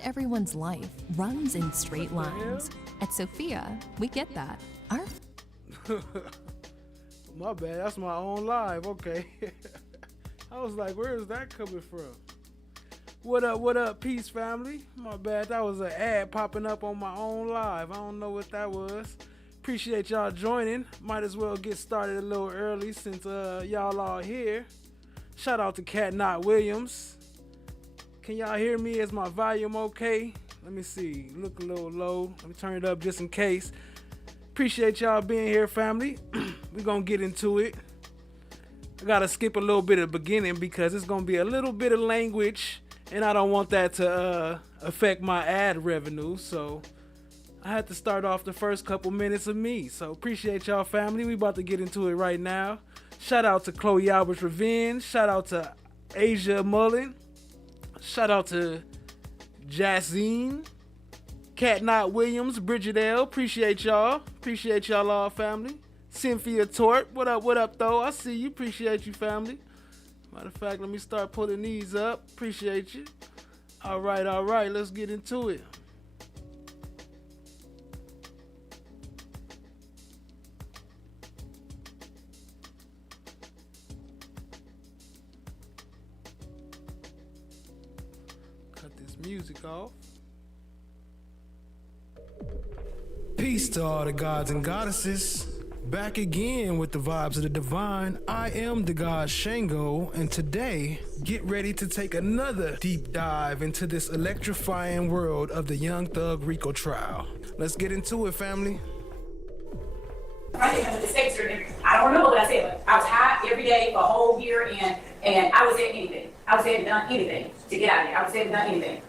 Not everyone's life runs in straight lines. At Sophia, we get that. Our My bad, that's my own live, okay. I was like, where is that coming from? What up, peace family? My bad, that was an ad popping up on my own live. I don't know what that was. Appreciate y'all joining. Might as well get started a little early since y'all all here. Shout out to Cat Not Williams. Can y'all hear me? Is my volume okay? Let me see, look a little low. Let me turn it up just in case. Appreciate y'all being here, family. We're gonna get into it. I gotta skip a little bit of the beginning because it's gonna be a little bit of language and I don't want that to affect my ad revenue. So I had to start off the first couple minutes of me. So appreciate y'all, family. We about to get into it right now. Shout out to Chloe Albert's Revenge. Shout out to Asia Mullen. Shout out to Jazine. Cat Not Williams, Bridget L. Appreciate y'all. Appreciate y'all all, family. Cynthia Tort. What up, though? I see you. Appreciate you, family. Matter of fact, let me start pulling these up. Appreciate you. All right. Let's get into it. Cut this music off. Peace to all the gods and goddesses. Back again with the vibes of the divine. I am the god Shango, and today, get ready to take another deep dive into this electrifying world of the Young Thug Rico trial. Let's get into it, family. I don't remember what I said, but I was high every day for a whole year, and I was saying anything. I was saying done anything to get out of there. I was saying done anything.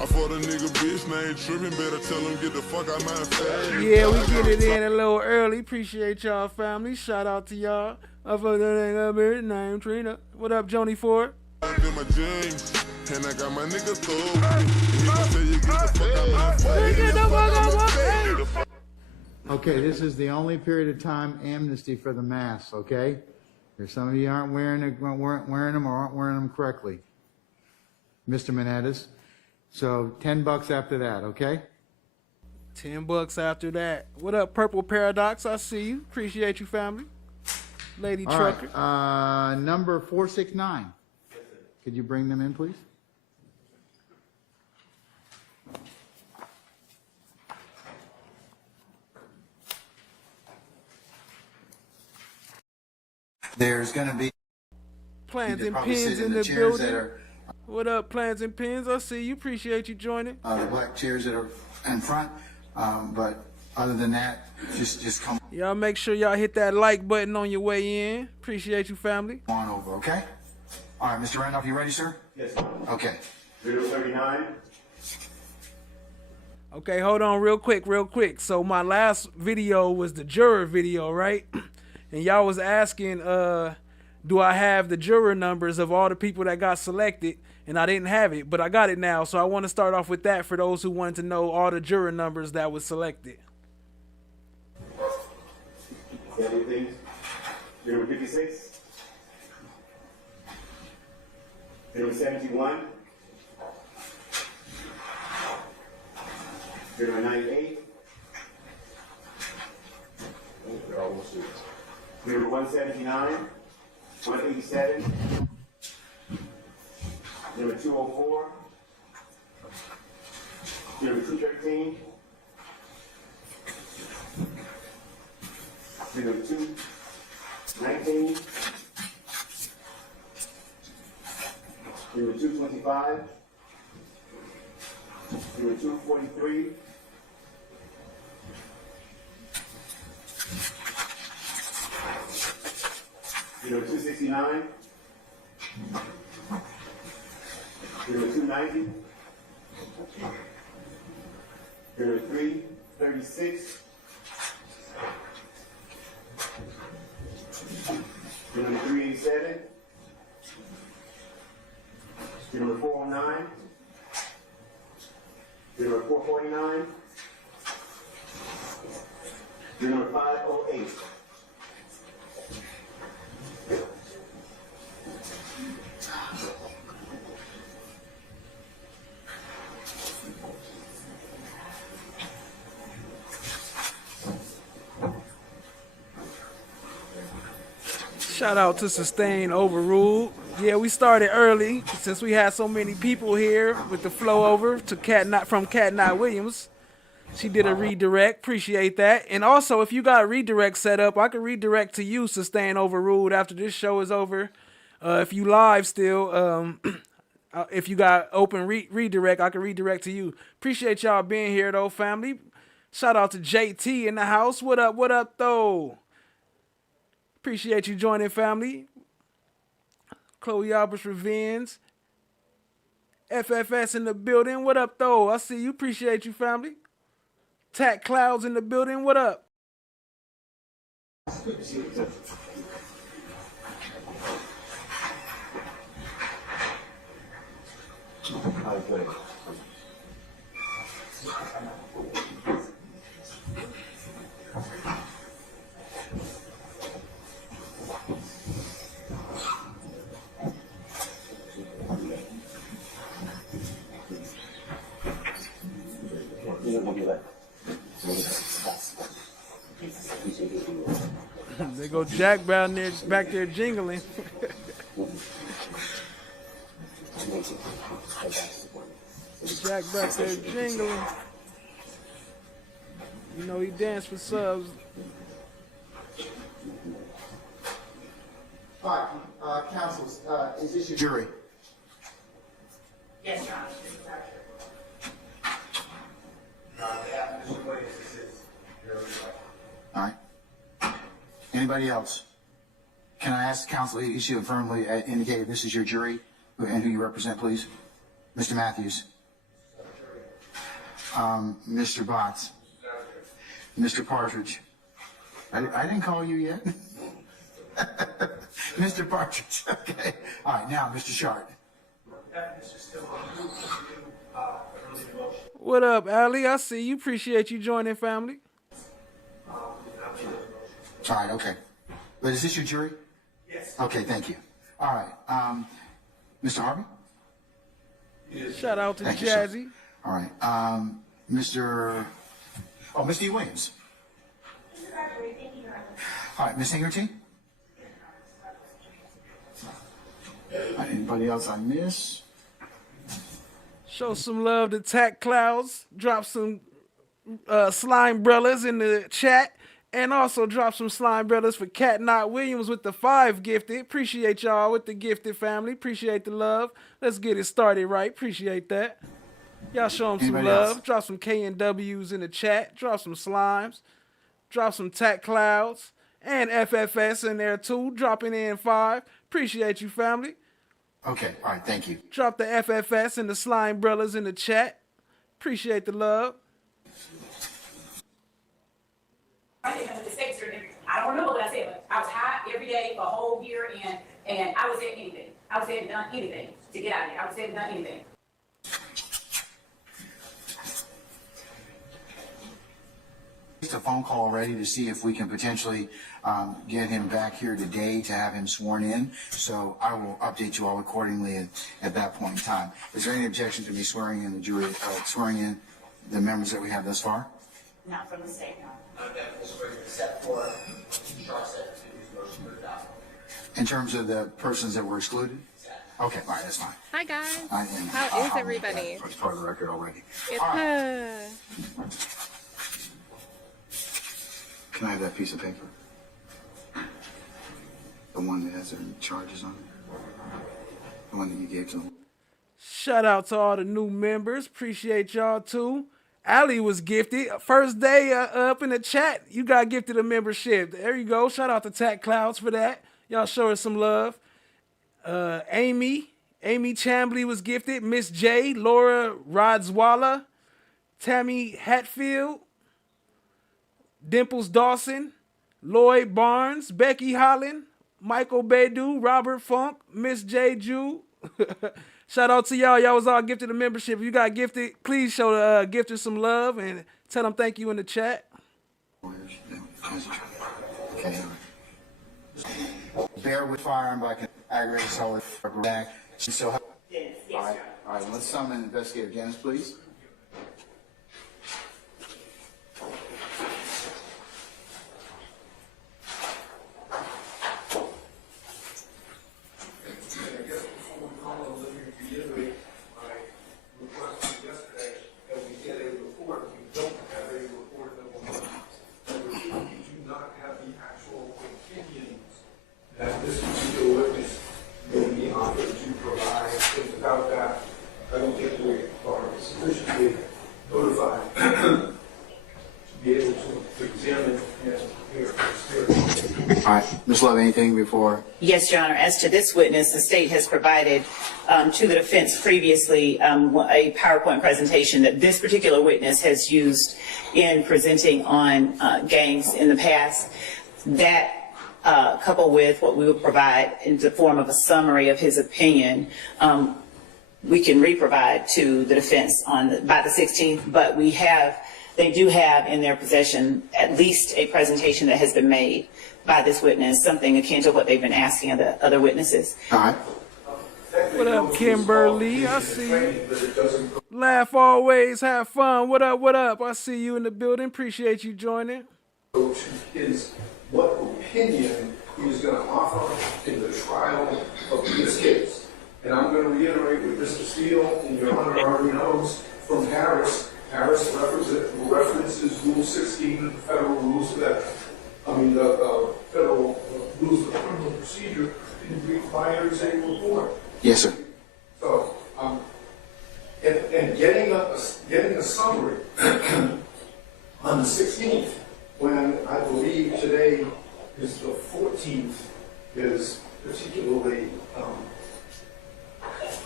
I fought a nigga bitch name tripping, better tell him get the fuck out my face. Yeah, we get it in a little early. Appreciate y'all, family. Shout out to y'all. I fought that nigga bitch name Trina. What up, Joni Ford? I did my jeans, and I got my nigga through. He gon' tell you get the fuck out my face. Get the fuck out my face. Okay, this is the only period of time amnesty for the masks, okay? There's some of you aren't wearing them or aren't wearing them correctly. Mr. Menendez. So $10 after that, okay? $10 after that. What up, Purple Paradox? I see you. Appreciate you, family. Lady All Trucker. right, number 469. Could you bring them in, please? There's going to be Plans and Pins in the building. What up, Plans and Pins? I see you. Appreciate you joining. the black chairs that are in front, but other than that, just come Y'all make sure y'all hit that like button on your way in. Appreciate you, family. on over, okay? All right, Mr. Randolph, you ready, sir? Yes, sir. Okay. Video 39. Okay, hold on real quick. So my last video was the juror video, right? And y'all was asking, do I have the juror numbers of all the people that got selected? And I didn't have it, but I got it now. So I want to start off with that for those who wanted to know all the juror numbers that was selected. Anything? Video 56. Video 71. Video 98. They're almost here. Video 179. 187. Number 204. Number 213. Number 219. Number 225. Number 243. Number 269. Number 290. Number 336. Number 387. Number 409. Number 449. Number 508. Shout out to Sustain Overruled. Yeah, we started early since we had so many people here with the flow over to from Cat Not Williams. She did a redirect. Appreciate that. And also, if you got a redirect set up, I can redirect to you, Sustain Overruled, after this show is over. If you live still, if you got open redirect, I can redirect to you. Appreciate y'all being here, though, family. Shout out to JT in the house. What up, though? Appreciate you joining, family. Chloe Albert's Revenge. FFS in the building. What up, though? I see you. Appreciate you, family. Tack Clouds in the building. What up? They go Jack back there jingling. Jack back there jingling. You know he danced for subs. All right, counsels, is this your jury? Yes, Your Honor. All right. Anybody else? Can I ask the counsel if you firmly indicate this is your jury and who you represent, please? Mr. Matthews. Mr. Botts. Mr. Partridge. I didn't call you yet. Mr. Partridge. Okay. All right, now, Mr. Shart. What up, Ali? I see you. Appreciate you joining, family. All right, okay. But is this your jury? Yes. Okay, thank you. All right. Mr. Harvey? Shout out to Thank you, Jazzy. sir. All right. Mr. E. Williams. All right, Ms. Hingerty? All right, anybody else I miss? Show some love to Tack Clouds. Drop some slime brothers in the chat. And also drop some slime brothers for Cat Not Williams with the 5 gifted. Appreciate y'all with the gifted family. Appreciate the love. Let's get it started right. Appreciate that. Y'all show them some Anybody love. else? Drop some KNWs in the chat. Drop some slimes. Drop some Tack Clouds. And FFS in there too. Dropping in 5. Appreciate you, family. Okay, all right, thank you. Drop the FFS and the slime brothers in the chat. Appreciate the love. I don't remember what I said, but I was high every day for a whole year, and I was at anything. I was at done anything to get out of here. I was at done anything. Just a phone call already to see if we can potentially get him back here today to have him sworn in. So I will update you all accordingly at that point in time. Is there any objection to me swearing in the jury, swearing in the members that we have thus far? Not from the state, no. Except for Charlotte, who's motion to adopt. In terms of the persons that were excluded? Okay, all right, that's fine. Hi guys. How is everybody? It's part of the record already. It's All right. Can I have that piece of paper? The one that has their charges on it? The one that you gave to them? Shout out to all the new members. Appreciate y'all too. Ali was gifted. First day up in the chat, you got gifted a membership. There you go. Shout out to Tack Clouds for that. Y'all show her some love. Amy Chambly was gifted. Miss J, Laura Rodswalla, Tammy Hatfield, Dimples Dawson, Lloyd Barnes, Becky Holland, Michael Badu, Robert Funk, Miss J Jew. Shout out to y'all. Y'all was all gifted a membership. If you got gifted, please show the gifter some love and tell them thank you in the chat. Okay. Bear with firearm by aggravated solid back. So, all right. Let's summon investigator Dennis, please. All right, Ms. Love, anything before? Yes, Your Honor. As to this witness, the state has provided to the defense previously a PowerPoint presentation that this particular witness has used in presenting on gangs in the past. That coupled with what we will provide in the form of a summary of his opinion, we can re-provide to the defense by the 16th, but they do have in their possession at least a presentation that has been made by this witness, something akin to what they've been asking of the other witnesses. All right. What up, Kimberly? I see you. Laugh always, have fun. What up, what up? I see you in the building. Appreciate you joining. Is what opinion he is going to offer in the trial of this case. And I'm going to reiterate what Mr. Steele and Your Honor already knows from Harris. Harris references Rule 16 of the Federal Rules of Ethics. The Federal Rules of Criminal Procedure requires a report. Yes, sir. So, and getting a summary on the 16th, when I believe today is the 14th, is particularly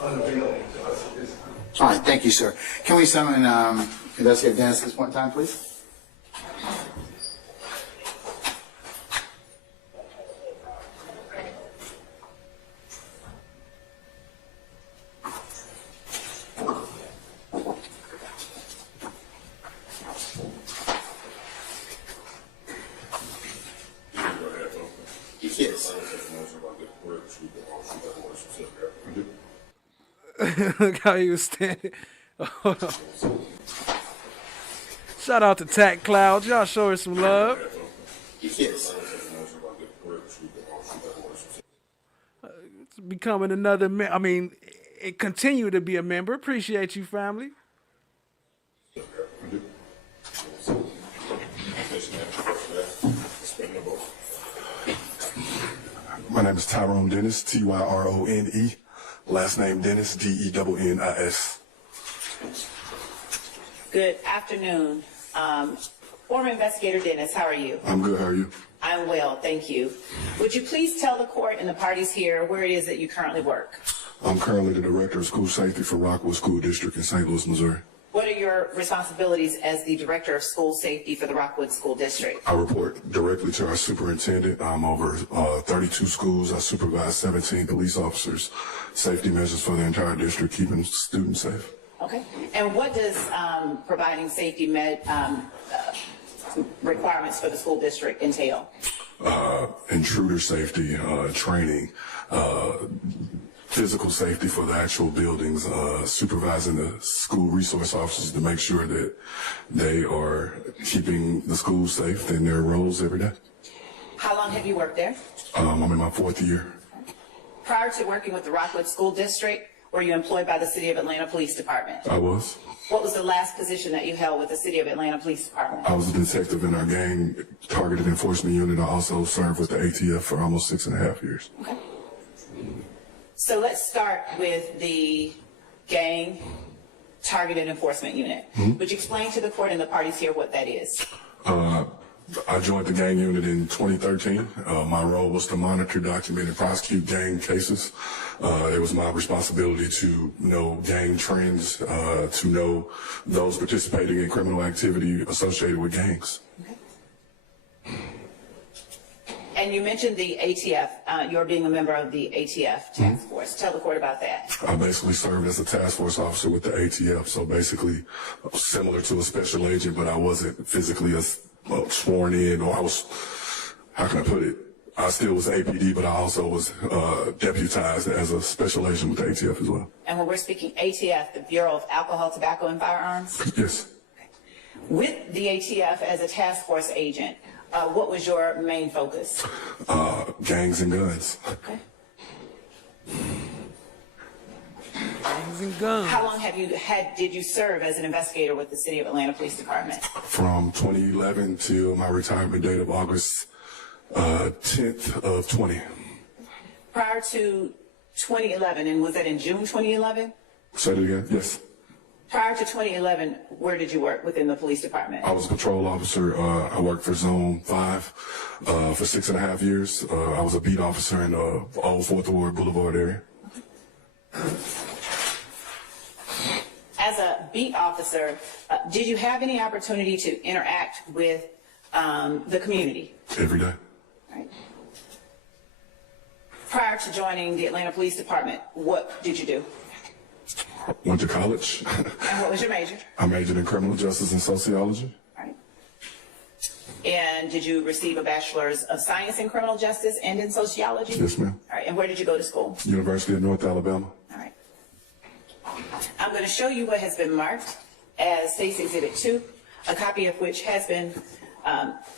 unavailing to us at this time. All right, thank you, sir. Can we summon Investigator Dennis at this point in time, please? Look how he was standing. Shout out to Tack Clouds. Y'all show her some love. Yes. It's becoming another it continue to be a member. Appreciate you, family. My name is Tyrone Dennis, Tyrone. Last name Dennis, Dennis. Good afternoon. Former Investigator Dennis, how are you? I'm good, how are you? I'm well, thank you. Would you please tell the court and the parties here where it is that you currently work? I'm currently the Director of School Safety for Rockwood School District in St. Louis, Missouri. What are your responsibilities as the Director of School Safety for the Rockwood School District? I report directly to our superintendent. I'm over 32 schools. I supervise 17 police officers. Safety measures for the entire district, keeping students safe. Okay. And what does providing safety requirements for the school district entail? Intruder safety, training, physical safety for the actual buildings, supervising the school resource officers to make sure that they are keeping the school safe in their roles every day. How long have you worked there? I'm in my 4th year. Prior to working with the Rockwood School District, were you employed by the City of Atlanta Police Department? I was. What was the last position that you held with the City of Atlanta Police Department? I was a detective in our gang targeted enforcement unit. I also served with the ATF for almost 6.5 years. Okay. So let's start with the gang targeted enforcement unit. Mm-hmm. Would you explain to the court and the parties here what that is? I joined the gang unit in 2013. My role was to monitor, document, and prosecute gang cases. It was my responsibility to know gang trends, to know those participating in criminal activity associated with gangs. Okay. And you mentioned the ATF, you're being a member of the ATF task force. Tell the court about that. I basically served as a task force officer with the ATF, so basically similar to a special agent, but I wasn't physically sworn in, or I was, how can I put it? I still was APD, but I also was deputized as a special agent with the ATF as well. And when we're speaking ATF, the Bureau of Alcohol, Tobacco, and Firearms? Yes. With the ATF as a task force agent, what was your main focus? Gangs and guns. Okay. Gangs and guns. How long did you serve as an investigator with the City of Atlanta Police Department? From 2011 till my retirement date of August 10th of 20. Prior to 2011, and was that in June 2011? Say it again? Yes. Prior to 2011, where did you work within the police department? I was a patrol officer. I worked for Zone 5 for 6.5 years. I was a beat officer in the old 4th Ward Boulevard area. As a beat officer, did you have any opportunity to interact with the community? Every day. Right. Prior to joining the Atlanta Police Department, what did you do? Went to college. And what was your major? I majored in criminal justice and sociology. Right. And did you receive a bachelor's of science in criminal justice and in sociology? Yes, ma'am. All right. And where did you go to school? University of North Alabama. All right. I'm going to show you what has been marked as State's Exhibit 2, a copy of which has been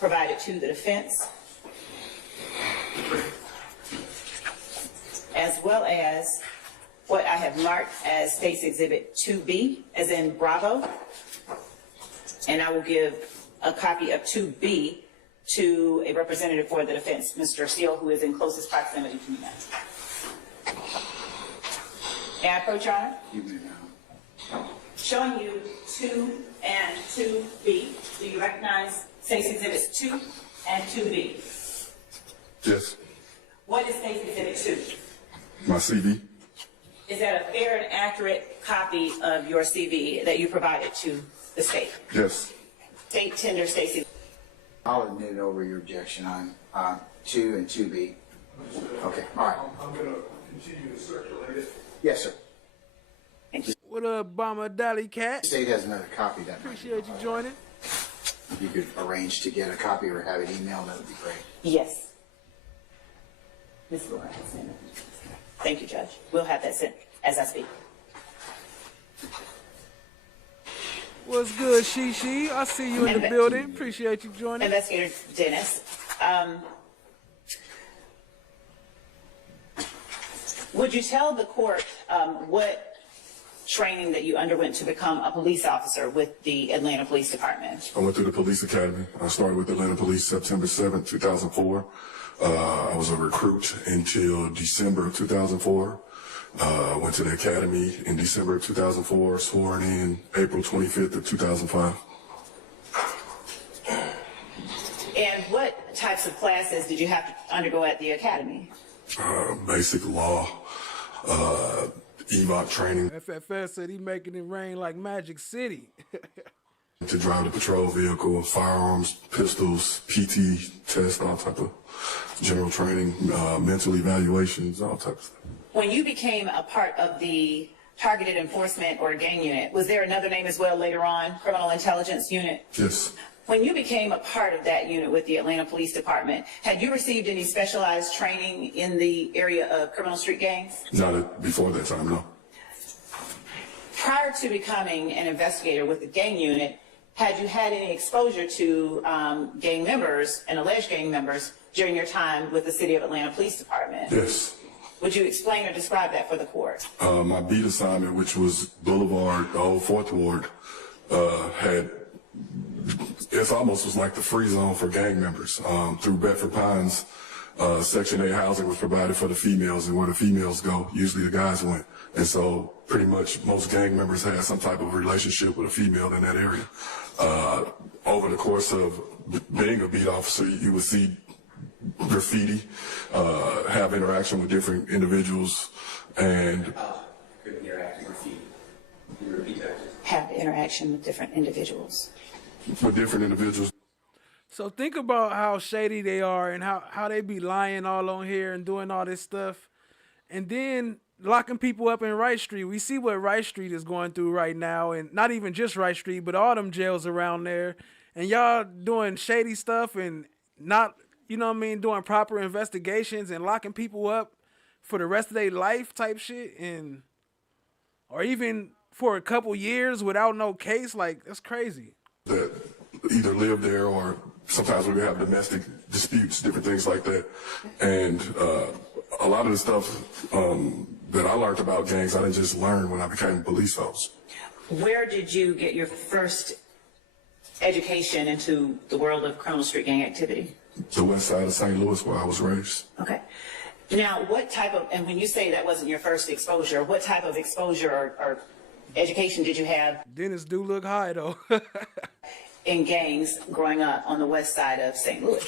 provided to the defense, as well as what I have marked as State's Exhibit 2B, as in Bravo, and I will give a copy of 2B to a representative for the defense, Mr. Steele, who is in closest proximity to me now. May I approach, Your Honor? You may now. Showing you 2 and 2B. Do you recognize State's Exhibits 2 and 2B? Yes. What is State's Exhibit 2? My CV. Is that a fair and accurate copy of your CV that you provided to the state? Yes. State tender Stacy. I'll admit over your objection on 2 and 2B. Okay, all right. I'm going to continue to circulate it. Yes, sir. What up, Bomber Dally Cat? The state has another copy that Appreciate you joining. you could arrange to get a copy or have it emailed. That would be great. Yes. Ms. Laura has sent it. Thank you, Judge. We'll have that sent as I speak. What's good, She? I see you in the building. Appreciate you joining. Investigator Dennis, would you tell the court what training that you underwent to become a police officer with the Atlanta Police Department? I went through the police academy. I started with Atlanta Police September 7th, 2004. I was a recruit until December of 2004. Went to the academy in December of 2004, sworn in April 25th of 2005. And what types of classes did you have to undergo at the academy? Basic law, EVOC training. FFS said he making it rain like Magic City. To drive the patrol vehicle, firearms, pistols, PT test, all type of general training, mental evaluations, all types of stuff. When you became a part of the Targeted Enforcement or Gang Unit, was there another name as well later on, Criminal Intelligence Unit? Yes. When you became a part of that unit with the Atlanta Police Department, had you received any specialized training in the area of criminal street gangs? Not before that time, no. Prior to becoming an investigator with the gang unit, had you had any exposure to gang members and alleged gang members during your time with the City of Atlanta Police Department? Yes. Would you explain or describe that for the court? My beat assignment, which was Boulevard, the old 4th Ward, it almost was like the free zone for gang members. Through Bedford Pines, Section 8 housing was provided for the females, and where the females go, usually the guys went. And so pretty much most gang members had some type of relationship with a female in that area. Over the course of being a beat officer, you would see graffiti, have interaction with different individuals, and Couldn't interact with graffiti. Can you repeat that? Have interaction with different individuals. So think about how shady they are and how they be lying all on here and doing all this stuff. And then locking people up in Wright Street. We see what Wright Street is going through right now, and not even just Wright Street, but all them jails around there. And y'all doing shady stuff and not, you know what I mean, doing proper investigations and locking people up for the rest of their life type shit, and or even for a couple years without no case. Like, that's crazy. That either live there, or sometimes we have domestic disputes, different things like that. And a lot of the stuff that I learned about gangs, I didn't just learn when I became a police officer. Where did you get your first education into the world of criminal street gang activity? The west side of St. Louis, where I was raised. Okay. Now, what type of, and when you say that wasn't your first exposure, what type of exposure or education did you have Dennis do look high, though. in gangs growing up on the west side of St. Louis?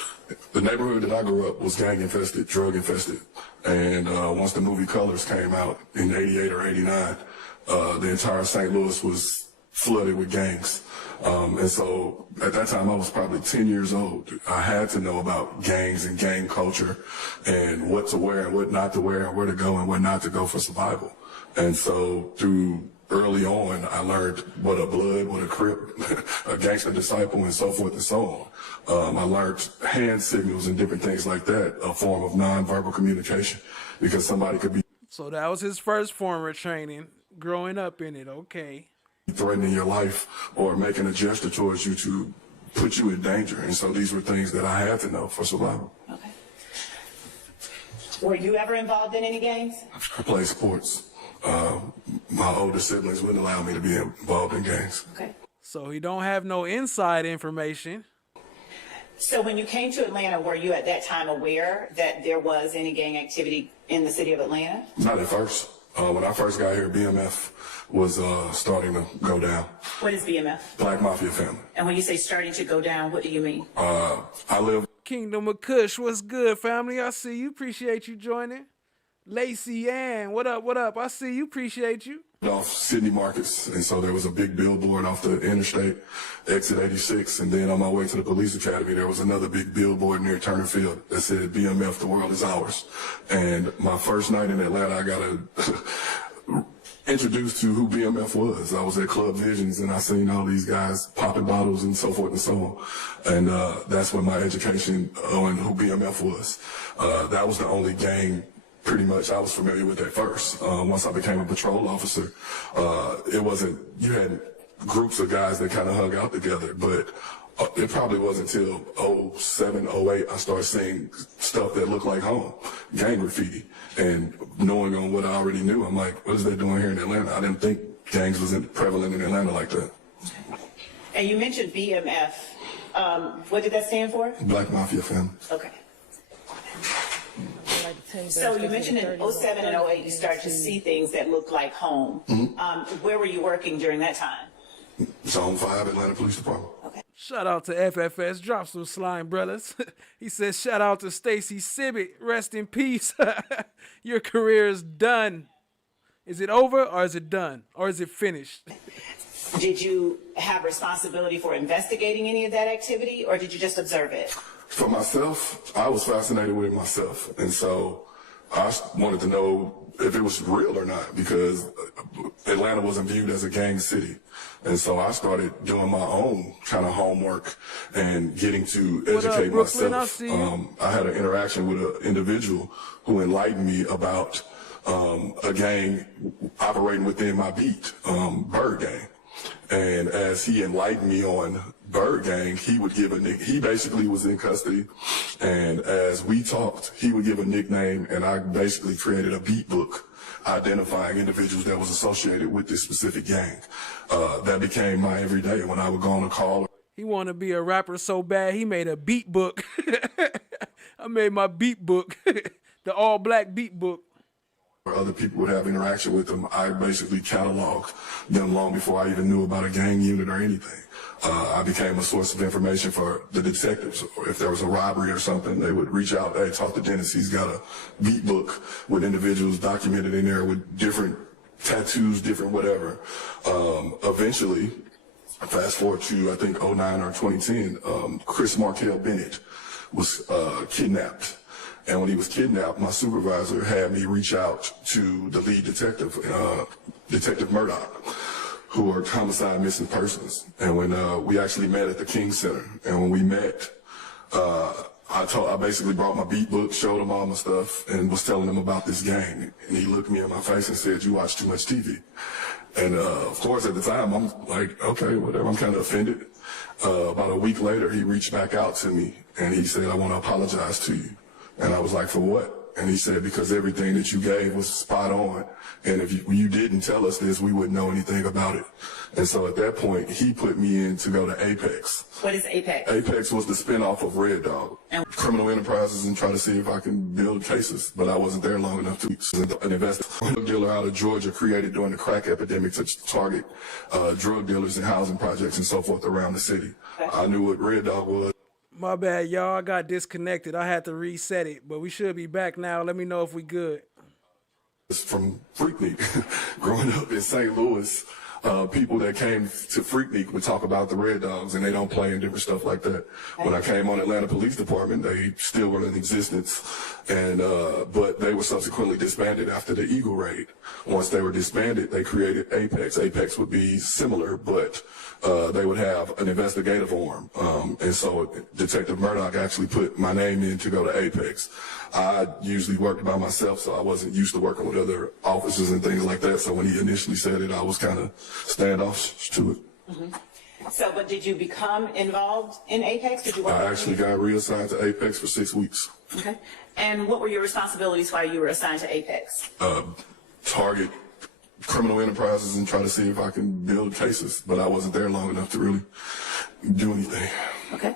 The neighborhood that I grew up was gang infested, drug infested. And once the movie Colors came out in 88 or 89, the entire St. Louis was flooded with gangs. And so at that time, I was probably 10 years old. I had to know about gangs and gang culture and what to wear and what not to wear and where to go and where not to go for survival. And so through early on, I learned what a Blood, what a Crip, a gangster disciple, and so forth and so on. I learned hand signals and different things like that, a form of nonverbal communication, because somebody could be So that was his first form of training, growing up in it. Okay. threatening your life or making a gesture towards you to put you in danger. And so these were things that I had to know for survival. Okay. Were you ever involved in any gangs? I played sports. My older siblings wouldn't allow me to be involved in gangs. Okay. So he don't have no inside information. So when you came to Atlanta, were you at that time aware that there was any gang activity in the city of Atlanta? Not at first. When I first got here, BMF was starting to go down. What is BMF? Black Mafia family. And when you say starting to go down, what do you mean? I live Kingdom of Kush, what's good, family? I see you. Appreciate you joining. Lacey Ann, what up, what up? I see you. Appreciate you. off Sydney Markets, and so there was a big billboard off the interstate, exit 86, and then on my way to the police academy, there was another big billboard near Turner Field that said, BMF, the world is ours. And my first night in Atlanta, I got introduced to who BMF was. I was at Club Visions, and I seen all these guys popping bottles and so forth and so on. And that's when my education on who BMF was. That was the only gang pretty much I was familiar with at first. Once I became a patrol officer, it wasn't, you had groups of guys that kind of hung out together, but it probably wasn't until 07, 08, I started seeing stuff that looked like home, gang graffiti. And knowing on what I already knew, I'm like, what is they doing here in Atlanta? I didn't think gangs was prevalent in Atlanta like that. And you mentioned BMF. What did that stand for? Black Mafia family. Okay. So you mentioned in 07 and 08 you started to see things that looked like home. Mm-hmm. Where were you working during that time? Zone 5, Atlanta Police Department. Okay. Shout out to FFS. Drop some slime, brothers. He says, shout out to Stacy Sibbett. Rest in peace. Your career is done. Is it over or is it done? Or is it finished? Did you have responsibility for investigating any of that activity, or did you just observe it? For myself, I was fascinated with it myself. And so I wanted to know if it was real or not, because Atlanta wasn't viewed as a gang city. And so I started doing my own kind of homework and getting to educate myself. I had an interaction with an individual who enlightened me about a gang operating within my beat, Bird Gang. And as he enlightened me on Bird Gang, he would give he basically was in custody. And as we talked, he would give a nickname, and I basically created a beat book identifying individuals that was associated with this specific gang. That became my everyday when I would go on a call. He wanted to be a rapper so bad, he made a beat book. I made my beat book, the all-black beat book. Other people would have interaction with them. I basically cataloged them long before I even knew about a gang unit or anything. I became a source of information for the detectives. Or if there was a robbery or something, they would reach out, hey, talk to Dennis. He's got a beat book with individuals documented in there with different tattoos, different whatever. Eventually, fast forward to, I think, 09 or 2010, Chris Markel Bennett was kidnapped. And when he was kidnapped, my supervisor had me reach out to the lead detective, Detective Murdoch, who worked homicide missing persons. And when we actually met at the King Center, and when we met, I basically brought my beat book, showed him all my stuff, and was telling him about this gang. And he looked me in my face and said, "You watch too much TV." And of course, at the time, I'm like, okay, whatever. I'm kind of offended. About a week later, he reached back out to me, and he said, "I want to apologize to you." And I was like, "For what?" And he said, because everything that you gave was spot on. And if you didn't tell us this, we wouldn't know anything about it. And so at that point, he put me in to go to Apex. What is Apex? Apex was the spinoff of Red Dog. Criminal enterprises, and try to see if I can build cases. But I wasn't there long enough to an investor. A drug dealer out of Georgia created during the crack epidemic to target drug dealers in housing projects and so forth around the city. Okay. I knew what Red Dog was. My bad, y'all. I got disconnected. I had to reset it, but we should be back now. Let me know if we good. From Freaknik, growing up in St. Louis, people that came to Freaknik would talk about the Red Dogs, and they don't play in different stuff like that. When I came on Atlanta Police Department, they still were in existence, and but they were subsequently disbanded after the Eagle Raid. Once they were disbanded, they created Apex. Apex would be similar, but they would have an investigative arm. And so Detective Murdoch actually put my name in to go to Apex. I usually worked by myself, so I wasn't used to working with other officers and things like that. So when he initially said it, I was kind of standoffish to it. Mm-hmm. So, but did you become involved in Apex? Did you work? I actually got reassigned to Apex for 6 weeks. Okay. And what were your responsibilities while you were assigned to Apex? Target criminal enterprises and try to see if I can build cases, but I wasn't there long enough to really do anything. Okay.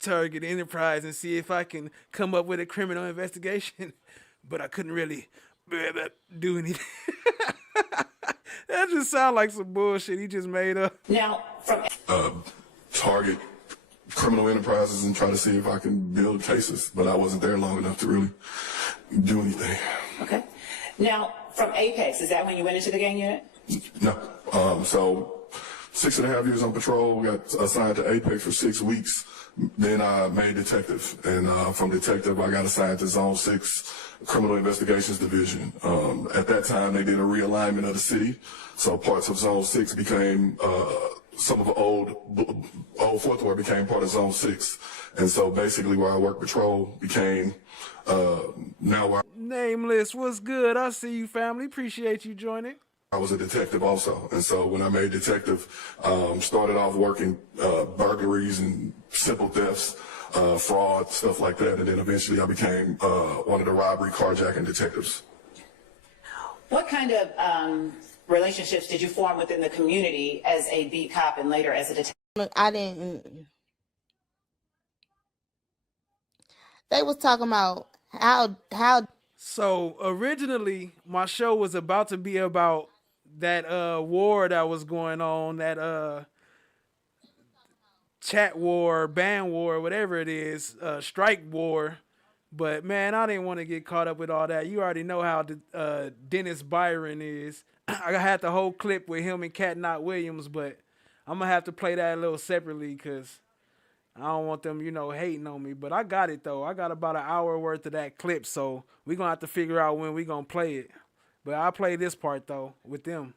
Target enterprise and see if I can come up with a criminal investigation, but I couldn't really do anything. That just sounds like some bullshit he just made up. Now, from target criminal enterprises and try to see if I can build cases, but I wasn't there long enough to really do anything. Okay. Now, from Apex, is that when you went into the gang unit? No. So 6.5 years on patrol, got assigned to Apex for 6 weeks. Then I made detective, and from detective I got assigned to Zone 6 Criminal Investigations Division. At that time they did a realignment of the city, so parts of Zone 6 became, some of the old Fourth Ward became part of Zone 6. And so basically where I work patrol became now where Nameless, what's good? I see you, family. Appreciate you joining. I was a detective also, and so when I made detective, started off working burglaries and simple thefts, fraud, stuff like that, and then eventually I became one of the robbery carjacking detectives. What kind of relationships did you form within the community as a beat cop and later as a detective? I didn't. They was talking about how. So originally my show was about to be about that war that was going on, that chat war, ban war, whatever it is, strike war. But man, I didn't want to get caught up with all that. You already know how Dennis Byron is. I had the whole clip with him and Cat Not Williams, but I'm gonna have to play that a little separately because I don't want them, hating on me. But I got it though. I got about an hour worth of that clip, so we're gonna have to figure out when we're gonna play it. But I'll play this part though with them.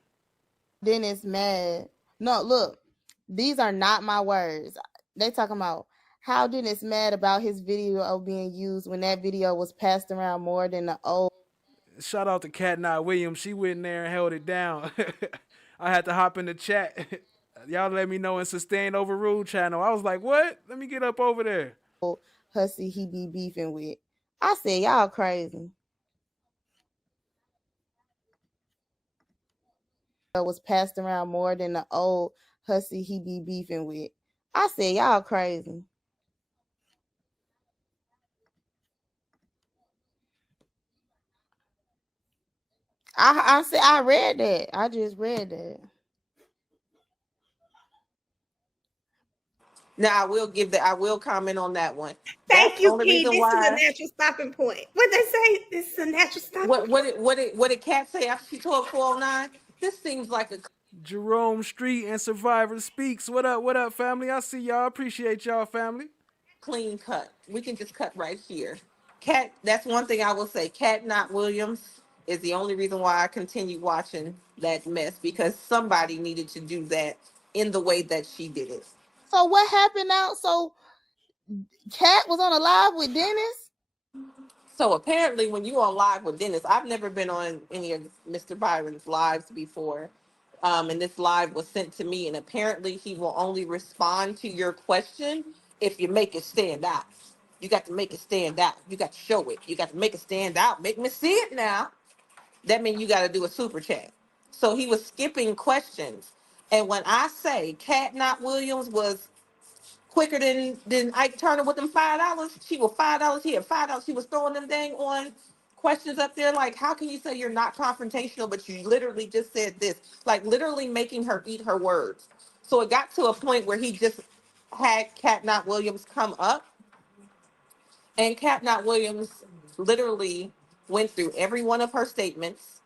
Dennis mad. No, look, these are not my words. They talking about how Dennis mad about his video being used when that video was passed around more than the old. Shout out to Cat Not Williams. She went in there and held it down. I had to hop in the chat. Y'all let me know in Sustained Overruled channel. I was like, what? Let me get up over there. Hussy he be beefing with. I said, y'all crazy. Was passed around more than the old hussy he be beefing with. I said, y'all crazy. I said, I read that. I just read that. Now I will comment on that one. Thank you, Key. This is a natural stopping point. What they say? This is a natural stopping point. What did Kat say after she told 409? This seems like a Jerome Street and Survivor Speaks. What up, family? I see y'all. Appreciate y'all, family. Clean cut. We can just cut right here. Kat, that's one thing I will say. Cat Not Williams is the only reason why I continue watching that mess, because somebody needed to do that in the way that she did it. So what happened now? So Kat was on a live with Dennis? So apparently when you on live with Dennis, I've never been on any of Mr. Byron's lives before. And this live was sent to me, and apparently he will only respond to your question if you make it stand out. You got to make it stand out. You got to show it. You got to make it stand out. Make me see it now. That means you got to do a super chat. So he was skipping questions. And when I say Cat Not Williams was quicker than Ike Turner with them $5, she was $5 here, $5. She was throwing them dang on questions up there. Like, how can you say you're not confrontational, but you literally just said this? Like, literally making her eat her words. So it got to a point where he just had Cat Not Williams come up, and Cat Not Williams literally went through every one of her statements.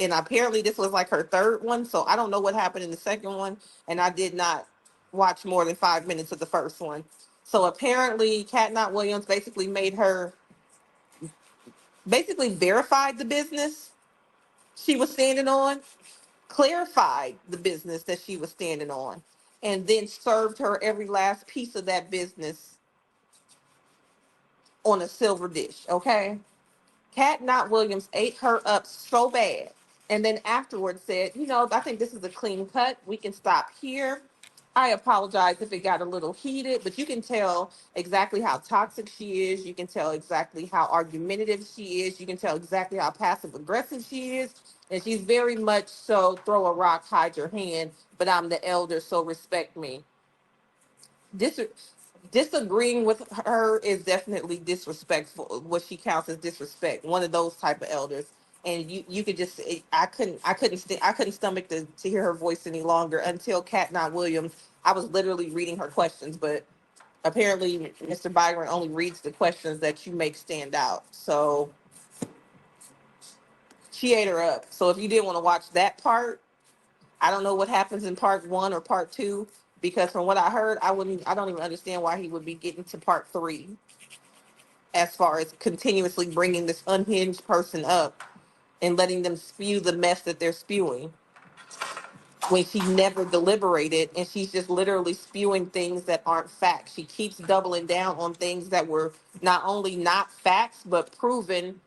And apparently this was like her third one, so I don't know what happened in the second one, and I did not watch more than 5 minutes of the first one. So apparently Cat Not Williams basically verified the business she was standing on, clarified the business that she was standing on, and then served her every last piece of that business on a silver dish, okay? Cat Not Williams ate her up so bad, and then afterwards said, I think this is a clean cut. We can stop here. I apologize if it got a little heated, but you can tell exactly how toxic she is. You can tell exactly how argumentative she is. You can tell exactly how passive aggressive she is. And she's very much so throw a rock, hide your hand, but I'm the elder, so respect me. Disagreeing with her is definitely disrespectful. What she counts as disrespect, one of those type of elders. And you could just, I couldn't stomach to hear her voice any longer until Cat Not Williams. I was literally reading her questions, but apparently Mr. Byron only reads the questions that you make stand out. So she ate her up. So if you didn't want to watch that part, I don't know what happens in part 1 or part 2, because from what I heard, I don't even understand why he would be getting to part 3 as far as continuously bringing this unhinged person up and letting them spew the mess that they're spewing when she never deliberated, and she's just literally spewing things that aren't facts. She keeps doubling down on things that were not only not facts, but proven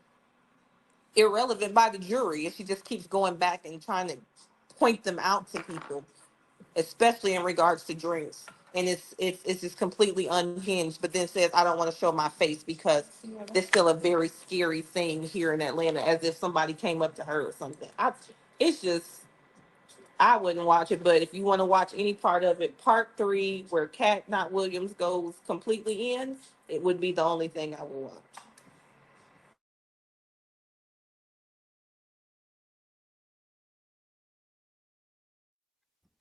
irrelevant by the jury, and she just keeps going back and trying to point them out to people, especially in regards to drinks. And it's just completely unhinged, but then says, I don't want to show my face because there's still a very scary thing here in Atlanta, as if somebody came up to her or something. I wouldn't watch it, but if you want to watch any part of it, part 3, where Cat Not Williams goes completely in, it would be the only thing I would watch.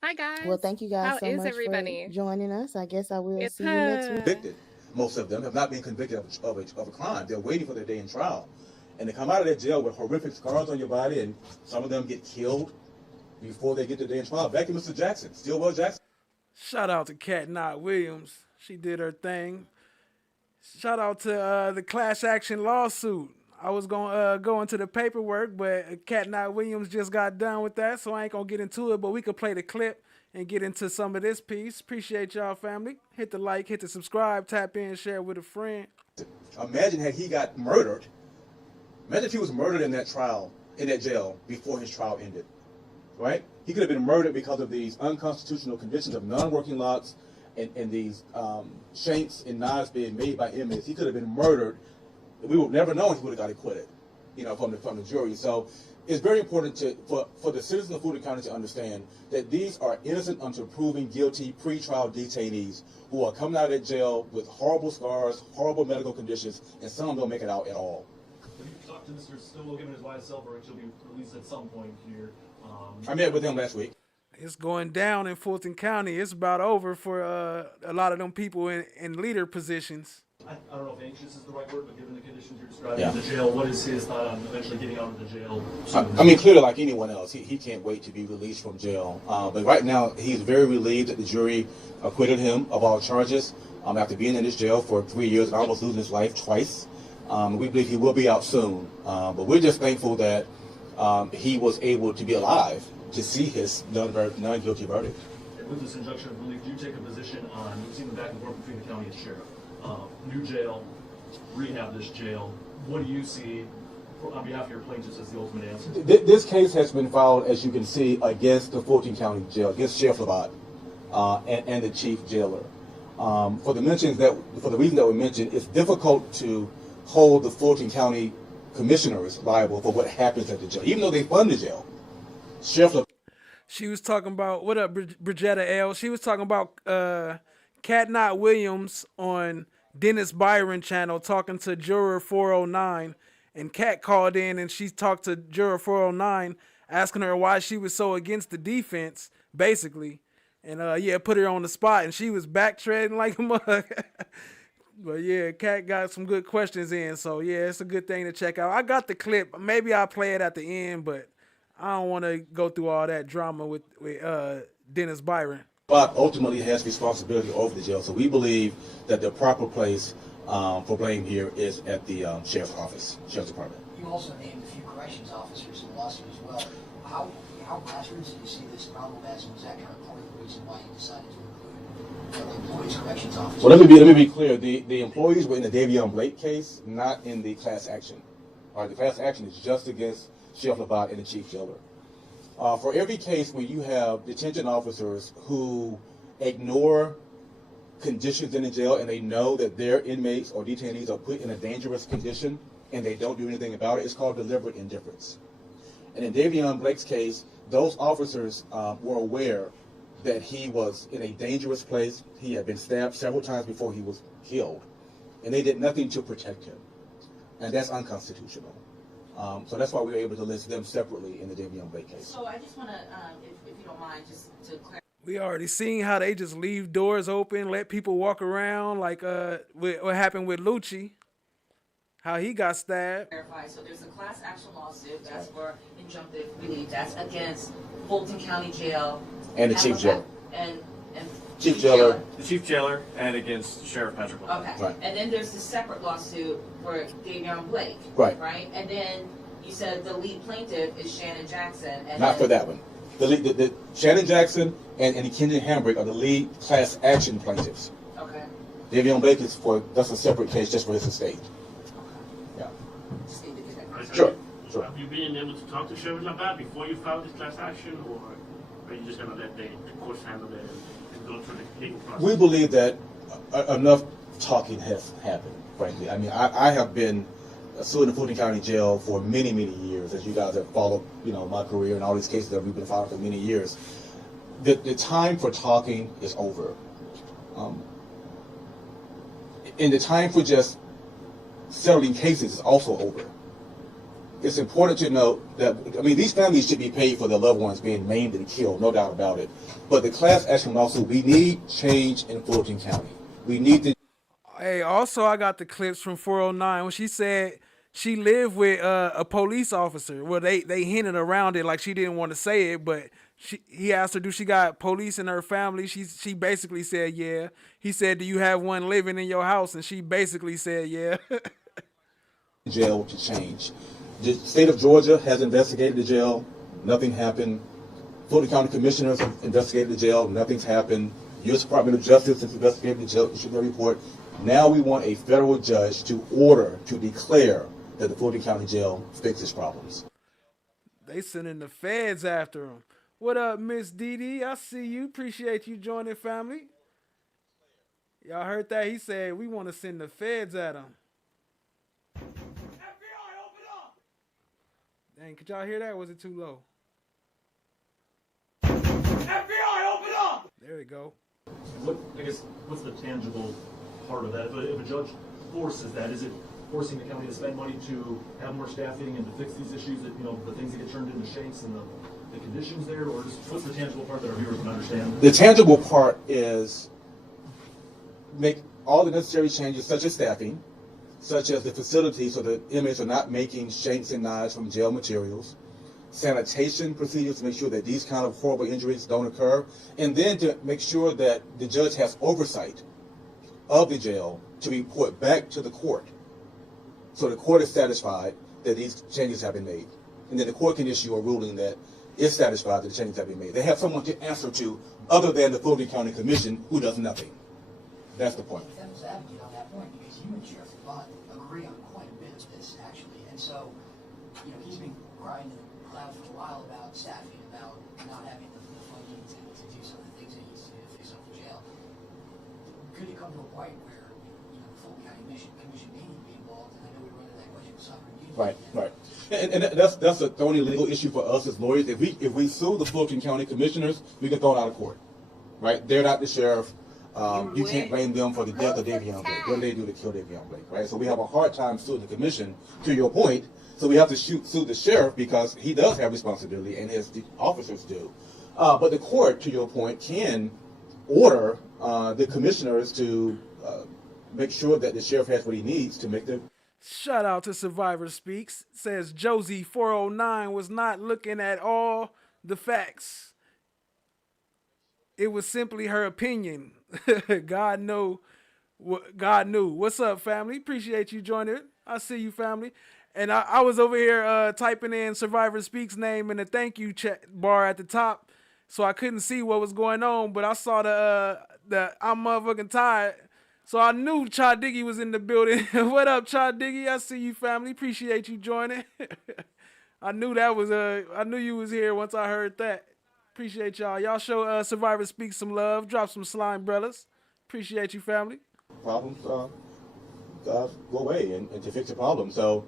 Hi guys. Well, thank you guys How so is much everybody? for joining us. I guess I will see you next week. Convicted. Most of them have not been convicted of a crime. They're waiting for their day in trial. And they come out of that jail with horrific scars on your body, and some of them get killed before they get their day in trial. Back to Mr. Jackson, Stillwell Jackson. Shout out to Cat Not Williams. She did her thing. Shout out to the class action lawsuit. I was going to go into the paperwork, but Cat Not Williams just got done with that, so I ain't going to get into it, but we could play the clip and get into some of this piece. Appreciate y'all, family. Hit the like, hit the subscribe, tap in, share with a friend. Imagine had he got murdered. Imagine if he was murdered in that trial, in that jail, before his trial ended, right? He could have been murdered because of these unconstitutional conditions of non-working locks and these shanks and knives being made by inmates. He could have been murdered. We would never know if he would have got acquitted, from the jury. So it's very important for the citizens of Fulton County to understand that these are innocent until proven guilty pre-trial detainees who are coming out of that jail with horrible scars, horrible medical conditions, and some don't make it out at all. Have you talked to Mr. Stillwell, given his wide self, or he'll be released at some point here? I met with him last week. It's going down in Fulton County. It's about over for a lot of them people in leader positions. I don't know if anxious is the right word, but given the conditions you're describing in the jail, what is his thought on eventually getting out of the jail? I mean, clearly, like anyone else, he can't wait to be released from jail. But right now, he's very relieved that the jury acquitted him of all charges after being in this jail for 3 years and almost losing his life twice. We believe he will be out soon. But we're just thankful that he was able to be alive to see his non-guilty verdict. With this injunction of relief, do you take a position on, we've seen the back and forth between the county and sheriff? New jail, rehab this jail. What do you see on behalf of your plaintiffs as the ultimate answer? This case has been filed, as you can see, against the Fulton County Jail, against Sheriff Flawed and the chief jailer. For the reasons that were mentioned, it's difficult to hold the Fulton County commissioners liable for what happens at the jail, even though they fund the jail. She was talking about, what up, Bridgetta L? She was talking about Cat Not Williams on Dennis Byron channel talking to Juror 409, and Cat called in and she talked to Juror 409 asking her why she was so against the defense, basically. And yeah, put her on the spot, and she was backtracking like a mug. But yeah, Cat got some good questions in, so yeah, it's a good thing to check out. I got the clip. Maybe I'll play it at the end, but I don't want to go through all that drama with Dennis Byron. But ultimately has responsibility over the jail, so we believe that the proper place for blame here is at the sheriff's office, sheriff's department. You also named a few corrections officers in the lawsuit as well. How grassroots do you see this problem as, and was that kind of part of the reason why you decided to include the employees corrections officers? Well, let me be clear. The employees were in the Davion Blake case, not in the class action. All right, the class action is just against Sheriff Labatt and the chief jailer. For every case where you have detention officers who ignore conditions in the jail and they know that their inmates or detainees are put in a dangerous condition and they don't do anything about it, it's called deliberate indifference. And in Davion Blake's case, those officers were aware that he was in a dangerous place. He had been stabbed several times before he was killed, and they did nothing to protect him. And that's unconstitutional. So that's why we were able to list them separately in the Davion Blake case. So I just want to, if you don't mind, just to clarify. We already seen how they just leave doors open, let people walk around, like what happened with Lucci, how he got stabbed. So there's a class action lawsuit that's for injunctive relief. That's against Fulton County Jail and the chief jailer. And chief jailer. The chief jailer and against Sheriff Patrick. Okay. Right. And then there's the separate lawsuit for Davion Blake. Right. Right. And then you said the lead plaintiff is Shannon Jackson. And not for that one. The Shannon Jackson and Kenyon Hambrick are the lead class action plaintiffs. Okay. Davion Blake is that's a separate case just for his estate. Okay. Yeah. Sure. Have you been able to talk to Sheriff Labatt before you filed this class action, or are you just going to let the courts handle it and go through the legal process? We believe that enough talking has happened, frankly. I mean, I have been sued in the Fulton County Jail for many, many years, as you guys have followed, my career and all these cases that we've been filing for many years. The time for talking is over. And the time for just settling cases is also over. It's important to note that, these families should be paid for their loved ones being maimed and killed, no doubt about it. But the class action lawsuit, we need change in Fulton County. We need to. Hey, also I got the clips from 409 when she said she lived with a police officer. Well, they hinted around it like she didn't want to say it, but he asked her, do she got police in her family? She basically said, yeah. He said, do you have one living in your house? And she basically said, yeah. Jail to change. The state of Georgia has investigated the jail. Nothing happened. Fulton County commissioners have investigated the jail. Nothing's happened. U.S. Department of Justice has investigated the jail, issued their report. Now we want a federal judge to declare that the Fulton County Jail fixes problems. They sending the feds after him. What up, Miss Dee? I see you. Appreciate you joining, family. Y'all heard that? He said, we want to send the feds at him. Dang, could y'all hear that? Or was it too low? FBI, open up! There we go. What's the tangible part of that? If a judge forces that, is it forcing the county to spend money to have more staffing and to fix these issues that, the things that get turned into shanks and the conditions there, or just what's the tangible part that our viewers can understand? The tangible part is make all the necessary changes, such as staffing, such as the facility so the inmates are not making shanks and knives from jail materials, sanitation procedures to make sure that these kind of horrible injuries don't occur, and then to make sure that the judge has oversight of the jail to report back to the court. So the court is satisfied that these changes have been made. And then the court can issue a ruling that is satisfied that the changes have been made. They have someone to answer to other than the Fulton County Commission who does nothing. That's the point. Devil's advocate on that point, because you and Sheriff Labatt agree on quite a bit of this, actually. And so, he's been crying loud for a while about staffing, about not having the funding to do some of the things that he needs to do to fix up the jail. could it come to a point where, the Fulton County Commission needed to be involved? And I know we run into that question with sovereign immunity. Right. And that's a thorny legal issue for us as lawyers. If we sue the Fulton County Commissioners, we get thrown out of court. Right? They're not the sheriff. You can't blame them for the death of Davion Blake. What did they do to kill Davion Blake? Right? So we have a hard time suing the commission, to your point. So we have to sue the sheriff because he does have responsibility and his officers do. But the court, to your point, can order the commissioners to make sure that the sheriff has what he needs to make the... Shout out to Survivor Speaks. Says Josie 409 was not looking at all the facts. It was simply her opinion. God knew. What's up, family? Appreciate you joining. I see you, family. And I was over here typing in Survivor Speaks name in the thank you chat bar at the top, so I couldn't see what was going on. But I saw the I'm motherfucking tired. So I knew Cha Diggy was in the building. What up, Cha Diggy? I see you, family. Appreciate you joining. I knew you was here once I heard that. Appreciate y'all. Y'all show Survivor Speak some love. Drop some slime brothers. Appreciate you, family. Problems go away and to fix the problem. So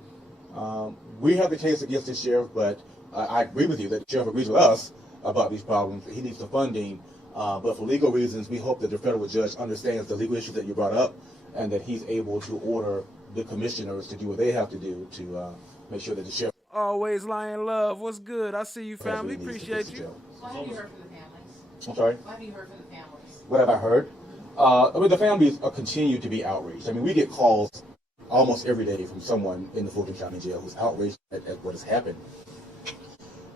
we have the case against the sheriff, but I agree with you that the sheriff agrees with us about these problems. He needs the funding. But for legal reasons, we hope that the federal judge understands the legal issues that you brought up and that he's able to order the commissioners to do what they have to do to make sure that the sheriff... Always lying love. What's good? I see you, family. Appreciate you. What have you heard from the families? I'm sorry? What have you heard from the families? What have I heard? The families continue to be outraged. I mean, we get calls almost every day from someone in the Fulton County Jail who's outraged at what has happened.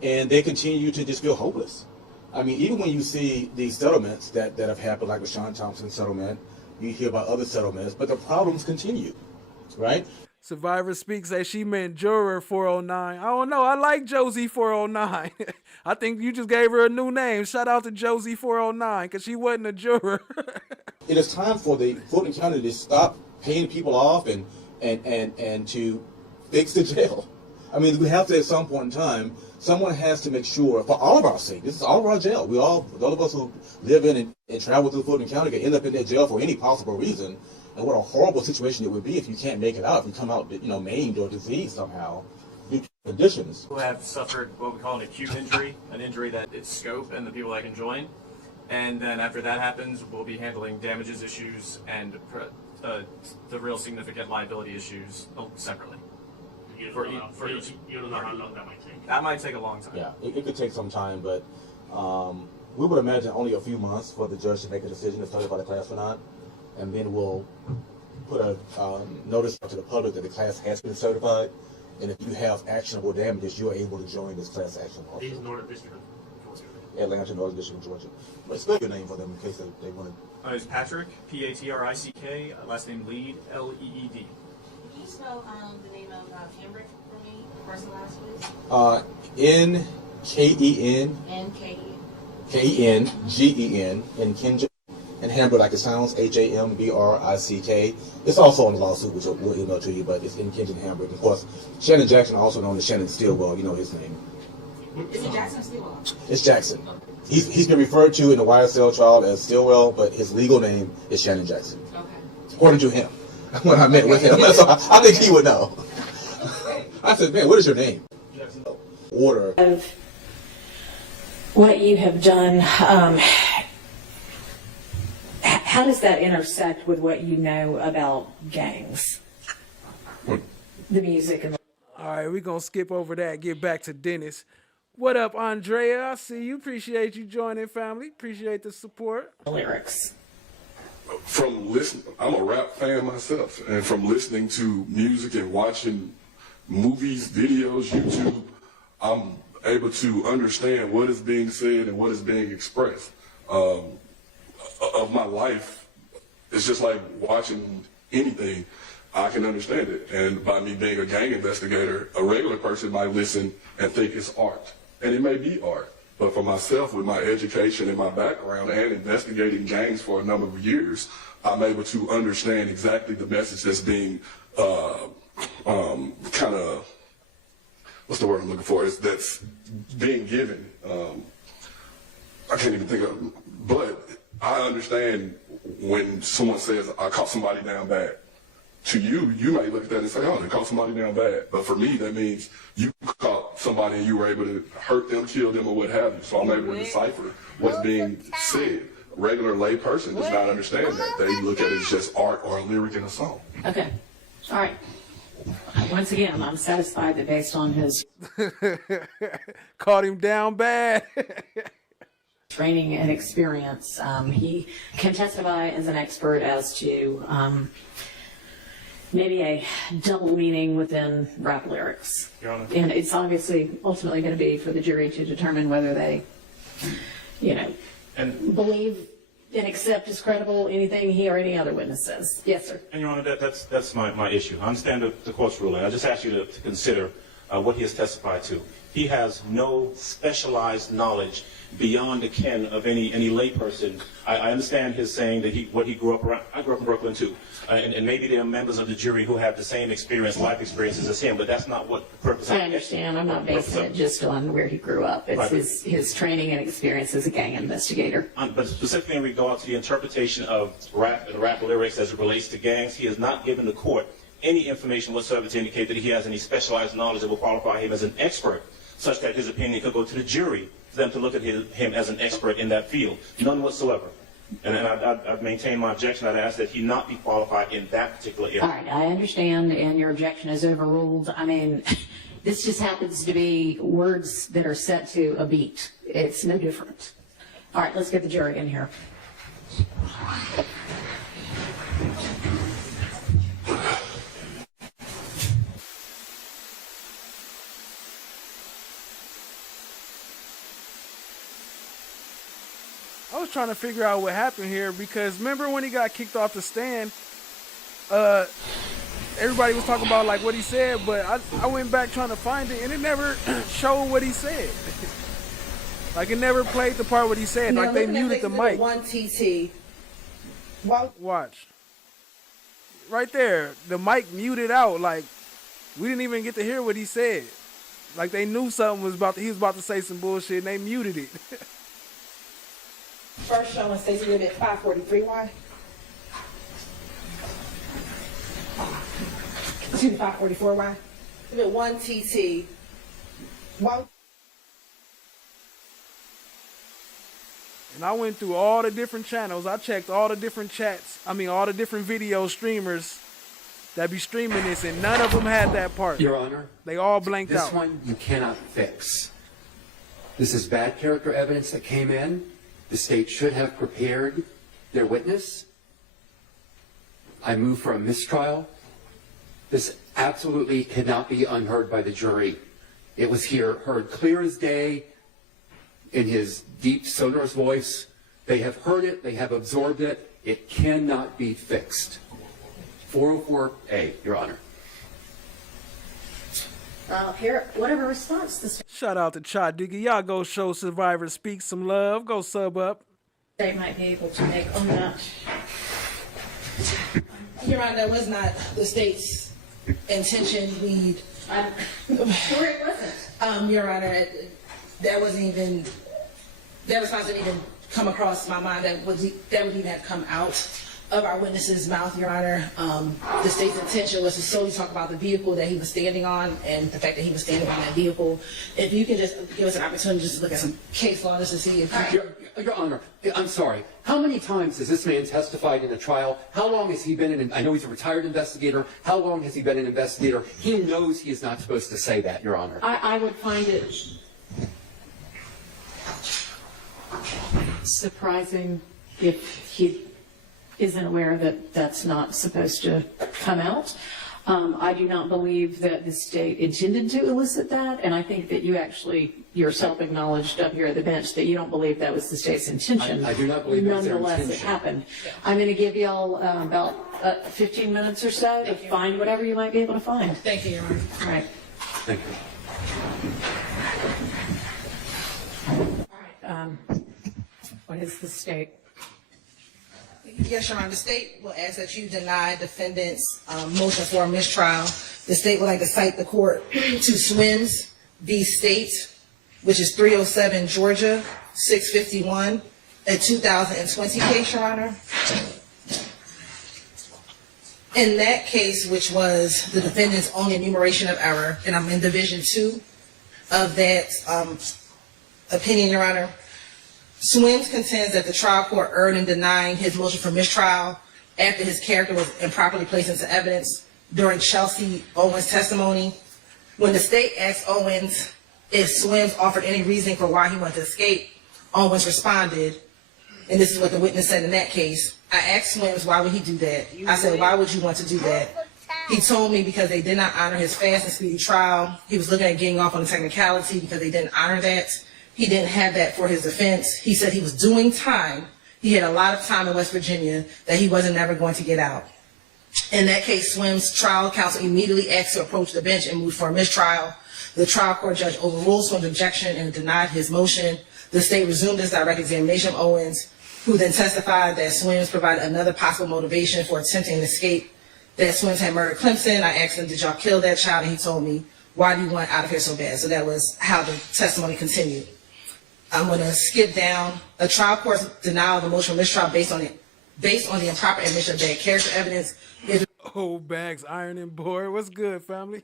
And they continue to just feel hopeless. I mean, even when you see these settlements that have happened, like the Sean Thompson settlement, you hear about other settlements, but the problems continue, right? Survivor Speaks says she meant Juror 409. I don't know. I like Josie 409. I think you just gave her a new name. Shout out to Josie 409 because she wasn't a juror. It is time for the Fulton County to stop paying people off and to fix the jail. I mean, we have to, at some point in time, someone has to make sure, for all of our sake, this is all of our jail. We all, those of us who live in and travel through Fulton County can end up in that jail for any possible reason. And what a horrible situation it would be if you can't make it out, if you come out, maimed or diseased somehow due to conditions. People have suffered what we call an acute injury, an injury that its scope and the people that can join. And then after that happens, we'll be handling damages issues and the real significant liability issues separately. You don't know how long that might take. That might take a long time. Yeah, it could take some time, but we would imagine only a few months for the judge to make a decision to certify the class or not. And then we'll put a notice out to the public that the class has been certified. And if you have actionable damages, you're able to join this class action also. This is Northern District of Georgia. Atlanta, Northern District of Georgia. But spell your name for them in case they want to. It's Patrick, Patrick, last name Lead, Leed. Can you spell the name of Hambrick for me, first and last, please? N-K-E-N. N-K-E-N. K-E-N-G-E-N. In Kenja. And Hambrick, like it sounds, H-A-M-B-R-I-C-K. It's also on the lawsuit, which we'll email to you, but it's in Kenja Hambrick. Of course, Shannon Jackson, also known as Shannon Stillwell, you know his name. Is it Jackson Stillwell? It's Jackson. He's been referred to in the YSL trial as Stillwell, but his legal name is Shannon Jackson. Okay. According to him, when I met with him. So I think he would know. I said, man, what is your name? Order. Of what you have done, how does that intersect with what you know about gangs? The music and all right, we're going to skip over that, get back to Dennis. What up, Andrea? I see you. Appreciate you joining, family. Appreciate the support. Lyrics. From listening, I'm a rap fan myself, and from listening to music and watching movies, videos, YouTube, I'm able to understand what is being said and what is being expressed. Of my life, it's just like watching anything. I can understand it. And by me being a gang investigator, a regular person might listen and think it's art. And it may be art. But for myself, with my education and my background and investigating gangs for a number of years, I'm able to understand exactly the message that's being kind of, what's the word I'm looking for? That's being given. I can't even think of it. But I understand when someone says, I caught somebody down bad. To you, you may look at that and say, oh, they caught somebody down bad. But for me, that means you caught somebody and you were able to hurt them, kill them, or what have you. So I'm able to decipher what's being said. A regular lay person does not understand that. They look at it as just art or a lyric in a song. Okay. All right. Once again, I'm satisfied that based on his caught him down bad. training and experience, he can testify as an expert as to maybe a double meaning within rap lyrics. Your Honor. And it's obviously ultimately going to be for the jury to determine whether they, believe and accept as credible anything he or any other witness says. Yes, sir. And Your Honor, that's my issue. I understand the court's ruling. I just ask you to consider what he has testified to. He has no specialized knowledge beyond the ken of any layperson. I understand his saying that what he grew up around. I grew up in Brooklyn too, and maybe there are members of the jury who have the same life experiences as him, but that's not what the purpose. I understand. I'm not basing it just on where he grew up. It's right. his training and experience as a gang investigator. But specifically in regard to the interpretation of rap lyrics as it relates to gangs, he has not given the court any information whatsoever to indicate that he has any specialized knowledge that will qualify him as an expert, such that his opinion could go to the jury for them to look at him as an expert in that field. None whatsoever. And I've maintained my objection. I'd ask that he not be qualified in that particular area. All right, I understand, and your objection is overruled. I mean, this just happens to be words that are set to a beat. It's no different. All right, let's get the jury in here. I was trying to figure out what happened here because remember when he got kicked off the stand, everybody was talking about like what he said, but I went back trying to find it and it never showed what he said. Like it never played the part what he said. Now, like they muted the mic. One TT. Watch. Right there, the mic muted out. Like we didn't even get to hear what he said. Like they knew something was he was about to say some bullshit and they muted it. First showing Stacey Live at 543Y. Excuse me, 544Y. At 1 TT. And I went through all the different channels. I checked all the different chats. I mean, all the different video streamers that be streaming this, and none of them had that part. Your Honor. They all blanked out. This one you cannot fix. This is bad character evidence that came in. The state should have prepared their witness. I move for a mistrial. This absolutely cannot be unheard by the jury. It was heard clear as day in his deep, sonorous voice. They have heard it. They have absorbed it. It cannot be fixed. 404A, Your Honor. Here, whatever response this Shout out to Chad Diggy. Y'all go show Survivor Speak some love. Go sub up. they might be able to make on that. Your Honor, that was not the state's intention. I'm sure it wasn't. Your Honor, that response didn't even come across my mind that would even have come out of our witness's mouth, Your Honor. The state's intention was to solely talk about the vehicle that he was standing on and the fact that he was standing on that vehicle. If you could just give us an opportunity just to look at some case law just to see if Your Honor, I'm sorry. How many times has this man testified in a trial? How long has he been I know he's a retired investigator. How long has he been an investigator? He knows he is not supposed to say that, Your Honor. I would find it surprising if he isn't aware that that's not supposed to come out. I do not believe that the state intended to elicit that, and I think that you actually yourself acknowledged up here at the bench that you don't believe that was the state's intention. I do not believe that was their Nonetheless, intention. it happened. I'm going to give y'all about 15 minutes or so to find whatever you might be able to find. Thank you, Your Honor. All right. Thank you. All right. What is the state? Yes, Your Honor. The state will ask that you deny defendant's motion for a mistrial. The state would like to cite the court to Swins v. State, which is 307 Georgia, 651 a 2020 case, Your Honor. In that case, which was the defendant's own enumeration of error, and I'm in Division 2 of that opinion, Your Honor, Swims contends that the trial court erred in denying his motion for mistrial after his character was improperly placed into evidence during Chelsea Owens' testimony. When the state asked Owens if Swims offered any reasoning for why he wanted to escape, Owens responded, and this is what the witness said in that case, I asked Swims, why would he do that? I said, why would you want to do that? He told me because they did not honor his fast and speedy trial. He was looking at getting off on a technicality because they didn't honor that. He didn't have that for his defense. He said he was doing time. He had a lot of time in West Virginia that he wasn't never going to get out. In that case, Swims' trial counsel immediately asked to approach the bench and move for a mistrial. The trial court judge overruled Swims' objection and denied his motion. The state resumed its direct examination of Owens, who then testified that Swims provided another possible motivation for attempting an escape, that Swims had murdered Clemson. I asked him, did y'all kill that child? And he told me, why do you want out of here so bad? So that was how the testimony continued. I'm going to skip down. A trial court's denial of the motion for mistrial based on the improper admission of bad character evidence is Old bags, ironing board. What's good, family?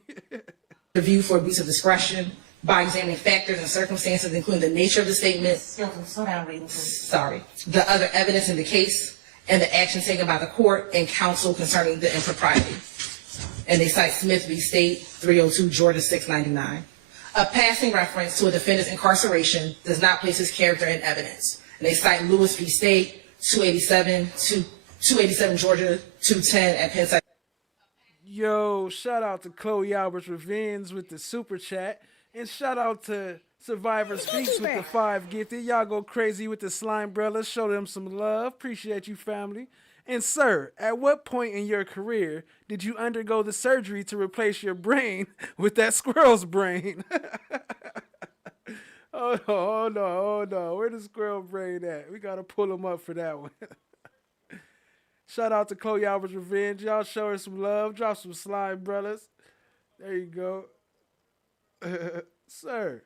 reviewed for abuse of discretion by examining factors and circumstances, including the nature of the statement, the other evidence in the case, and the action taken by the court and counsel concerning the impropriety. And they cite Smith v. State, 302 Georgia 699. A passing reference to a defendant's incarceration does not place his character in evidence. And they cite Lewis v. State, 287 Georgia 210 at Penn State. Yo, shout out to Chloe Albert's Revenge with the super chat. And shout out to Survivor Speaks with the 5 gifted. Y'all go crazy with the slime brothers. Show them some love. Appreciate you, family. And sir, at what point in your career did you undergo the surgery to replace your brain with that squirrel's brain? Oh no. Where the squirrel brain at? We got to pull him up for that one. Shout out to Chloe Albert's Revenge. Y'all show her some love. Drop some slime, brothers. There you go. Sir.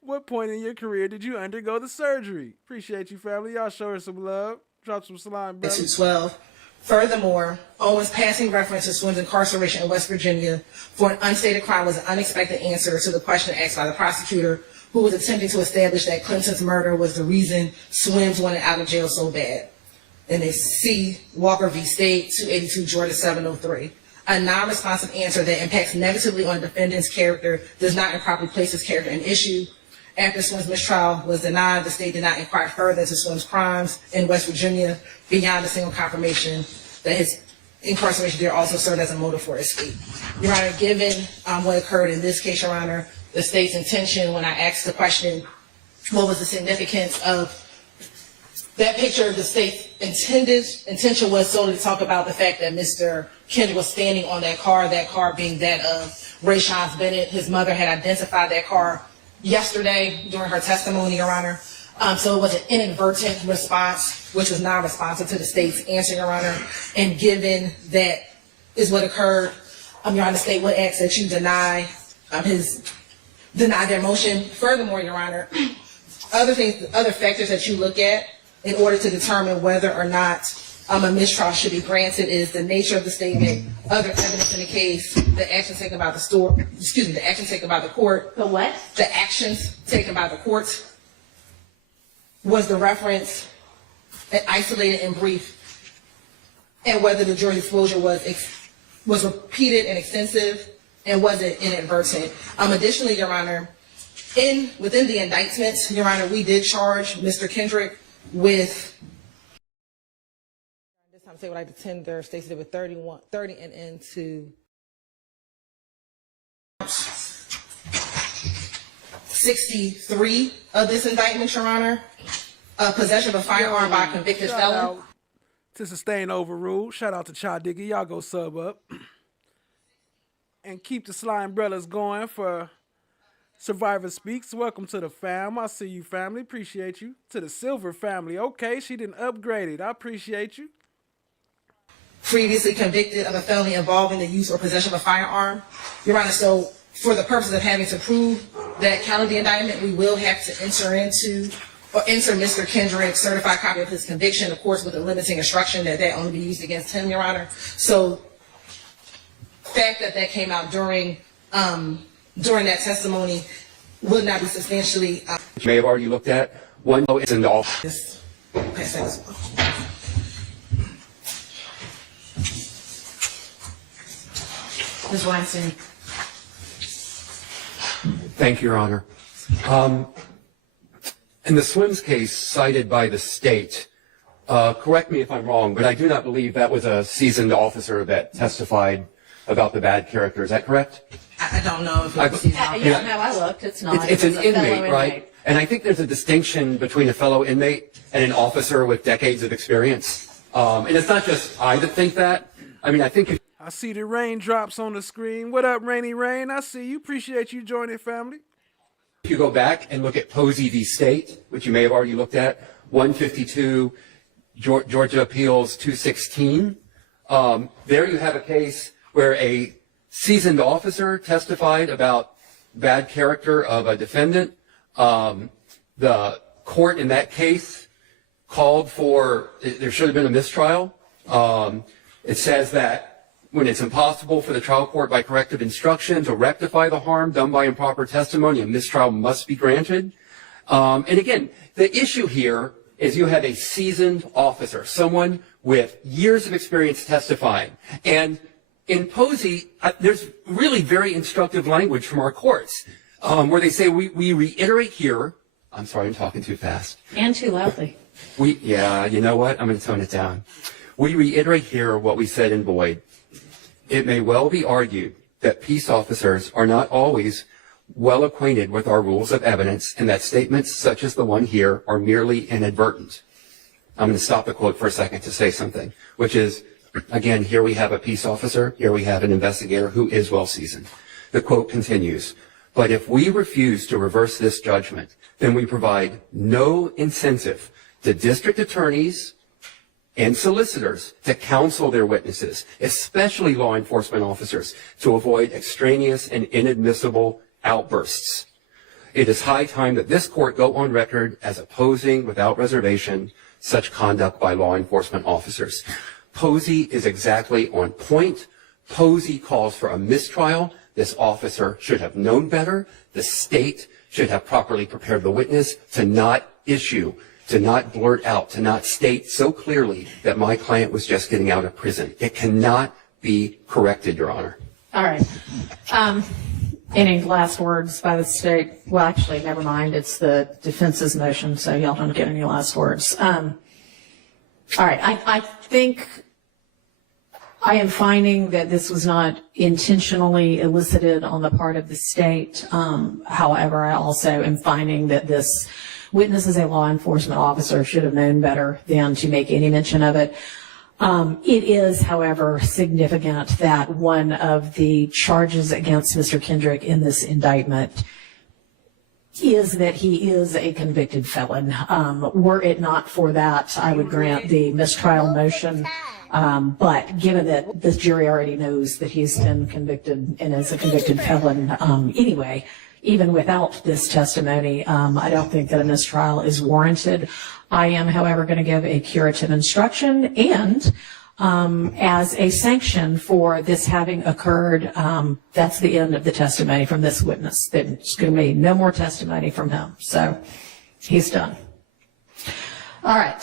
What point in your career did you undergo the surgery? Appreciate you, family. Y'all show her some love. Drop some slime, brothers. 212. Furthermore, Owens' passing reference to Swims' incarceration in West Virginia for an unstated crime was an unexpected answer to the question asked by the prosecutor, who was attempting to establish that Clemson's murder was the reason Swims wanted out of jail so bad. And they see Walker v. State, 282 Georgia 703. A non-responsive answer that impacts negatively on a defendant's character does not improperly place his character in issue. After Swims' mistrial was denied, the state did not inquire further into Swims' crimes in West Virginia beyond a single confirmation that his incarceration there also served as a motive for escape. Your Honor, given what occurred in this case, Your Honor, the state's intention when I asked the question, what was the significance of that picture? The state's intention was solely to talk about the fact that Mr. Kendrick was standing on that car being that of Rayshon Bennett. His mother had identified that car yesterday during her testimony, Your Honor. So it was an inadvertent response, which was non-responsive to the state's answer, Your Honor. And given that is what occurred, Your Honor, the state would ask that you deny their motion. Furthermore, Your Honor, other factors that you look at in order to determine whether or not a mistrial should be granted is the nature of the statement, other evidence in the case, the actions taken by the court. The what? The actions taken by the court. Was the reference isolated and brief, and whether the jury's exposure was repeated and extensive, and was it inadvertent? Additionally, Your Honor, within the indictment, Your Honor, we did charge Mr. Kendrick with, this time say what I did, 10, Stacey did with 30 and into 63 of this indictment, Your Honor. Possession of a firearm by a convicted felon. To sustain overruled. Shout out to Cha Diggy. Y'all go sub up. And keep the slime brothers going for Survivor Speaks. Welcome to the fam. I see you, family. Appreciate you. To the Silver family. Okay, she didn't upgrade it. I appreciate you. Previously convicted of a felony involving the use or possession of a firearm. Your Honor, so for the purpose of having to prove that count of the indictment, we will have to enter Mr. Kendrick's certified copy of his conviction, of course, with a limiting instruction that only be used against him, Your Honor. So the fact that came out during that testimony would not be substantially. You may have already looked at. One is in the office. Ms. Weinstein. Thank you, Your Honor. In the Swims case cited by the state, correct me if I'm wrong, but I do not believe that was a seasoned officer that testified about the bad character. Is that correct? I don't know if it was seasoned. No, I looked. It's not. It's an inmate, right? And I think there's a distinction between a fellow inmate and an officer with decades of experience. And it's not just I that think that. I mean, I think I see the raindrops on the screen. What up, Rainy Rain? I see you. Appreciate you joining, family. if you go back and look at Posey v. State, which you may have already looked at, 152 Georgia Appeals 216, there you have a case where a seasoned officer testified about bad character of a defendant. The court in that case called for, there should have been a mistrial. It says that when it's impossible for the trial court by corrective instruction to rectify the harm done by improper testimony, a mistrial must be granted. And again, the issue here is you have a seasoned officer, someone with years of experience testifying. And in Posey, there's really very instructive language from our courts where they say, we reiterate here, I'm sorry, I'm talking too fast. And too loudly. Yeah, you know what? I'm going to tone it down. We reiterate here what we said in Boyd. It may well be argued that peace officers are not always well acquainted with our rules of evidence and that statements such as the one here are merely inadvertent. I'm going to stop the quote for a second to say something, which is, again, here we have a peace officer, here we have an investigator who is well seasoned. The quote continues, but if we refuse to reverse this judgment, then we provide no incentive to district attorneys and solicitors to counsel their witnesses, especially law enforcement officers, to avoid extraneous and inadmissible outbursts. It is high time that this court go on record as opposing without reservation such conduct by law enforcement officers. Posey is exactly on point. Posey calls for a mistrial. This officer should have known better. The state should have properly prepared the witness to not issue, to not blurt out, to not state so clearly that my client was just getting out of prison. It cannot be corrected, Your Honor. All right. Any last words by the state? Well, actually, never mind. It's the defense's motion, so y'all don't get any last words. All right. I think I am finding that this was not intentionally elicited on the part of the state. However, I also am finding that this witness as a law enforcement officer should have known better than to make any mention of it. It is, however, significant that one of the charges against Mr. Kendrick in this indictment is that he is a convicted felon. Were it not for that, I would grant the mistrial motion. But given that the jury already knows that he's been convicted and is a convicted felon anyway, even without this testimony, I don't think that a mistrial is warranted. I am, however, going to give a curative instruction and as a sanction for this having occurred, that's the end of the testimony from this witness. There's going to be no more testimony from him. So he's done. All right.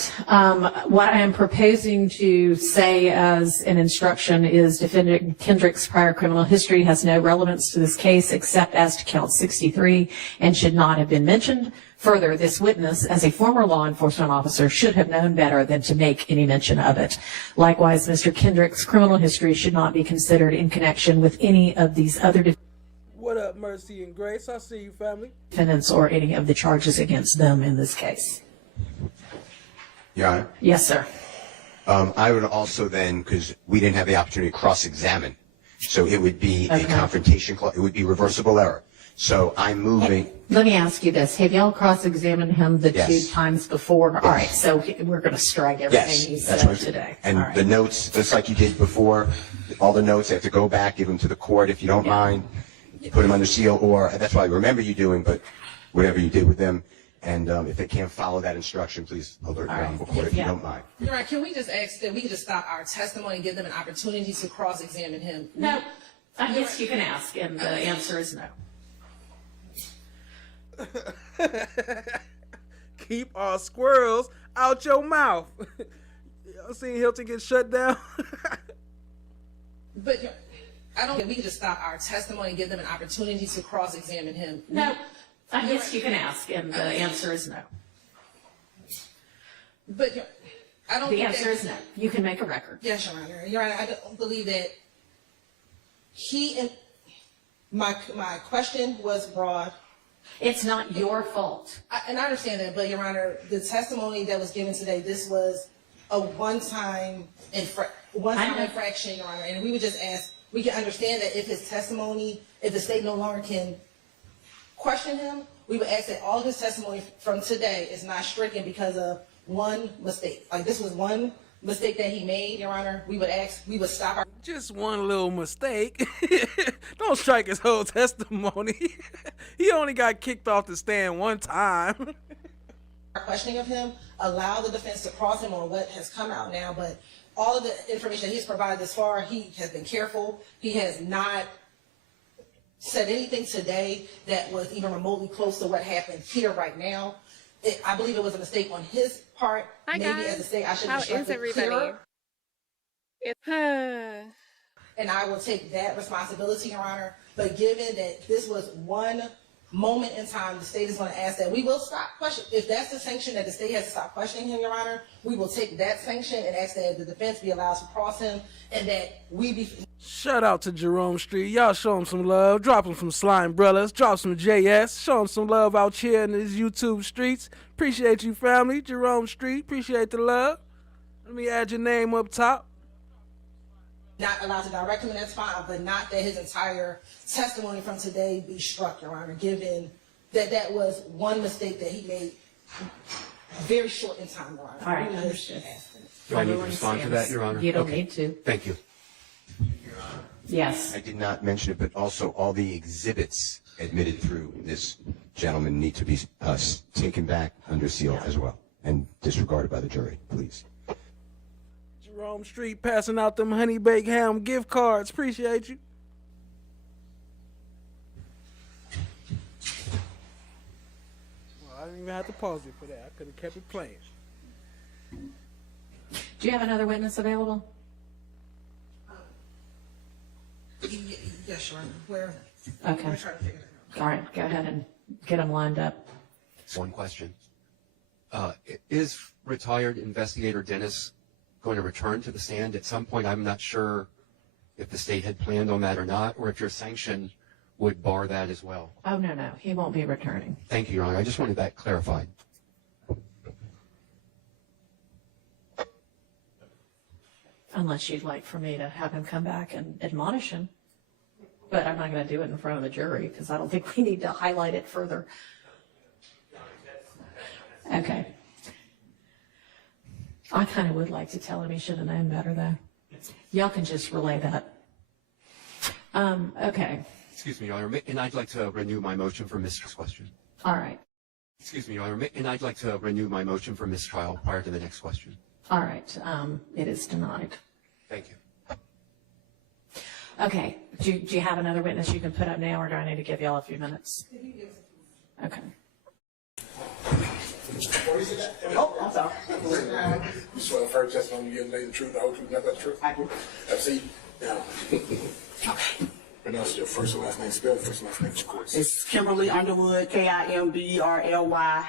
What I am proposing to say as an instruction is Defendant Kendrick's prior criminal history has no relevance to this case except as to count 63 and should not have been mentioned. Further, this witness, as a former law enforcement officer, should have known better than to make any mention of it. Likewise, Mr. Kendrick's criminal history should not be considered in connection with any of these other What up, Mercy and Grace? I see you, family. defendants or any of the charges against them in this case. Yeah. Yes, sir. I would also then, because we didn't have the opportunity to cross-examine, so it would be a confrontation clause. It would be reversible error. So I'm moving. Let me ask you this. Have y'all cross-examined him the Yes. 2 times before? Yes. All right, so we're going to strike everything he said today. And the notes, just like you did before, all the notes, I have to go back, give them to the court if you don't mind. put them under seal, or that's what I remember you doing, but whatever you did with them. And if they can't follow that instruction, please alert the honorable court if you don't mind. You're right. Can we just ask that we can just stop our testimony and give them an opportunity to cross-examine him? No. I guess you can ask, and the answer is no. Keep our squirrels out your mouth. Y'all seen Hilton get shut down? But I don't think we can just stop our testimony and give them an opportunity to cross-examine him. No. I guess you can ask, and the answer is no. But I don't. The answer is no. You can make a record. Yes, Your Honor. Your Honor, I don't believe that he and my question was broad. It's not your fault. And I understand that, but Your Honor, the testimony that was given today, this was a one-time infraction, Your Honor, and we would just ask. We can understand that if his testimony, if the state no longer can question him, we would ask that all of his testimony from today is not stricken because of one mistake. Like, this was one mistake that he made, Your Honor. We would stop our... Just one little mistake. Don't strike his whole testimony. He only got kicked off the stand one time. Our questioning of him, allow the defense to cross him on what has come out now, but all of the information that he's provided this far, he has been careful. He has not said anything today that was even remotely close to what happened here right now. I believe it was a mistake on his part. Hi, maybe guys. as a state, I should How have is everybody? And I will take that responsibility, Your Honor. But given that this was one moment in time, the state is going to ask that we will stop questioning. If that's the sanction that the state has to stop questioning him, Your Honor, we will take that sanction and ask that the defense be allowed to cross him and that we be... Shout out to Jerome Street. Y'all show him some love. Drop him some Slime Brothers. Drop some JS. Show him some love out here in these YouTube streets. Appreciate you, family. Jerome Street. Appreciate the love. Let me add your name up top. Not allowed to direct him, and that's fine, but not that his entire testimony from today be struck, Your Honor, given that that was one mistake that he made very short in time, Your Honor. All right, understood. Do I need to respond to that, Your Honor? You don't need to. Thank you. Yes. I did not mention it, but also all the exhibits admitted through this gentleman need to be taken back under seal as well and disregarded by the jury, please. Jerome Street passing out them honey baked ham gift cards. Appreciate you. Well, I didn't even have to pause it for that. I could have kept it playing. Do you have another witness available? Yes, Your Honor. Where? Okay. We're trying to figure it out. All right, go ahead and get them lined up. One question. Is retired investigator Dennis going to return to the stand at some point? I'm not sure if the state had planned on that or not, or if your sanction would bar that as well. Oh, no, he won't be returning. Thank you, Your Honor. I just wanted that clarified. Unless you'd like for me to have him come back and admonish him. But I'm not going to do it in front of the jury because I don't think we need to highlight it further. Okay. I kind of would like to tell him he should have known better, though. Y'all can just relay that. Okay. Excuse me, Your Honor, and I'd like to renew my motion for mistrial question. All right. Excuse me, Your Honor, and I'd like to renew my motion for mistrial prior to the next question. All right. It is denied. Thank you. Okay. Do you have another witness you can put up now, or do I need to give y'all a few minutes? Okay. Oh, I'm sorry. You swear the first testimony you give the truth, the whole truth, nothing but the truth? I do. See? Now. Okay. Pronounce your first and last name. Spell your first and last name, of course. It's Kimberly Underwood, KIMBERLYUNDERWOOD.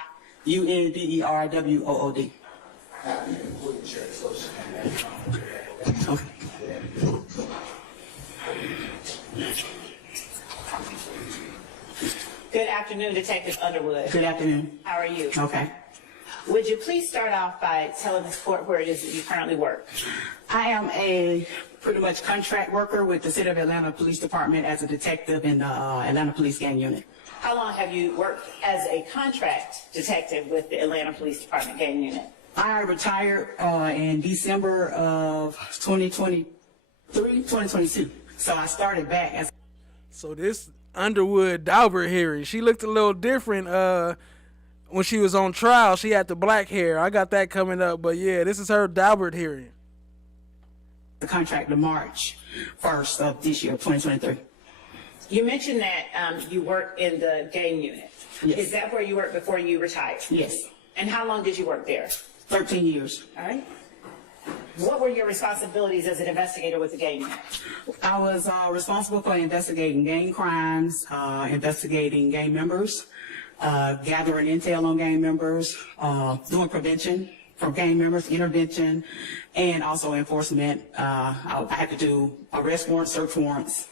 Okay. Good afternoon, Detective Underwood. Good afternoon. How are you? Okay. Would you please start off by telling this court where it is that you currently work? I am a pretty much contract worker with the City of Atlanta Police Department as a detective in the Atlanta Police Gang Unit. How long have you worked as a contract detective with the Atlanta Police Department Gang Unit? I retired in December of 2022. So I started back as... So this Underwood Daubert Hearing. She looked a little different when she was on trial. She had the black hair. I got that coming up, but yeah, this is her Daubert Hearing. The contract to March 1st of this year, 2023. You mentioned that you work in the gang unit. Yes. Is that where you worked before you retired? Yes. And how long did you work there? 13 years. All right. What were your responsibilities as an investigator with the gang unit? I was responsible for investigating gang crimes, investigating gang members, gathering intel on gang members, doing prevention for gang members, intervention, and also enforcement. I had to do arrest warrants, search warrants,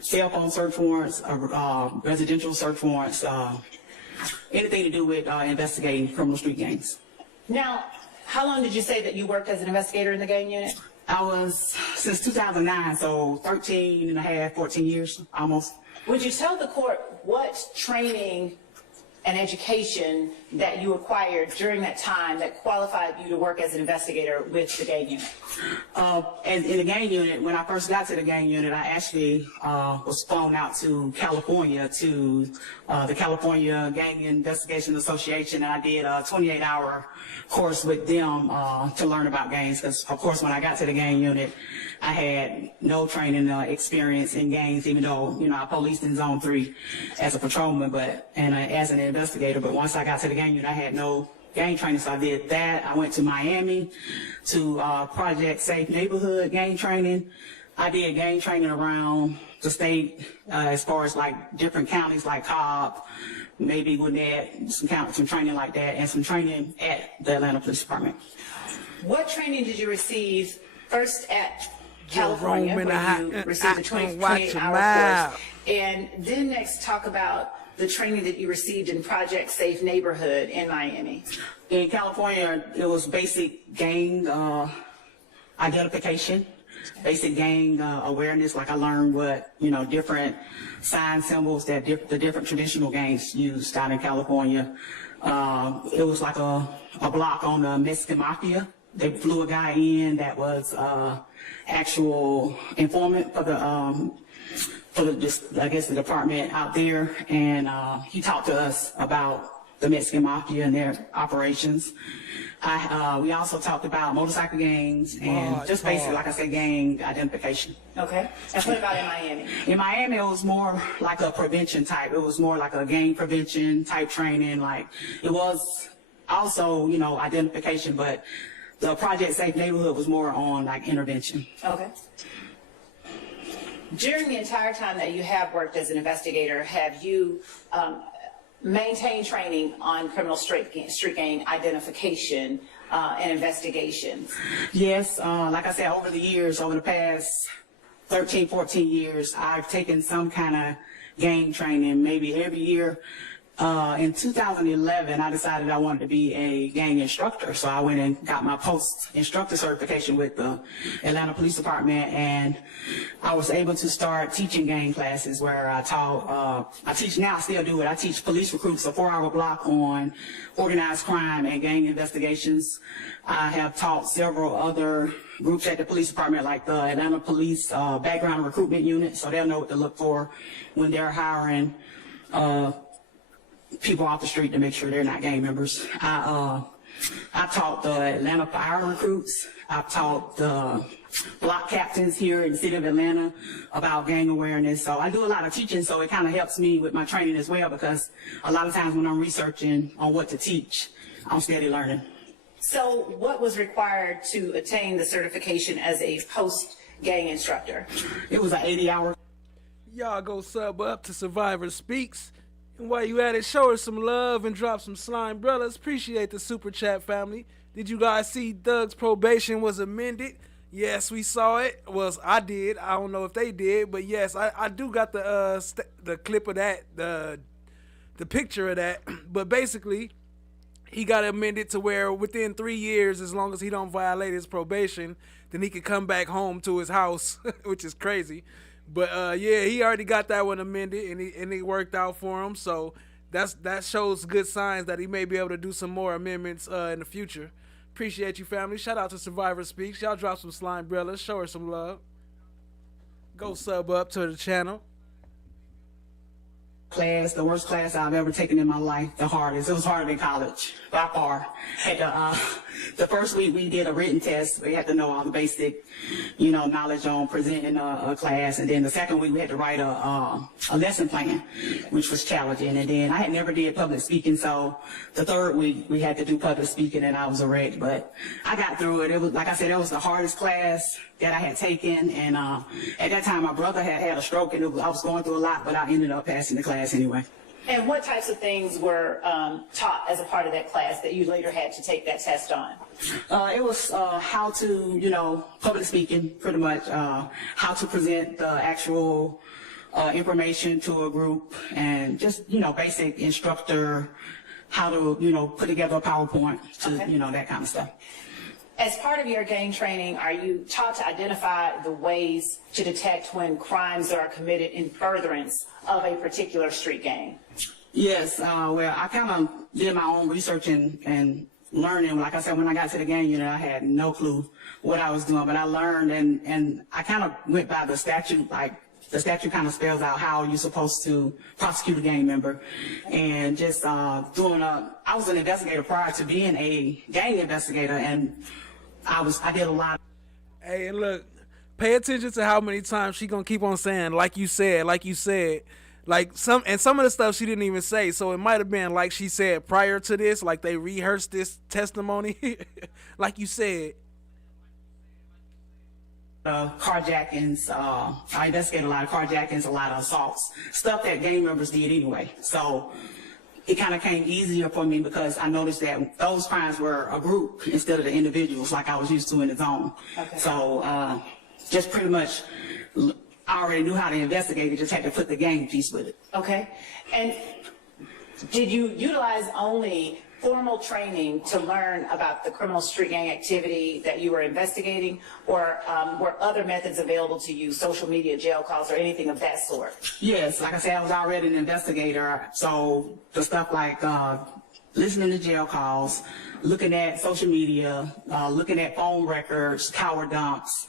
cell phone search warrants, residential search warrants, anything to do with investigating criminal street gangs. Now, how long did you say that you worked as an investigator in the gang unit? I was since 2009, so 13 and a half, 14 years almost. Would you tell the court what training and education that you acquired during that time that qualified you to work as an investigator with the gang unit? And in the gang unit, when I first got to the gang unit, I actually was flown out to California to the California Gang Investigation Association, and I did a 28-hour course with them to learn about gangs. Because, of course, when I got to the gang unit, I had no training experience in gangs, even though, you know, I policed in Zone 3 as a patrolman, and as an investigator. But once I got to the gang unit, I had no gang training, so I did that. I went to Miami to Project Safe Neighborhood gang training. I did gang training around the state as far as like different counties like Cobb, maybe Gwinnett, some training like that, and some training at the Atlanta Police Department. What training did you receive first at California, where you received the 28-hour course, and then next talk about the training that you received in Project Safe Neighborhood in Miami? In California, it was basic gang identification, basic gang awareness. Like I learned what, you know, different sign symbols that the different traditional gangs used out in California. It was like a block on the Mexican Mafia. They flew a guy in that was actual informant for I guess the department out there, and he talked to us about the Mexican Mafia and their operations. We also talked about motorcycle gangs and just basically, like I said, gang identification. Okay. And what about in Miami? In Miami, it was more like a prevention type. It was more like a gang prevention type training. Like it was also, you know, identification, but the Project Safe Neighborhood was more on like intervention. Okay. During the entire time that you have worked as an investigator, have you maintained training on criminal street gang identification and investigations? Yes, like I said, over the past 13, 14 years, I've taken some kind of gang training, maybe every year. In 2011, I decided I wanted to be a gang instructor, so I went and got my post-instructor certification with the Atlanta Police Department, and I was able to start teaching gang classes where I taught, I teach now, I still do it, I teach police recruits a 4-hour block on organized crime and gang investigations. I have taught several other groups at the police department, like the Atlanta Police Background Recruitment Unit, so they'll know what to look for when they're hiring people off the street to make sure they're not gang members. I taught the Atlanta fire recruits. I've taught the block captains here in the city of Atlanta about gang awareness. So I do a lot of teaching, so it kind of helps me with my training as well, because a lot of times when I'm researching on what to teach, I'm steady learning. So what was required to attain the certification as a post-gang instructor? It was an 80-hour. Y'all go sub up to Survivor Speaks. And while you at it, show her some love and drop some slime brothers. Appreciate the super chat, family. Did you guys see Doug's probation was amended? Yes, we saw it. Well, I did. I don't know if they did, but yes, I do got the clip of that, the picture of that. But basically, he got amended to where within 3 years, as long as he don't violate his probation, then he could come back home to his house, which is crazy. But yeah, he already got that one amended, and it worked out for him. So that shows good signs that he may be able to do some more amendments in the future. Appreciate you, family. Shout out to Survivor Speaks. Y'all drop some slime brothers. Show her some love. Go sub up to the channel. class, the worst class I've ever taken in my life, the hardest. It was harder than college, by far. The first week we did a written test. We had to know all the basic, knowledge on presenting a class. And then the second week we had to write a lesson plan, which was challenging. And then I had never did public speaking, so the third week we had to do public speaking, and I was a wreck. But I got through it. It was, like I said, it was the hardest class that I had taken. And at that time, my brother had a stroke, and I was going through a lot, but I ended up passing the class anyway. And what types of things were taught as a part of that class that you later had to take that test on? It was how to, public speaking, pretty much, how to present the actual information to a group, and just, basic instructor, how to, put together a PowerPoint, to, that kind of stuff. As part of your gang training, are you taught to identify the ways to detect when crimes are committed in furtherance of a particular street gang? Yes, well, I kind of did my own research and learning. Like I said, when I got to the gang unit, I had no clue what I was doing, but I learned, and I kind of went by the statute. Like, the statute kind of spells out how you're supposed to prosecute a gang member, and just I was an investigator prior to being a gang investigator, and I did a lot. Hey, and look, pay attention to how many times she gonna keep on saying, like you said. Like some of the stuff she didn't even say, so it might have been like she said prior to this, like they rehearsed this testimony, like you said. Carjackings, I investigated a lot of carjackings, a lot of assaults, stuff that gang members did anyway. So it kind of came easier for me because I noticed that those crimes were a group instead of the individuals like I was used to in the zone. Okay. So just pretty much, I already knew how to investigate it, just had to put the gang piece with it. Okay. And did you utilize only formal training to learn about the criminal street gang activity that you were investigating, or were other methods available to you, social media, jail calls, or anything of that sort? Yes, like I said, I was already an investigator, so the stuff like listening to jail calls, looking at social media, looking at phone records, tower dumps,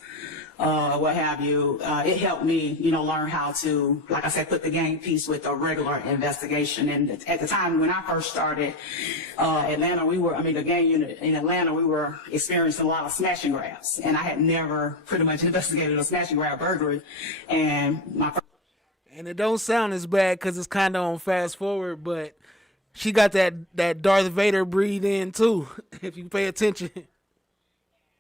what have you, it helped me, learn how to, like I said, put the gang piece with a regular investigation. And at the time when I first started, Atlanta, the gang unit in Atlanta, we were experiencing a lot of smash and grabs. And I had never pretty much investigated a smash and grab burglary. And it don't sound as bad because it's kind of on fast forward, but she got that Darth Vader breathe in too, if you pay attention.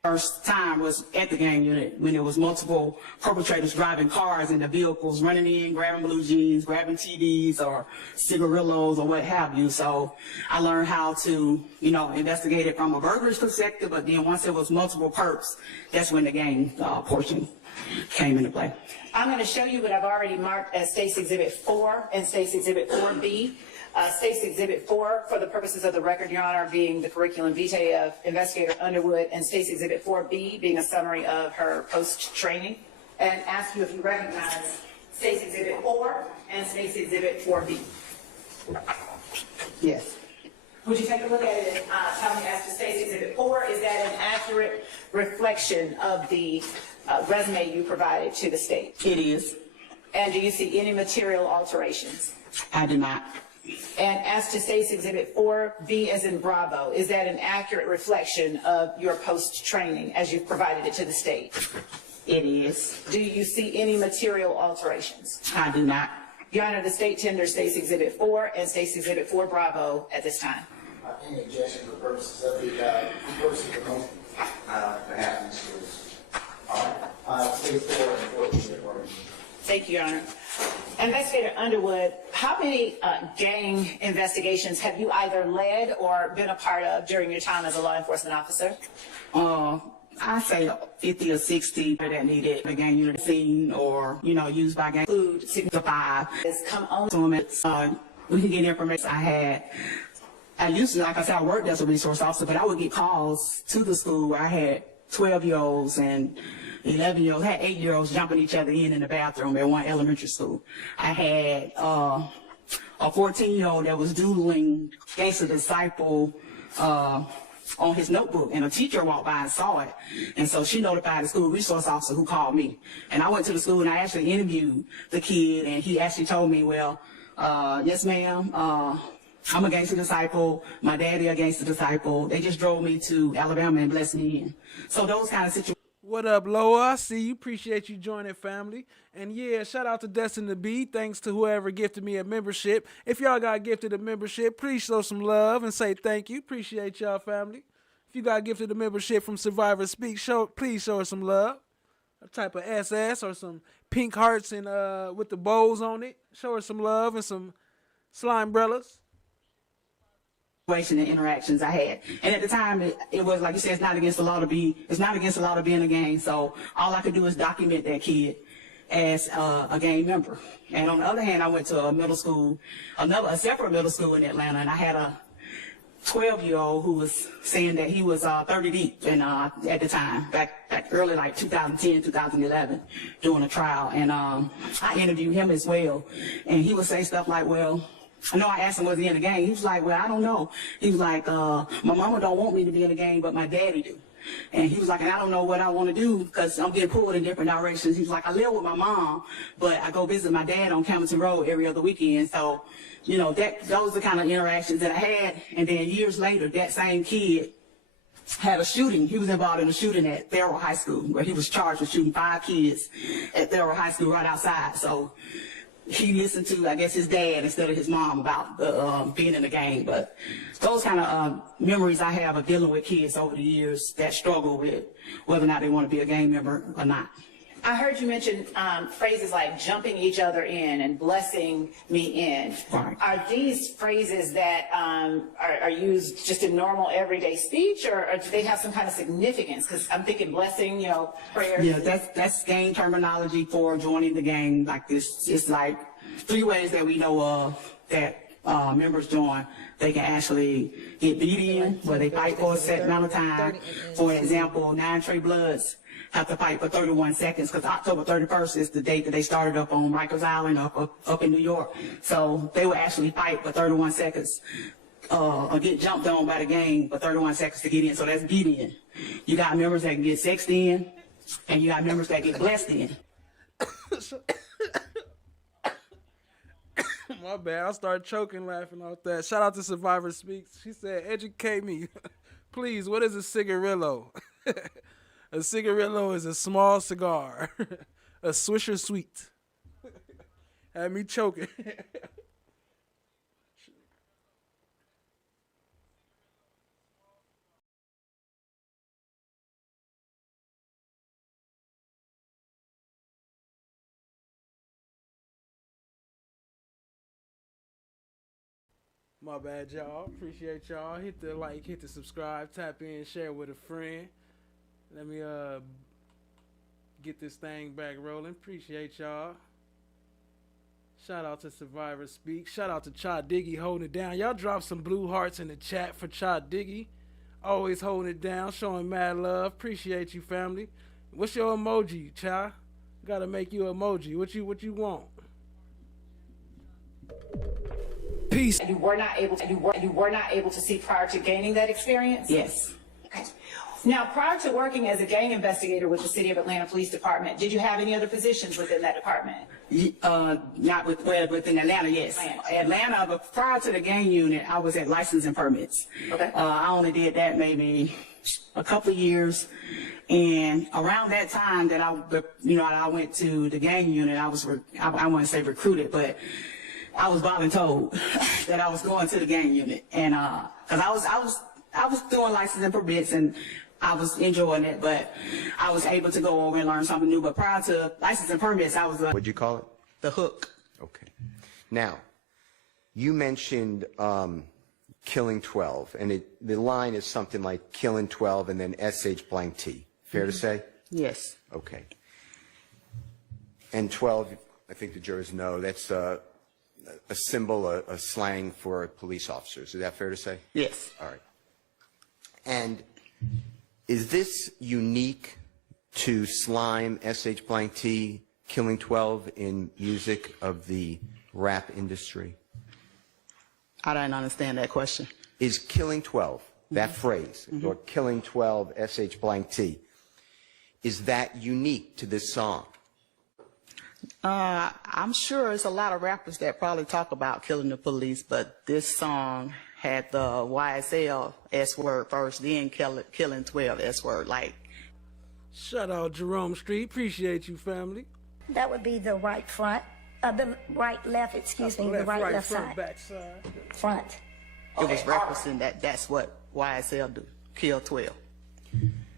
First time was at the gang unit when there was multiple perpetrators driving cars in the vehicles, running in, grabbing blue jeans, grabbing TVs or cigarillos or what have you. So I learned how to, investigate it from a burglar's perspective, but then once it was multiple perps, that's when the gang portion came into play. I'm going to show you what I've already marked as State's Exhibit 4 and State's Exhibit 4B. State's Exhibit 4, for the purposes of the record, Your Honor, being the curriculum vitae of Investigator Underwood, and State's Exhibit 4B being a summary of her post-training, and ask you if you recognize State's Exhibit 4 and State's Exhibit 4B. Yes. Would you take a look at it and tell me, as to State's Exhibit 4, is that an accurate reflection of the resume you provided to the state? It is. And do you see any material alterations? I do not. And as to State's Exhibit 4B as in Bravo, is that an accurate reflection of your post-training as you've provided it to the state? It is. Do you see any material alterations? I do not. Your Honor, the state tenders State's Exhibit 4 and State's Exhibit 4 Bravo at this time. Any objection for purposes of the purposes of the motion? Perhaps, Mr. Lewis. All right. State 4 and 4B. Thank you, Your Honor. Investigator Underwood, how many gang investigations have you either led or been a part of during your time as a law enforcement officer? I say 50 or 60 that needed the gang unit scene or, used by gang. Food, 65 has come on to them. We can get information. I used to, like I said, I worked as a resource officer, but I would get calls to the school where I had 12-year-olds and 11-year-olds, had 8-year-olds jumping each other in the bathroom at one elementary school. I had a 14-year-old that was doodling Gangster Disciple on his notebook, and a teacher walked by and saw it. And so she notified the school resource officer, who called me. And I went to the school and I actually interviewed the kid, and he actually told me, well, Yes, ma'am. I'm a gangster disciple. My daddy a gangster disciple. They just drove me to Alabama and blessed me in. So those kind of situations. What up, Loa? I see you. Appreciate you joining, family. And yeah, shout out to Destin the B. Thanks to whoever gifted me a membership. If y'all got gifted a membership, please show some love and say thank you. Appreciate y'all, family. If you got gifted a membership from Survivor Speak, please show us some love. A type of SS or some pink hearts and with the bows on it. Show her some love and some slime umbrellas. And interactions I had, and at the time it was like you said, it's not against the law to be in a gang. So all I could do is document that kid as a gang member. And on the other hand, I went to a middle school, a separate middle school in Atlanta, and I had a 12-year-old who was saying that he was 30 deep, and at the time, back early like 2010, 2011, doing a trial, and I interviewed him as well, and he would say stuff like, well, I know I asked him, was he in a gang? He was like, well, I don't know. He was like, my mama don't want me to be in a gang, but my daddy do. And he was like, and I don't know what I want to do because I'm getting pulled in different directions. He was like, I live with my mom, but I go visit my dad on Camden Road every other weekend. So, you know, those are the kind of interactions that I had. And then years later, that same kid had a shooting. He was involved in a shooting at Thurl High School where he was charged with shooting 5 kids at Thurl High School right outside. So he listened to, I guess, his dad instead of his mom about being in the gang. But those kind of memories I have of dealing with kids over the years that struggle with whether or not they want to be a gang member or not. I heard you mention phrases like jumping each other in and blessing me in. Right. Are these phrases that are used just in normal everyday speech, or do they have some kind of significance? Because I'm thinking blessing, you know, prayers. Yeah, that's gang terminology for joining the gang. Like this, it's like 3 ways that we know of that members join. They can actually get beat in, where they fight for a set amount of time. For example, 9 Trey Bloods have to fight for 31 seconds because October 31st is the date that they started up on Rikers Island up in New York. So they would actually fight for 31 seconds or get jumped on by the gang for 31 seconds to get in. So that's beat in. You got members that can get sexed in, and you got members that get blessed in. My bad. I started choking laughing off that. Shout out to Survivor Speaks. She said, educate me. Please, what is a cigarillo? A cigarillo is a small cigar. A Swisher Sweet. Had me choking. My bad, y'all. Appreciate y'all. Hit the like, hit the subscribe, tap in, share with a friend. Let me get this thing back rolling. Appreciate y'all. Shout out to Survivor Speak. Shout out to Cha Diggy holding it down. Y'all drop some blue hearts in the chat for Cha Diggy. Always holding it down, showing mad love. Appreciate you, family. What's your emoji, Cha? Gotta make you an emoji. What you want? Peace. You were not able to see prior to gaining that experience? Yes. Okay. Now, prior to working as a gang investigator with the City of Atlanta Police Department, did you have any other positions within that department? Not within Atlanta, yes. Atlanta, but prior to the gang unit, I was at licensing permits. Okay. I only did that maybe a couple of years. And around that time that I went to the gang unit, I want to say recruited, but I was voluntold that I was going to the gang unit. And, cause I was doing licensing permits and I was enjoying it, but I was able to go over and learn something new. But prior to licensing permits, I was What'd you call it? The hook. Okay. Now, you mentioned killing 12, and the line is something like killing 12 and then SH blank T. Fair to say? Yes. Okay. And 12, I think the jurors know, that's a symbol, a slang for police officers. Is that fair to say? Yes. All right. And is this unique to slime, SH blank T, killing 12 in music of the rap industry? I don't understand that question. Is killing 12, that phrase, or killing 12, SH blank T, is that unique to this song? I'm sure it's a lot of rappers that probably talk about killing the police, but this song had the YSL S word first, then killing 12 S word. Like, Shout out Jerome Street. Appreciate you, family. That would be the right front, the right left, excuse me, the right left front, side. back side. Front. it was referencing that's what YSL do, kill 12.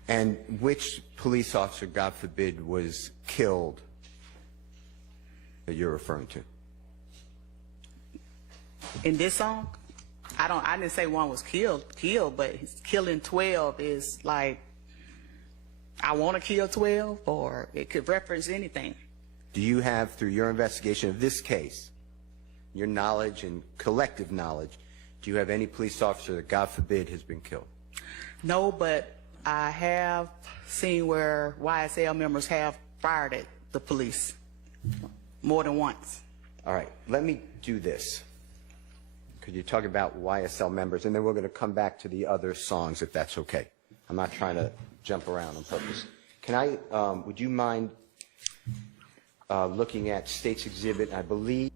And which police officer, God forbid, was killed that you're referring to? In this song, I didn't say one was killed, but killing 12 is like, I want to kill 12, or it could reference anything. Do you have, through your investigation of this case, your knowledge and collective knowledge, do you have any police officer that, God forbid, has been killed? No, but I have seen where YSL members have fired at the police more than once. All right, let me do this. Could you talk about YSL members, and then we're going to come back to the other songs, if that's okay. I'm not trying to jump around on purpose. Can I, would you mind looking at State's Exhibit, I believe?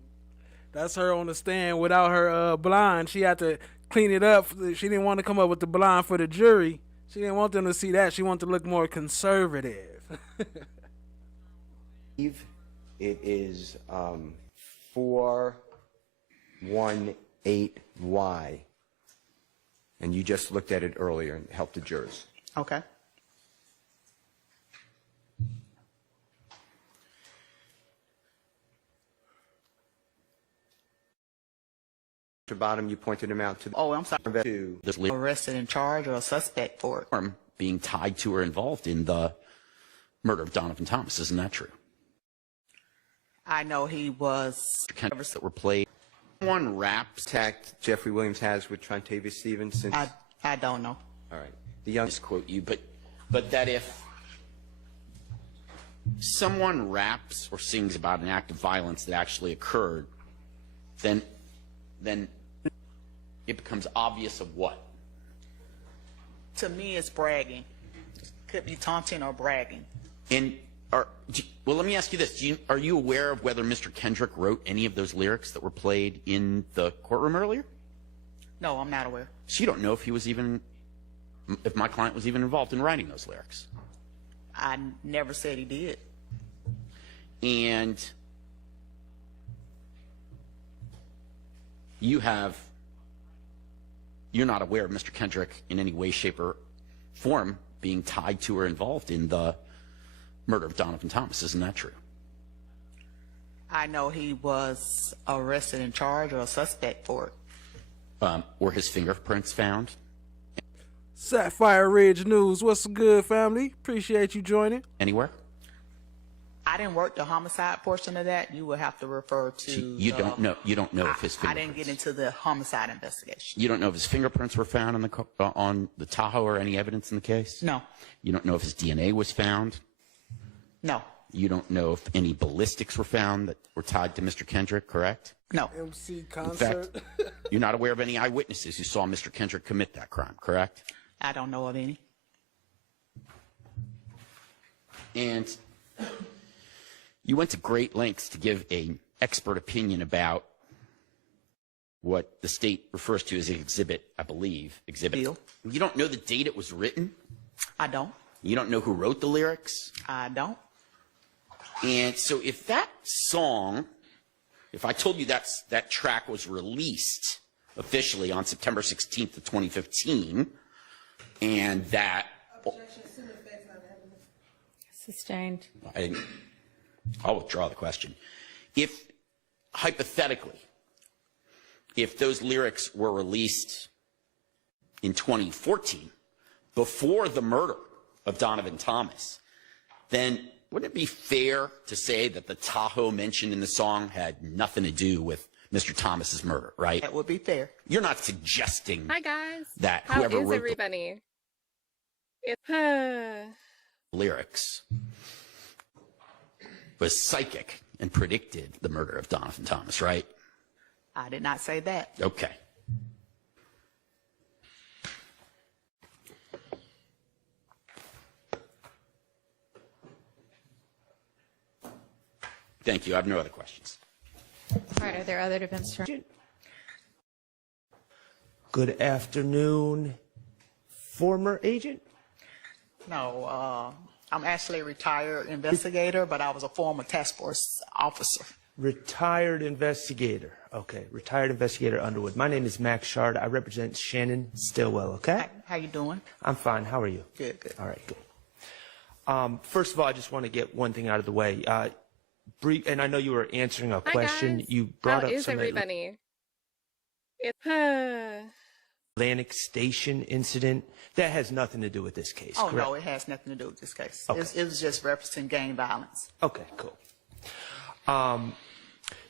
That's her on the stand without her blind. She had to clean it up. She didn't want to come up with the blind for the jury. She didn't want them to see that. She wanted to look more conservative. It is 418Y. And you just looked at it earlier and helped the jurors. Okay. Mr. Bottom, you pointed him out to. Oh, I'm sorry. To Arrested in charge or a suspect for it. Being tied to or involved in the murder of Donovan Thomas. Isn't that true? I know he was. That were played. One raps. Attacked Jeffrey Williams has with Trontavious Stevens since. I don't know. All right. The young. Quote you, but that if someone raps or sings about an act of violence that actually occurred, then it becomes obvious of what? To me, it's bragging. Could be taunting or bragging. Well, let me ask you this. Are you aware of whether Mr. Kendrick wrote any of those lyrics that were played in the courtroom earlier? No, I'm not aware. So you don't know if if my client was even involved in writing those lyrics? I never said he did. And you're not aware of Mr. Kendrick in any way, shape, or form being tied to or involved in the murder of Donovan Thomas. Isn't that true? I know he was arrested in charge or a suspect for it. Were his fingerprints found? Sapphire Ridge News. What's good, family? Appreciate you joining. Anywhere? I didn't work the homicide portion of that. You would have to refer to. You don't know. You don't know if his fingerprints. I didn't get into the homicide investigation. You don't know if his fingerprints were found on the Tahoe or any evidence in the case? No. You don't know if his DNA was found? No. You don't know if any ballistics were found that were tied to Mr. Kendrick, correct? No. MC concert. In fact, you're not aware of any eyewitnesses who saw Mr. Kendrick commit that crime, correct? I don't know of any. And you went to great lengths to give an expert opinion about what the state refers to as an exhibit, I believe. Exhibit. Deal. You don't know the date it was written? I don't. You don't know who wrote the lyrics? I don't. And so if that song, if I told you that track was released officially on September 16th of 2015, and that... Sustained. I'll withdraw the question. If, hypothetically, if those lyrics were released in 2014, before the murder of Donovan Thomas, then wouldn't it be fair to say that the Tahoe mentioned in the song had nothing to do with Mr. Thomas's murder, right? That would be fair. You're not suggesting Hi, guys. that How whoever is wrote everybody? the lyrics was psychic and predicted the murder of Donovan Thomas, right? I did not say that. Okay. Thank you. I have no other questions. All right, are there other defense attorneys? Good afternoon, former agent? No, I'm actually a retired investigator, but I was a former task force officer. Retired investigator. Okay, retired investigator Underwood. My name is Max Shard. I represent Shannon Stillwell, okay? How you doing? I'm fine. How are you? Good, good. All right, good. First of all, I just want to get one thing out of the way. Brief, and I know you were answering a question. Guys. You brought How up is some everybody? Atlantic Station incident. That has nothing to do with this case, Oh, correct? no, it has nothing to do with this case. Okay. It was just referencing gang violence. Okay, cool.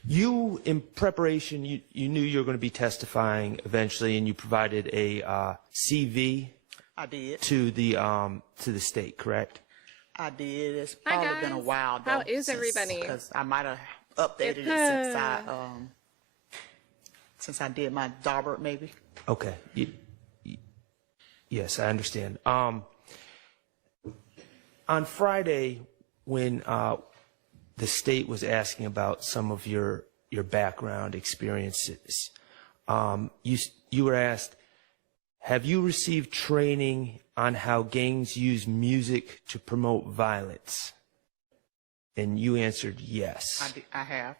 You, in preparation, you knew you were going to be testifying eventually, and you provided a CV. I did. To the state, correct? I did. It's Hi, probably been a guys. while, though. How is everybody? Because I might have updated it since I did my Daubert, maybe. Okay. Yes, I understand. On Friday, when the state was asking about some of your background experiences, you were asked, have you received training on how gangs use music to promote violence? And you answered yes. I have.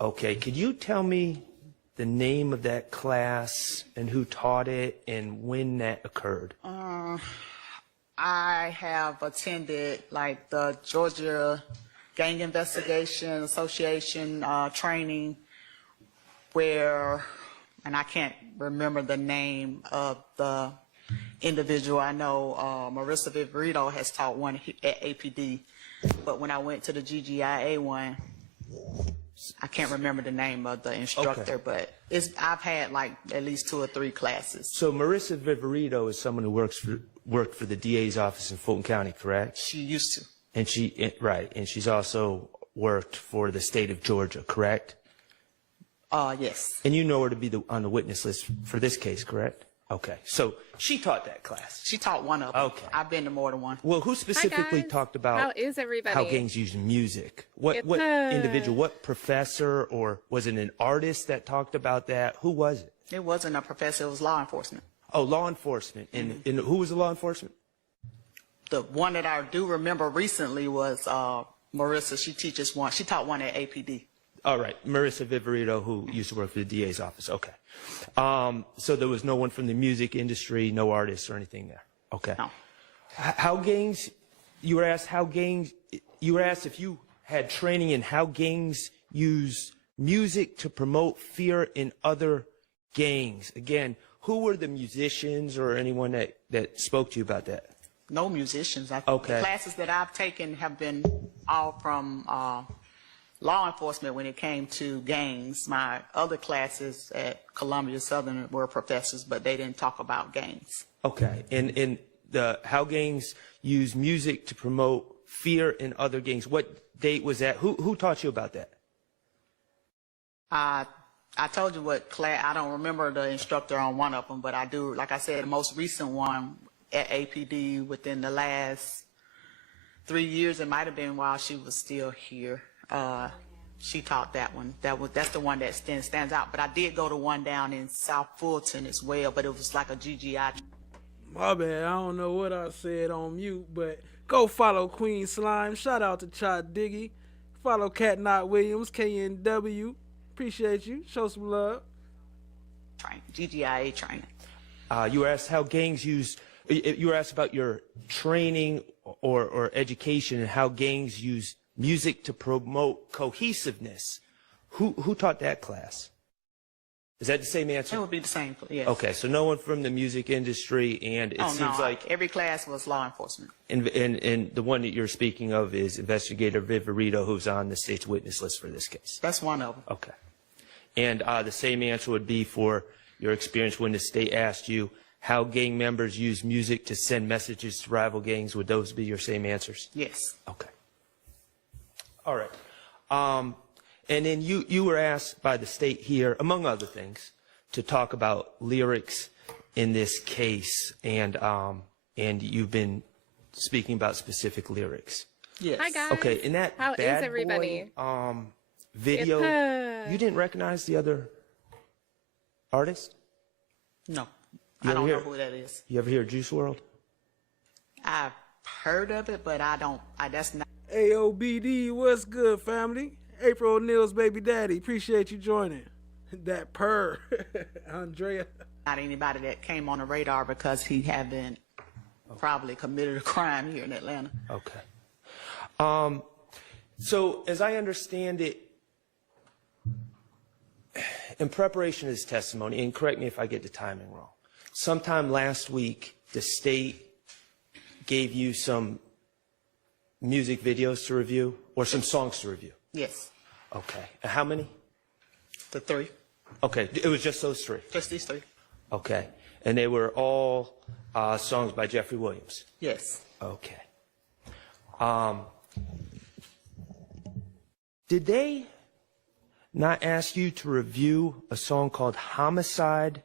Okay, could you tell me the name of that class and who taught it and when that occurred? I have attended like the Georgia Gang Investigation Association training where, and I can't remember the name of the individual. I know Marissa Viverito has taught one at APD, but when I went to the GGIA one, I can't remember the name of the instructor, but I've had like at least 2 or 3 classes. So Marissa Viverito is someone who worked for the DA's office in Fulton County, correct? She used to. And right, and she's also worked for the state of Georgia, correct? Yes. And you know her to be on the witness list for this case, correct? Okay, so she taught that class. She taught one of them. Okay. I've been to more than one. Well, who specifically guys. talked about How is everybody? how gangs use music? What individual, what professor, or was it an artist that talked about that? Who was it? It wasn't a professor, it was law enforcement. Oh, law enforcement. And who was the law enforcement? The one that I do remember recently was Marissa. She taught one at APD. All right, Marissa Viverito, who used to work for the DA's office. Okay. So there was no one from the music industry, no artists or anything there. Okay. No. How gangs, you were asked if you had training in how gangs use music to promote fear in other gangs. Again, who were the musicians or anyone that spoke to you about that? No musicians. Okay. The classes that I've taken have been all from law enforcement when it came to gangs. My other classes at Columbia Southern were professors, but they didn't talk about gangs. Okay. And how gangs use music to promote fear in other gangs. What date was that? Who taught you about that? I told you what class. I don't remember the instructor on one of them, but I do. Like I said, the most recent one at APD within the last 3 years. It might have been while she was still here. She taught that one. That's the one that stands out. But I did go to one down in South Fulton as well, but it was like a GGI. My bad. I don't know what I said on mute, but go follow Queen Slime. Shout out to Chad Diggy. Follow Cat Knott Williams, KNW. Appreciate you. Show some love. GGIA training. You were asked how gangs use. You were asked about your training or education and how gangs use music to promote cohesiveness. Who taught that class? Is that the same answer? It would be the same, yes. Okay, so no one from the music industry, and it seems like every class was law enforcement. And the one that you're speaking of is Investigator Viverito, who's on the state's witness list for this case. That's one of them. Okay. And the same answer would be for your experience when the state asked you how gang members use music to send messages to rival gangs. Would those be your same answers? Yes. Okay. All right. And then you were asked by the state here, among other things, to talk about lyrics in this case, and you've been speaking about specific lyrics. Yes. Hi guys. Okay, in that How is Bad everybody? Boy video, It's, you didn't recognize the other artist? No, You I ever don't hear- know who that is. You ever hear Juice WRLD? I've heard of it, but that's not. AOBD, what's good, family? April O'Neil's baby daddy. Appreciate you joining. That purr, Andrea. Not anybody that came on the radar because he haven't probably committed a crime here in Atlanta. Okay. So as I understand it, in preparation of this testimony, and correct me if I get the timing wrong, sometime last week, the state gave you some music videos to review or some songs to review. Yes, Okay. And how many? the three. Okay. It was just those three. Just these three. Okay. And they were all songs by Jeffrey Williams. Yes. Okay. Did they not ask you to review a song called Homicide,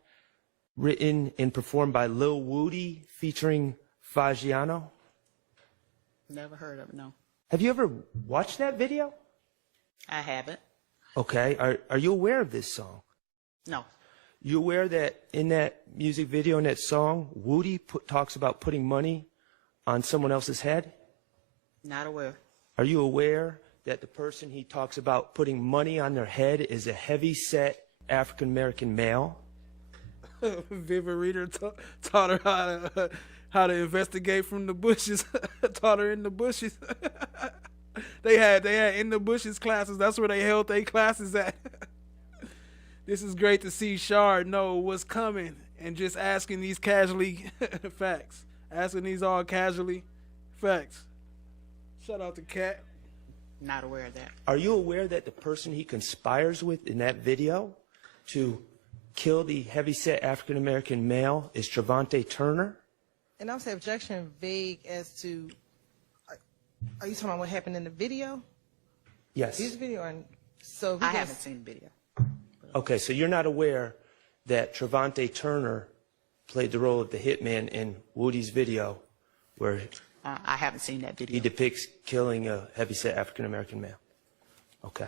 written and performed by Lil Woody featuring Fagiano? Never heard of it, no. Have you ever watched that video? I haven't. Okay. Are you aware of this song? No. You aware that in that music video, in that song, Woody talks about putting money on someone else's head? Not aware. Are you aware that the person he talks about putting money on their head is a heavy-set African-American male? Viva Reader taught her how to investigate from the bushes. Taught her in the bushes. They had in the bushes classes. That's where they held their classes at. This is great to see Shard know what's coming and just asking these casually facts. Asking these all casually facts. Shout out to Kat. Not aware of that. Are you aware that the person he conspires with in that video to kill the heavy-set African-American male is Trevante Turner? And I would say objection vague as to, are you talking about what happened in the video? Yes. This video? So I haven't seen the video. Okay, so you're not aware that Trevante Turner played the role of the hitman in Woody's video where I haven't seen that video. he depicts killing a heavy-set African-American male. Okay.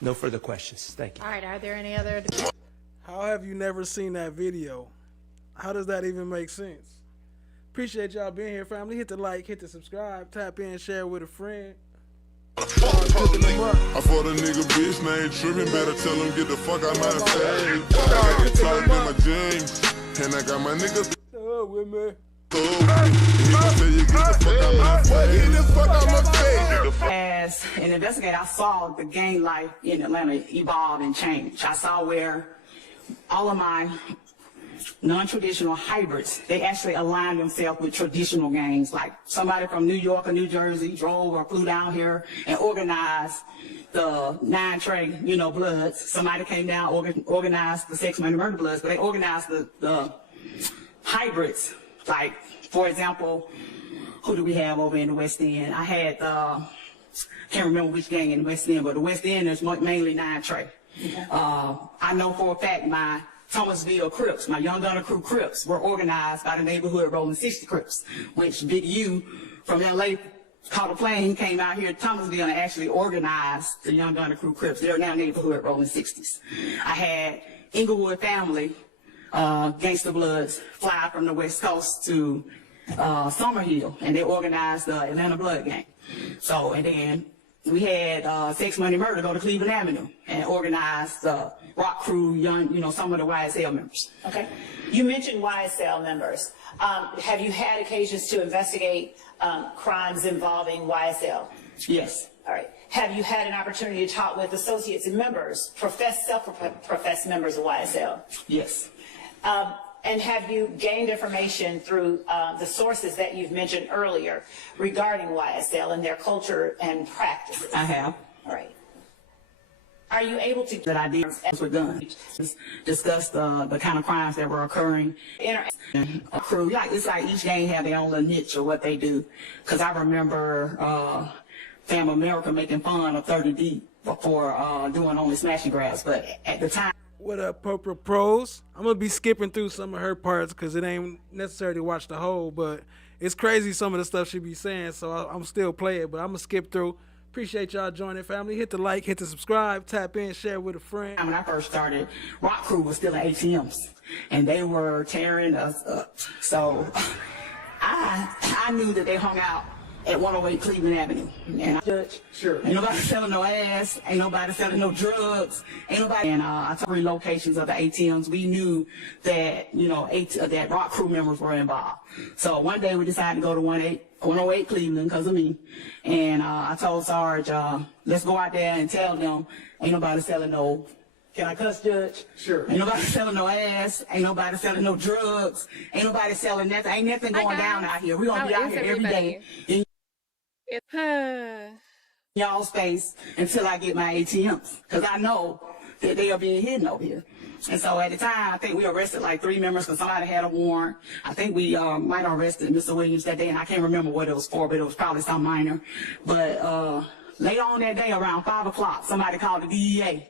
No further questions. Thank you. All right, are there any other? How have you never seen that video? How does that even make sense? Appreciate y'all being here, family. Hit the like, hit the subscribe, tap in, share with a friend. I fought a nigga bitch name trippin', better tell him get the fuck out my face. I got it tighter than my jeans, and I got my niggas. Oh, with me. As an investigator, I saw the gang life in Atlanta evolve and change. I saw where all of my non-traditional hybrids, they actually aligned themselves with traditional gangs. Like somebody from New York or New Jersey drove or flew down here and organized the 9 Trey, Bloods. Somebody came down, organized the Sex Money Murder Bloods, but they organized the hybrids. Like, for example, who do we have over in the West End? I had, can't remember which gang in the West End, but the West End is mainly 9 Trey. I know for a fact my Thomasville Crips, my Young Gunner Crew Crips, were organized by the neighborhood Rolling 60 Crips, which Big U from LA caught a plane, came out here to Thomasville and actually organized the Young Gunner Crew Crips. They're now neighborhood Rolling 60s. I had Inglewood family, Gangsta Bloods, fly from the West Coast to Summerhill, and they organized the Atlanta Blood Gang. So, and then we had Sex Money Murder go to Cleveland Avenue and organize the Rock Crew, some of the YSL members. Okay. You mentioned YSL members. Have you had occasions to investigate crimes involving YSL? Yes. All right. Have you had an opportunity to talk with associates and members, self-professed members of YSL? Yes. And have you gained information through the sources that you've mentioned earlier regarding YSL and their culture and practices? I have. All right. Are you able to... That I did with guns. Discuss the kind of crimes that were occurring. Crew, it's like each gang have their own little niche of what they do. Because I remember Fam America making fun of 30 Deep before doing only Smash and Grabs. But at the time... What up, Pros? I'm going to be skipping through some of her parts because it ain't necessary to watch the whole, but it's crazy some of the stuff she be saying, so I'm still playing, but I'm going to skip through. Appreciate y'all joining, family. Hit the like, hit the subscribe, tap in, share with a friend. When I first started, Rock Crew was still at ATMs, and they were tearing us up. So I knew that they hung out at 108 Cleveland Avenue. And I judge, sure, ain't nobody selling no ass, ain't nobody selling no drugs, ain't nobody. And I took 3 locations of the ATMs. We knew that, you know, that Rock Crew members were involved. So one day we decided to go to 108 Cleveland because of me. And I told Sarge, let's go out there and tell them ain't nobody selling no. Can I cuss, Judge? Sure. Ain't nobody selling no ass. Ain't nobody selling no drugs. Ain't nobody selling nothing. Ain't nothing going down out here. We're going to be out here every day in y'all's face until I get my ATMs. Because I know that they are being hidden over here. And so at the time, I think we arrested like 3 members because somebody had a warrant. I think we might have arrested Mr. Williams that day, and I can't remember what it was for, but it was probably some minor. But later on that day, around 5 o'clock, somebody called the DEA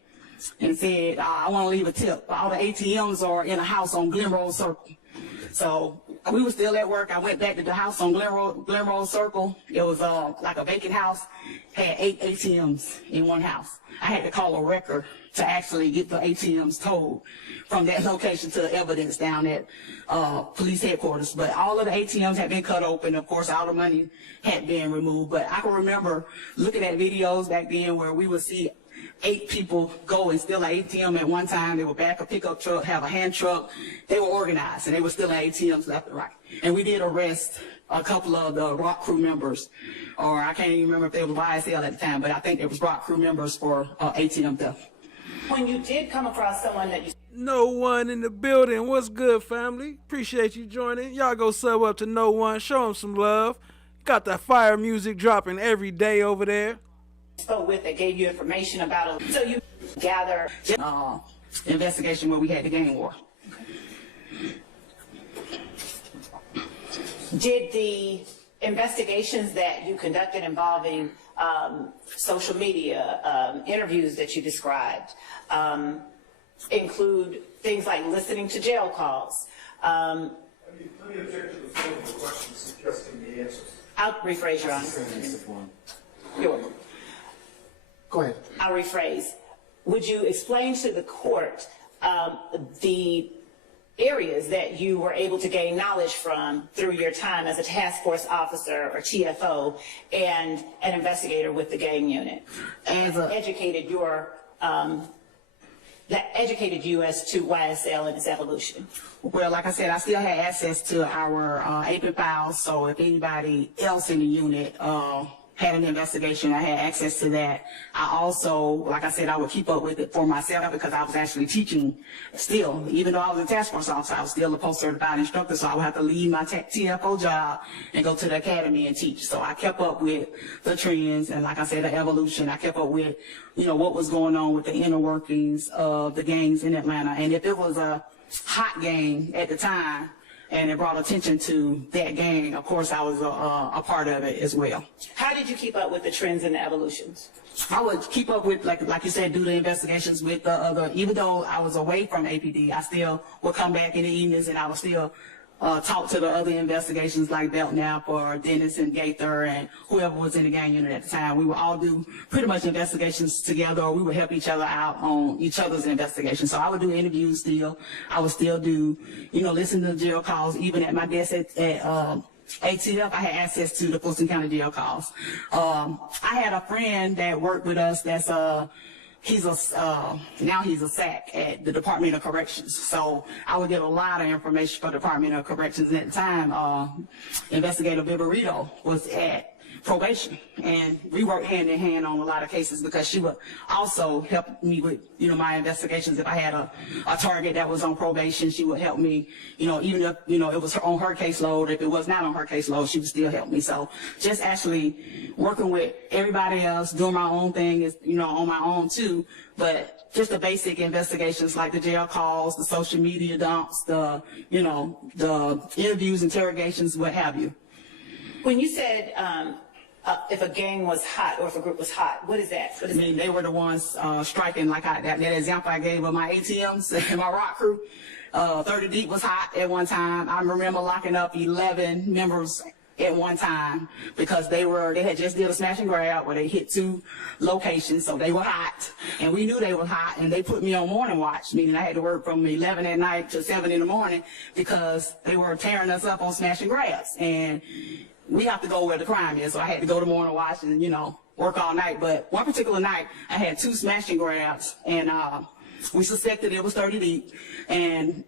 and said, I want to leave a tip. All the ATMs are in a house on Glen Road Circle. So we were still at work. I went back to the house on Glen Road Circle. It was like a vacant house, had 8 ATMs in one house. I had to call a wrecker to actually get the ATMs towed from that location to evidence down at police headquarters. But all of the ATMs had been cut open. Of course, all the money had been removed. But I can remember looking at videos back then where we would see 8 people go and steal an ATM at one time. They would back a pickup truck, have a hand truck. They were organized, and they were stealing ATMs left and right. And we did arrest a couple of the Rock Crew members, or I can't even remember if they were YSL at the time, but I think it was Rock Crew members for ATM theft. When you did come across someone that you... No One in the building. What's good, family? Appreciate you joining. Y'all go sub up to No One. Show them some love. Got that fire music dropping every day over there. Spoke with that gave you information about it. So you gather investigation where we had the gang war. Did the investigations that you conducted involving social media, interviews that you described, include things like listening to jail calls? Let me object to the form of the question suggesting the answers. I'll rephrase, Your Honor. You're welcome. Go ahead. I'll rephrase. Would you explain to the court the areas that you were able to gain knowledge from through your time as a task force officer or TFO and an investigator with the gang unit, and educated that educated you as to YSL and its evolution? Well, like I said, I still had access to our APD files, so if anybody else in the unit had an investigation, I had access to that. I also, like I said, I would keep up with it for myself because I was actually teaching still. Even though I was a task force officer, I was still a post-certified instructor, so I would have to leave my TFO job and go to the academy and teach. So I kept up with the trends and, like I said, the evolution. I kept up with, what was going on with the inner workings of the gangs in Atlanta. And if it was a hot gang at the time, and it brought attention to that gang, of course, I was a part of it as well. How did you keep up with the trends and the evolutions? I would keep up with, like you said, do the investigations with the other, even though I was away from APD, I still would come back in the evenings and I would still talk to the other investigations like Belknap or Dennis and Gaither and whoever was in the gang unit at the time. We would all do pretty much investigations together, or we would help each other out on each other's investigations. So I would do interviews still. I would still do, listen to the jail calls. Even at my desk at ATF, I had access to the Fulton County jail calls. I had a friend that worked with us that's now he's a SAC at the Department of Corrections. So I would get a lot of information for the Department of Corrections. At the time, Investigator Viverito was at probation, and we worked hand in hand on a lot of cases because she would also help me with, my investigations. If I had a target that was on probation, she would help me, even if, it was on her caseload. If it was not on her caseload, she would still help me. So just actually working with everybody else, doing my own thing is, on my own too, but just the basic investigations like the jail calls, the social media dumps, the interviews, interrogations, what have you. When you said, if a gang was hot or if a group was hot, what is that? I mean, they were the ones striking, like that example I gave of my ATMs and my Rock Crew. 30 Deep was hot at one time. I remember locking up 11 members at one time because they had just did a smash and grab where they hit 2 locations, so they were hot, and we knew they were hot, and they put me on morning watch, meaning I had to work from 11 at night to 7 in the morning because they were tearing us up on smash and grabs, and we have to go where the crime is, so I had to go to morning watch and, you know, work all night. But one particular night, I had 2 smash and grabs, and we suspected it was 30 deep, and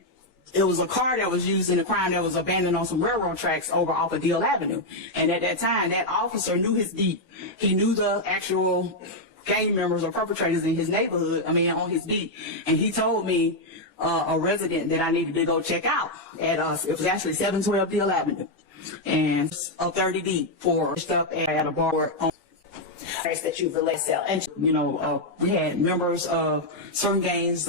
it was a car that was used in the crime that was abandoned on some railroad tracks over off of Deal Avenue. And at that time, that officer knew his beat. He knew the actual gang members or perpetrators in his neighborhood, on his beat. And he told me, a resident, that I needed to go check out at it was actually 712 Deal Avenue. And a 30 deep for stuff at a bar on that you've released. And, you know, we had members of certain gangs,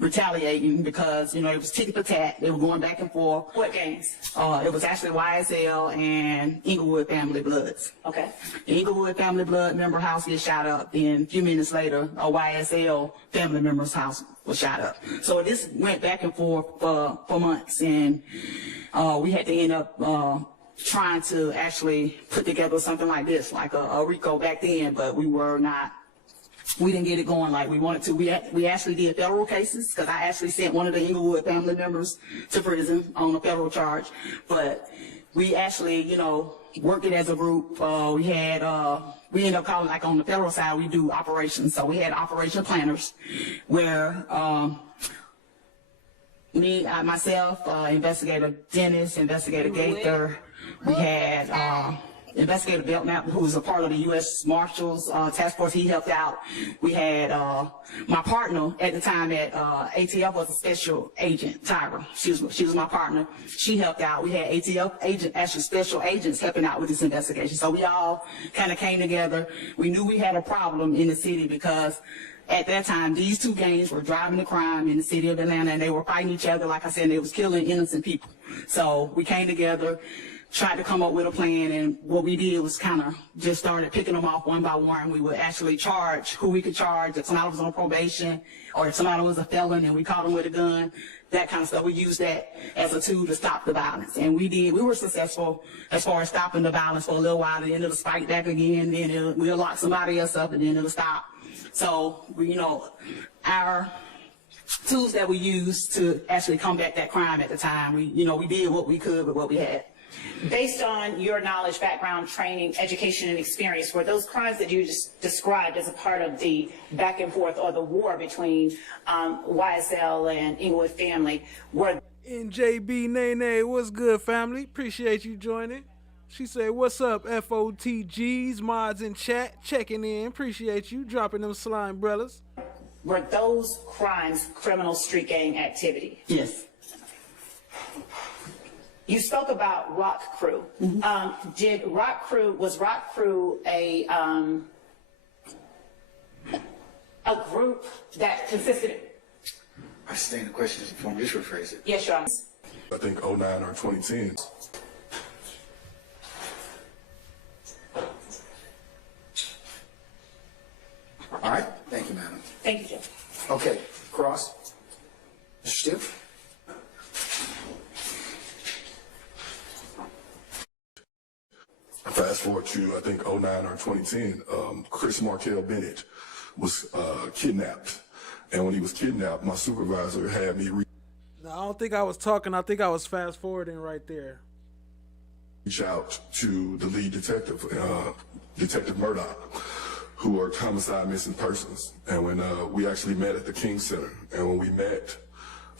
retaliating because, you know, it was ticket for tat. They were going back and forth. What gangs? It was actually YSL and Inglewood Family Bloods. Okay. The Inglewood Family Blood member house gets shot up. Then a few minutes later, a YSL family member's house was shot up. So this went back and forth for months, and we had to end up trying to actually put together something like this, like a RICO back then, but we didn't get it going like we wanted to. We actually did federal cases because I actually sent one of the Inglewood family members to prison on a federal charge. But we actually, you know, worked it as a group. We ended up calling, like on the federal side, we do operations. So we had operation planners where myself, Investigator Dennis, Investigator Gaither, we had Investigator Belknap, who was a part of the U.S. Marshals Task Force. He helped out. We had my partner at the time at ATF was a special agent, Tyra. She was my partner. She helped out. We had ATF actually special agents helping out with this investigation. So we all kind of came together. We knew we had a problem in the city because at that time, these 2 gangs were driving the crime in the city of Atlanta, and they were fighting each other. Like I said, they was killing innocent people. So we came together, tried to come up with a plan, and what we did was kind of just started picking them off one by one. We would actually charge who we could charge, if somebody was on probation or if somebody was a felon and we caught them with a gun, that kind of stuff. We used that as a tool to stop the violence, and we were successful as far as stopping the violence for a little while, and then it'll spike back again, then we'll lock somebody else up, and then it'll stop. So, you know, our tools that we used to actually combat that crime at the time, we did what we could with what we had. Based on your knowledge, background, training, education, and experience, were those crimes that you just described as a part of the back and forth or the war between YSL and Inglewood family, were NJB Nene, what's good, family? Appreciate you joining. She said, what's up, FOTGs, mods in chat, checking in. Appreciate you dropping them slime umbrellas. Were those crimes criminal street gang activity? Yes. You spoke about Rock Crew. Mm-hmm. Was Rock Crew a group that consisted? I understand the question is informed. Just rephrase it. Yes, Your Honor. I think 09 or 2010. All right. Thank you, madam. Thank you, Judge. Okay. Cross. Mr. Stiff. Fast forward to, I think, 09 or 2010, Chris Markel Bennett was kidnapped. And when he was kidnapped, my supervisor had me No, I don't think I was talking. I think I was fast forwarding right there. reach out to the lead detective, Detective Murdoch, who worked homicide missing persons. And when we actually met at the King Center, and when we met,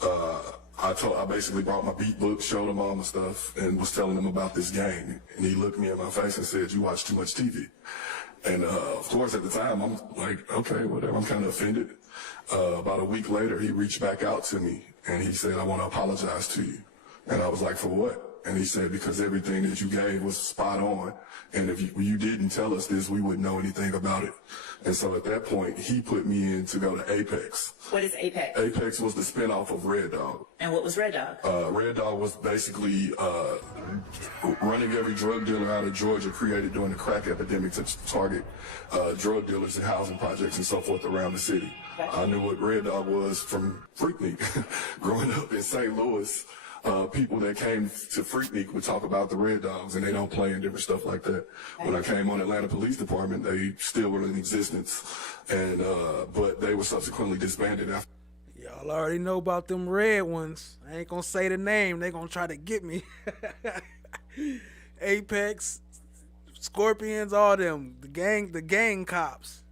I basically brought my beat book, showed him all my stuff, and was telling him about this gang. And he looked me in my face and said, "You watch too much TV." And of course, at the time, I'm like, okay, whatever. I'm kind of offended. About a week later, he reached back out to me, and he said, "I want to apologize to you." And I was like, "For what?" And he said, "Because everything that you gave was spot on. And if you didn't tell us this, we wouldn't know anything about it." And so at that point, he put me in to go to Apex. What is Apex? Apex was the spinoff of Red Dog. And what was Red Dog? Red Dog was basically running every drug dealer out of Georgia created during the crack epidemic to target drug dealers in housing projects and so forth around the city. I knew what Red Dog was from Freaknik, growing up in St. Louis. people that came to Freaknik would talk about the Red Dogs, and they don't play and different stuff like that. When I came on Atlanta Police Department, they still were in existence, and but they were subsequently disbanded after. Y'all already know about them red ones. I ain't gonna say the name. They gonna try to get me. Apex, Scorpions, all them. The gang cops.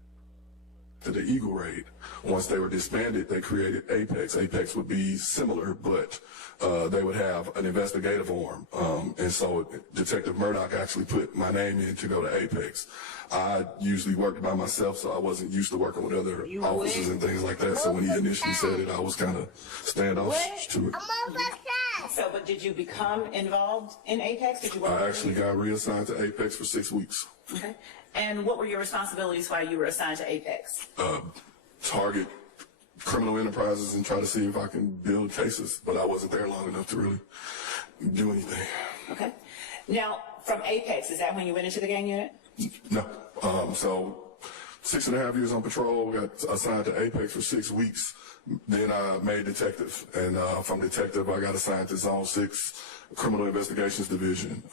To the Eagle Raid. Once they were disbanded, they created Apex. Apex would be similar, but they would have an investigative arm. And so Detective Murdoch actually put my name in to go to Apex. I usually worked by myself, so I wasn't used to working with other officers and things like that. So when he initially said it, I was kind of standoffish to it. So, but did you become involved in Apex? Did you work? I actually got reassigned to Apex for 6 weeks. Okay. And what were your responsibilities while you were assigned to Apex? Target criminal enterprises and try to see if I can build cases, but I wasn't there long enough to really do anything. Okay. Now, from Apex, is that when you went into the gang unit? No. So 6.5 years on patrol, got assigned to Apex for 6 weeks. Then I made detective, and from detective, I got assigned to Zone 6 Criminal Investigations Division.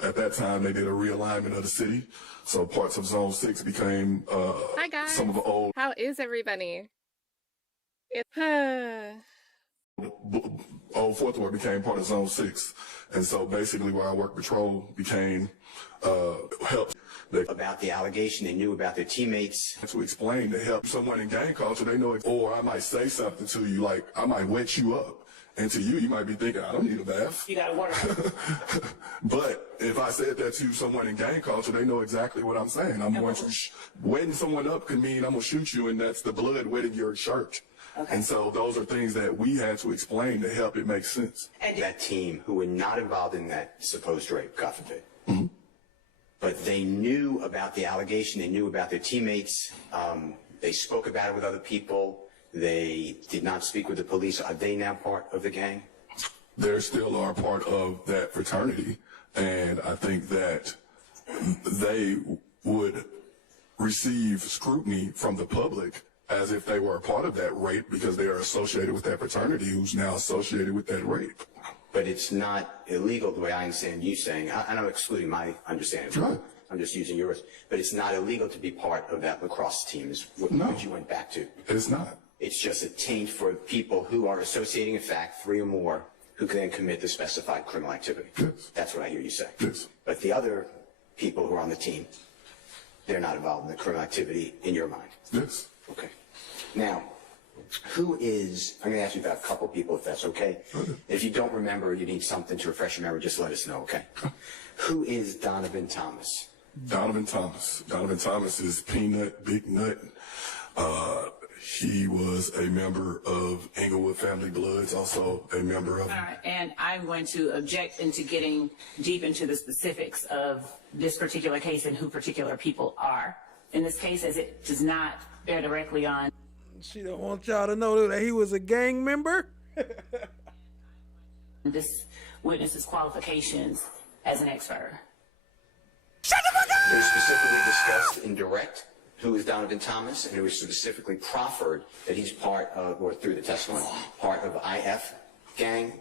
At that time, they did a realignment of the city, so parts of Zone 6 became Hi guys. some of the old. How is everybody? Old Fourth Ward became part of Zone 6, and so basically where I worked patrol became help. About the allegation, they knew about their teammates. To explain, to help someone in gang culture, they know it. Or I might say something to you, like I might wet you up, and to you, you might be thinking, I don't need a bath. You got water. But if I said that to someone in gang culture, they know exactly what I'm saying. I'm going to wetting someone up could mean I'm gonna shoot you, and that's the blood wetting your shirt. Okay. And so those are things that we had to explain to help it make sense. And that team who were not involved in that supposed rape, God forbid. Mm-hmm. But they knew about the allegation, they knew about their teammates, they spoke about it with other people, they did not speak with the police. Are they now part of the gang? They still are part of that fraternity, and I think that they would receive scrutiny from the public as if they were a part of that rape because they are associated with that fraternity who's now associated with that rape. But it's not illegal the way I understand you saying. I'm excluding my understanding. Right. I'm just using yours. But it's not illegal to be part of that lacrosse team, is what you went back to. It's not. It's just a taint for people who are associating in fact 3 or more who can then commit the specified criminal activity. Yes. That's what I hear you say. Yes. But the other people who are on the team, they're not involved in the criminal activity in your mind. Yes. Okay. Now, who is, I'm going to ask you about a couple people if that's okay. If you don't remember, you need something to refresh your memory, just let us know, okay? Who is Donovan Thomas? Donovan Thomas. Donovan Thomas is Peanut, Big Nut. He was a member of Inglewood Family Bloods, also a member of... All right, and I'm going to object into getting deep into the specifics of this particular case and who particular people are. In this case, as it does not bear directly on... She don't want y'all to know that he was a gang member. This witness's qualifications as an expert. They specifically discussed in direct who is Donovan Thomas, and it was specifically proffered that he's part of, or through the testimony, part of IF gang,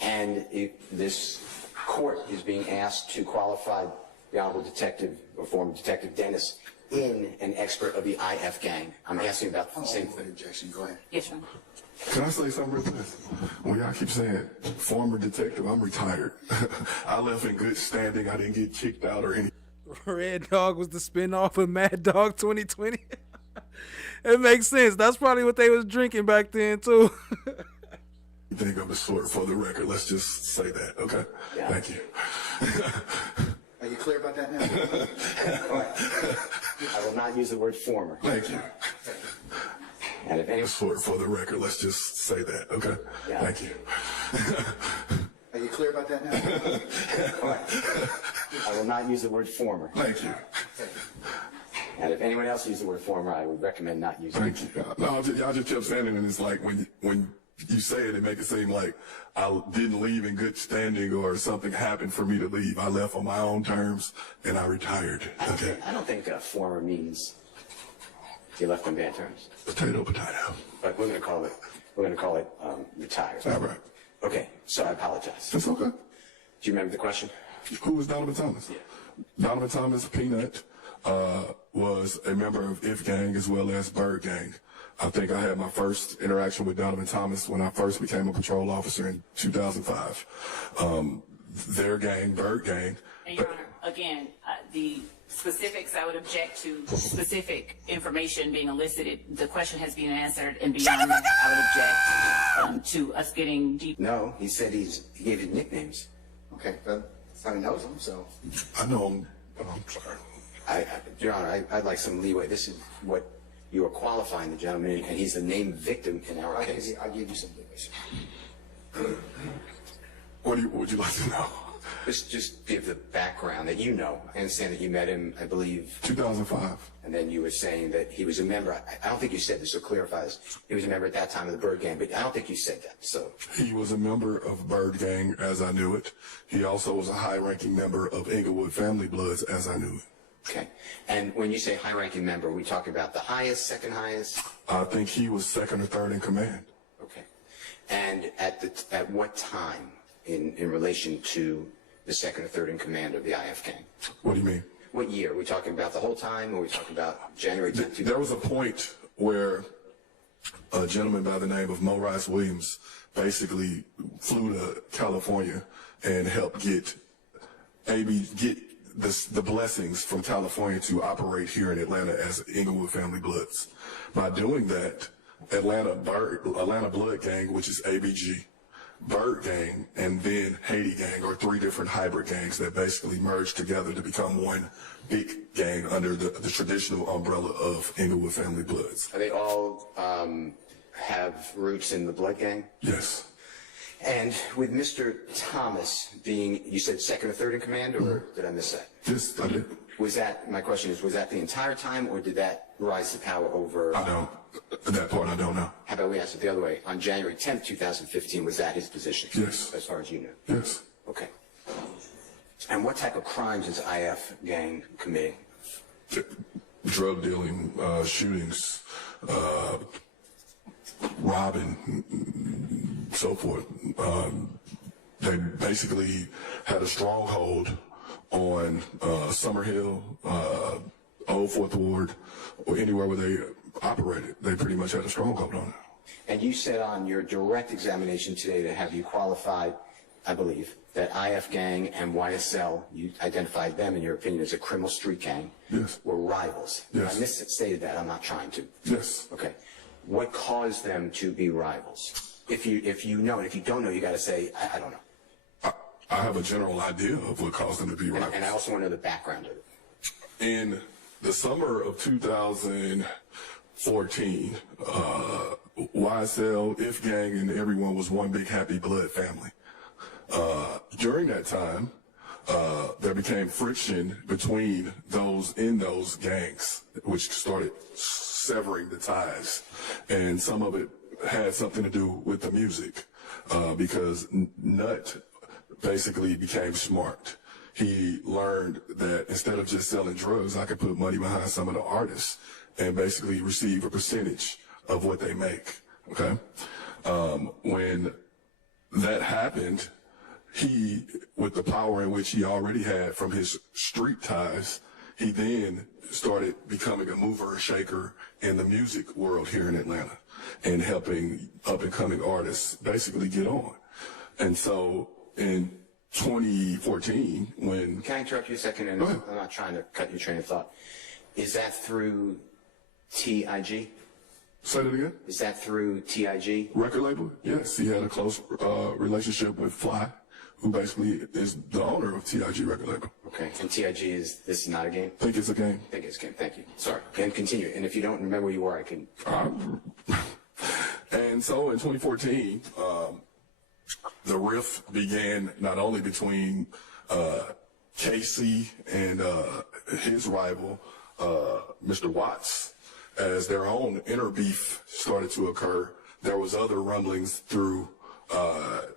and this court is being asked to qualify the Honorable Detective, or former Detective Dennis, in an expert of the IF gang. I'm asking about the same thing. Objection, go ahead. Yes, sir. Can I say something real quick? When y'all keep saying former detective, I'm retired. I left in good standing. I didn't get kicked out or anything. Red Dog was the spinoff of Mad Dog 2020. It makes sense. That's probably what they was drinking back then too. You think of the sort for the record. Let's just say that, okay? Yeah. Thank you. Are you clear about that now? I will not use the word former. Thank you. And if anyone... For the record, let's just say that, okay? Yeah. Thank you. Are you clear about that now? I will not use the word former. Thank you. And if anyone else uses the word former, I would recommend not using it. Thank you. No, y'all just kept saying it, and it's like when you say it, it makes it seem like I didn't leave in good standing or something happened for me to leave. I left on my own terms, and I retired. Okay. I don't think former means you left on bad terms. Potato. But we're going to call it retired. All right. Okay, so I apologize. That's okay. Do you remember the question? Who was Donovan Thomas? Yeah. Donovan Thomas, Peanut, was a member of If Gang as well as Bird Gang. I think I had my first interaction with Donovan Thomas when I first became a patrol officer in 2005. Their gang, Bird Gang. And Your Honor, again, the specifics, I would object to specific information being elicited. The question has been answered, and beyond that, I would object to us getting deep. No, he said he gave you nicknames. Okay, that's how he knows them, so. I know him. I'm sorry. Your Honor, I'd like some leeway. This is what you are qualifying the gentleman, and he's a named victim in our case. I'll give you some leeway. What would you like to know? Just give the background that you know. I understand that you met him, I believe. 2005. And then you were saying that he was a member. I don't think you said this, so clarify this. He was a member at that time of the Bird Gang, but I don't think you said that, so. He was a member of Bird Gang as I knew it. He also was a high-ranking member of Underwood Family Bloods as I knew it. Okay. And when you say high-ranking member, are we talking about the highest, second highest? I think he was second or third in command. Okay. And at what time in relation to the second or third in command of the IF gang? What do you mean? What year? Are we talking about the whole time, or are we talking about January 10th? There was a point where a gentleman by the name of Mo Rice Williams basically flew to California and helped get the blessings from California to operate here in Atlanta as Underwood Family Bloods. By doing that, Atlanta Blood Gang, which is ABG, Bird Gang, and then Haiti Gang are three different hybrid gangs that basically merged together to become one big gang under the traditional umbrella of Underwood Family Bloods. Are they all have roots in the Blood Gang? Yes. And with Mr. Thomas being, you said second or third in command, or did I miss that? Yes, I did. Was that, my question is, was that the entire time, or did that rise to power over? I don't. That part I don't know. How about we ask it the other way? On January 10th, 2015, was that his position? Yes. As far as you know? Yes. Okay. And what type of crimes is IF gang committing? Drug dealing, shootings, robbing, so forth. They basically had a stronghold on Summerhill, Old Fourth Ward, or anywhere where they operated. They pretty much had a stronghold on it. And you said on your direct examination today to have you qualified, I believe, that IF gang and YSL, you identified them in your opinion as a criminal street gang, yes, were rivals. Yes. If I misstated that, I'm not trying to. Yes. Okay. What caused them to be rivals? If you know, and if you don't know, you got to say, I don't know. I have a general idea of what caused them to be rivals. And I also want to know the background of it. In the summer of 2014, YSL, If Gang, and everyone was one big happy blood family. During that time, there became friction between those in those gangs, which started severing the ties. And some of it had something to do with the music, because Nut basically became smart. He learned that instead of just selling drugs, I could put money behind some of the artists and basically receive a percentage of what they make. Okay. When that happened, he, with the power in which he already had from his street ties, he then started becoming a mover and shaker in the music world here in Atlanta and helping up and coming artists basically get on. And so in 2014, when... Can I interrupt you a second? And I'm not trying to cut your train of thought. Is that through TIG? Say that again? Is that through TIG? Record label? Yes. He had a close relationship with Fly, who basically is the owner of TIG record label. Okay. And TIG is, this is not a game? Think it's a game. Think it's a game. Thank you. Sorry. And continue. And if you don't remember where you were, I can... And so in 2014, the rift began not only between KC and his rival, Mr. Watts, as their own inner beef started to occur. There was other rumblings through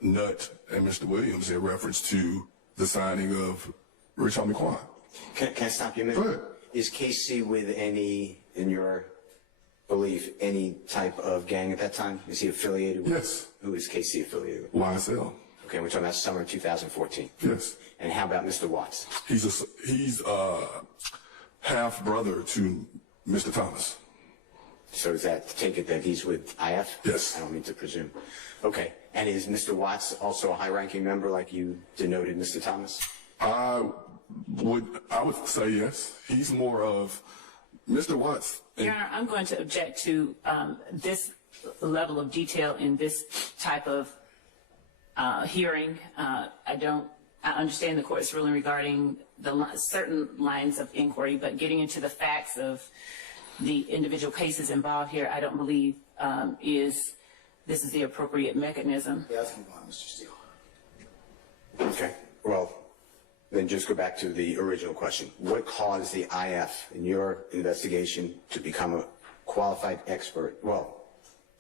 Nut and Mr. Williams in reference to the signing of Rich Homie Quan. Can I stop you a minute? Go ahead. Is KC with any, in your belief, any type of gang at that time? Is he affiliated with? Yes. Who is KC affiliated with? YSL. Okay, we're talking about summer 2014. Yes. And how about Mr. Watts? He's half brother to Mr. Thomas. So is that to take it that he's with IF? Yes. I don't mean to presume. Okay. And is Mr. Watts also a high-ranking member like you denoted Mr. Thomas? I would say yes. He's more of Mr. Watts. Your Honor, I'm going to object to this level of detail in this type of hearing. I understand the court's ruling regarding the certain lines of inquiry, but getting into the facts of the individual cases involved here, I don't believe this is the appropriate mechanism. Yes, move on, Mr. Steele. Okay. Well, then just go back to the original question. What caused the IF in your investigation to become a qualified expert? Well,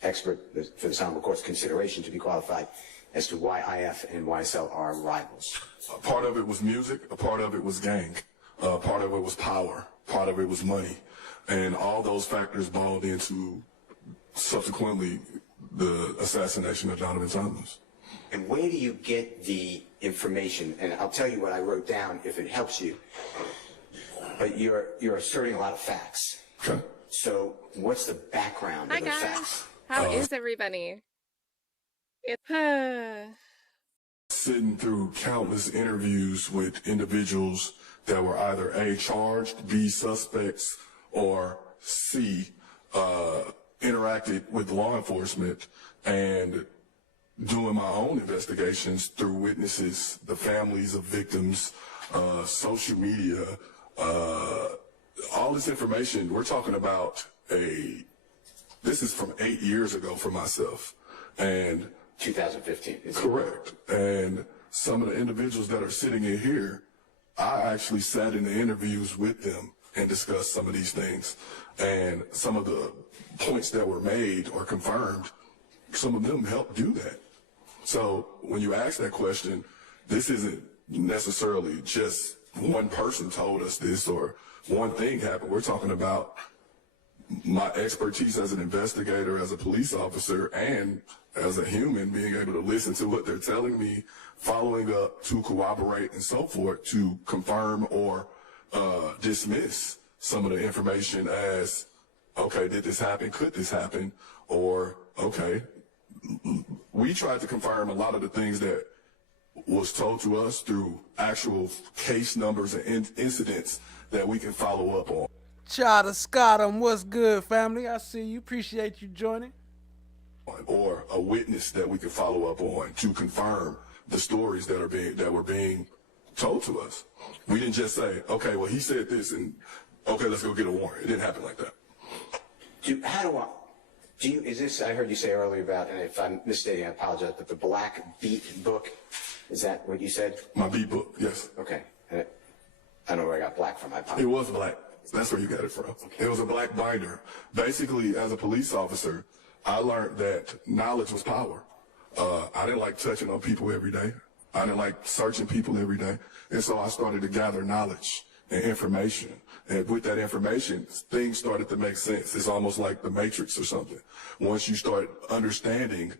expert for the Honorable Court's consideration to be qualified as to why IF and YSL are rivals. A part of it was music. A part of it was gang. Part of it was power. Part of it was money. And all those factors balled into subsequently the assassination of Donovan Thomas. And where do you get the information? And I'll tell you what I wrote down if it helps you. But you're asserting a lot of facts. Okay. So what's the background Hi of the guys. facts? How is everybody? Sitting through countless interviews with individuals that were either A, charged, B, suspects, or C, interacted with law enforcement, and doing my own investigations through witnesses, the families of victims, social media, all this information. We're talking about this is from 8 years ago for myself. And 2015. Correct. And some of the individuals that are sitting in here, I actually sat in the interviews with them and discussed some of these things. And some of the points that were made or confirmed, some of them helped do that. So when you ask that question, this isn't necessarily just one person told us this or one thing happened. We're talking about my expertise as an investigator, as a police officer, and as a human, being able to listen to what they're telling me, following up to corroborate and so forth, to confirm or dismiss some of the information as, okay, did this happen? Could this happen? Or, okay, we tried to confirm a lot of the things that was told to us through actual case numbers and incidents that we can follow up on. Chada Scottum, what's good, family? I see you. Appreciate you joining. Or a witness that we could follow up on to confirm the stories that were being told to us. We didn't just say, okay, well, he said this, and okay, let's go get a warrant. It didn't happen like that. Is this, I heard you say earlier about, and if I'm misstating, I apologize, but the Black Beat book, is that what you said? My beat book, yes. Okay. I don't know where I got black from. I apologize. It was black. That's where you got it from. Okay. It was a black binder. Basically, as a police officer, I learned that knowledge was power. I didn't like touching on people every day. I didn't like searching people every day. And so I started to gather knowledge and information. And with that information, things started to make sense. It's almost like the Matrix or something. Once you start understanding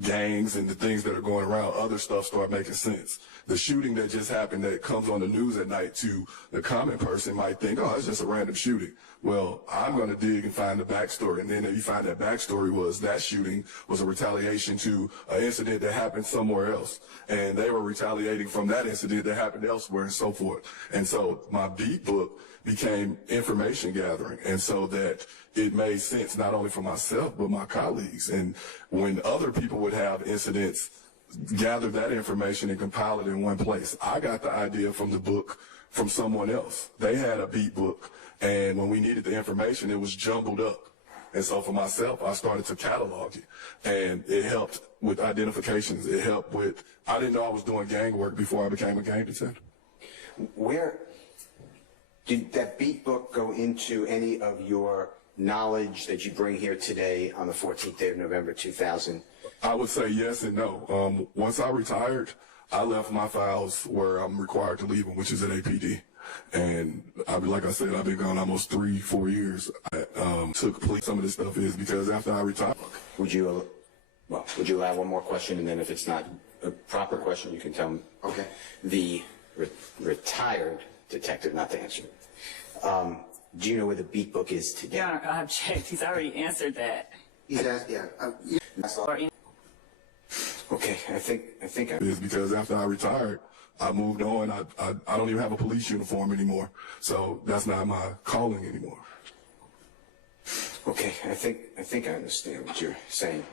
gangs and the things that are going around, other stuff start making sense. The shooting that just happened that comes on the news at night to the common person might think, oh, it's just a random shooting. Well, I'm going to dig and find the backstory. And then if you find that backstory was that shooting was a retaliation to an incident that happened somewhere else. And they were retaliating from that incident that happened elsewhere and so forth. And so my beat book became information gathering. And so that it made sense not only for myself, but my colleagues. And when other people would have incidents, gather that information and compile it in one place. I got the idea from the book from someone else. They had a beat book, and when we needed the information, it was jumbled up. And so for myself, I started to catalog it, and it helped with identifications. It helped with, I didn't know I was doing gang work before I became a gang detective. Where did that beat book go into any of your knowledge that you bring here today on the 14th day of November 2000? I would say yes and no. Once I retired, I left my files where I'm required to leave them, which is at APD. And like I said, I've been gone almost 3-4 years. I took police. Some of this stuff is because after I retired. Would you allow one more question, and then if it's not a proper question, you can tell me? Okay. The retired detective, not the answer. Do you know where the beat book is today? Your Honor, I object. He's already answered that. He's asked, yeah. Okay, I think Is because after I retired, I moved on. I don't even have a police uniform anymore, so that's not my calling anymore. Okay, I think I understand what you're saying.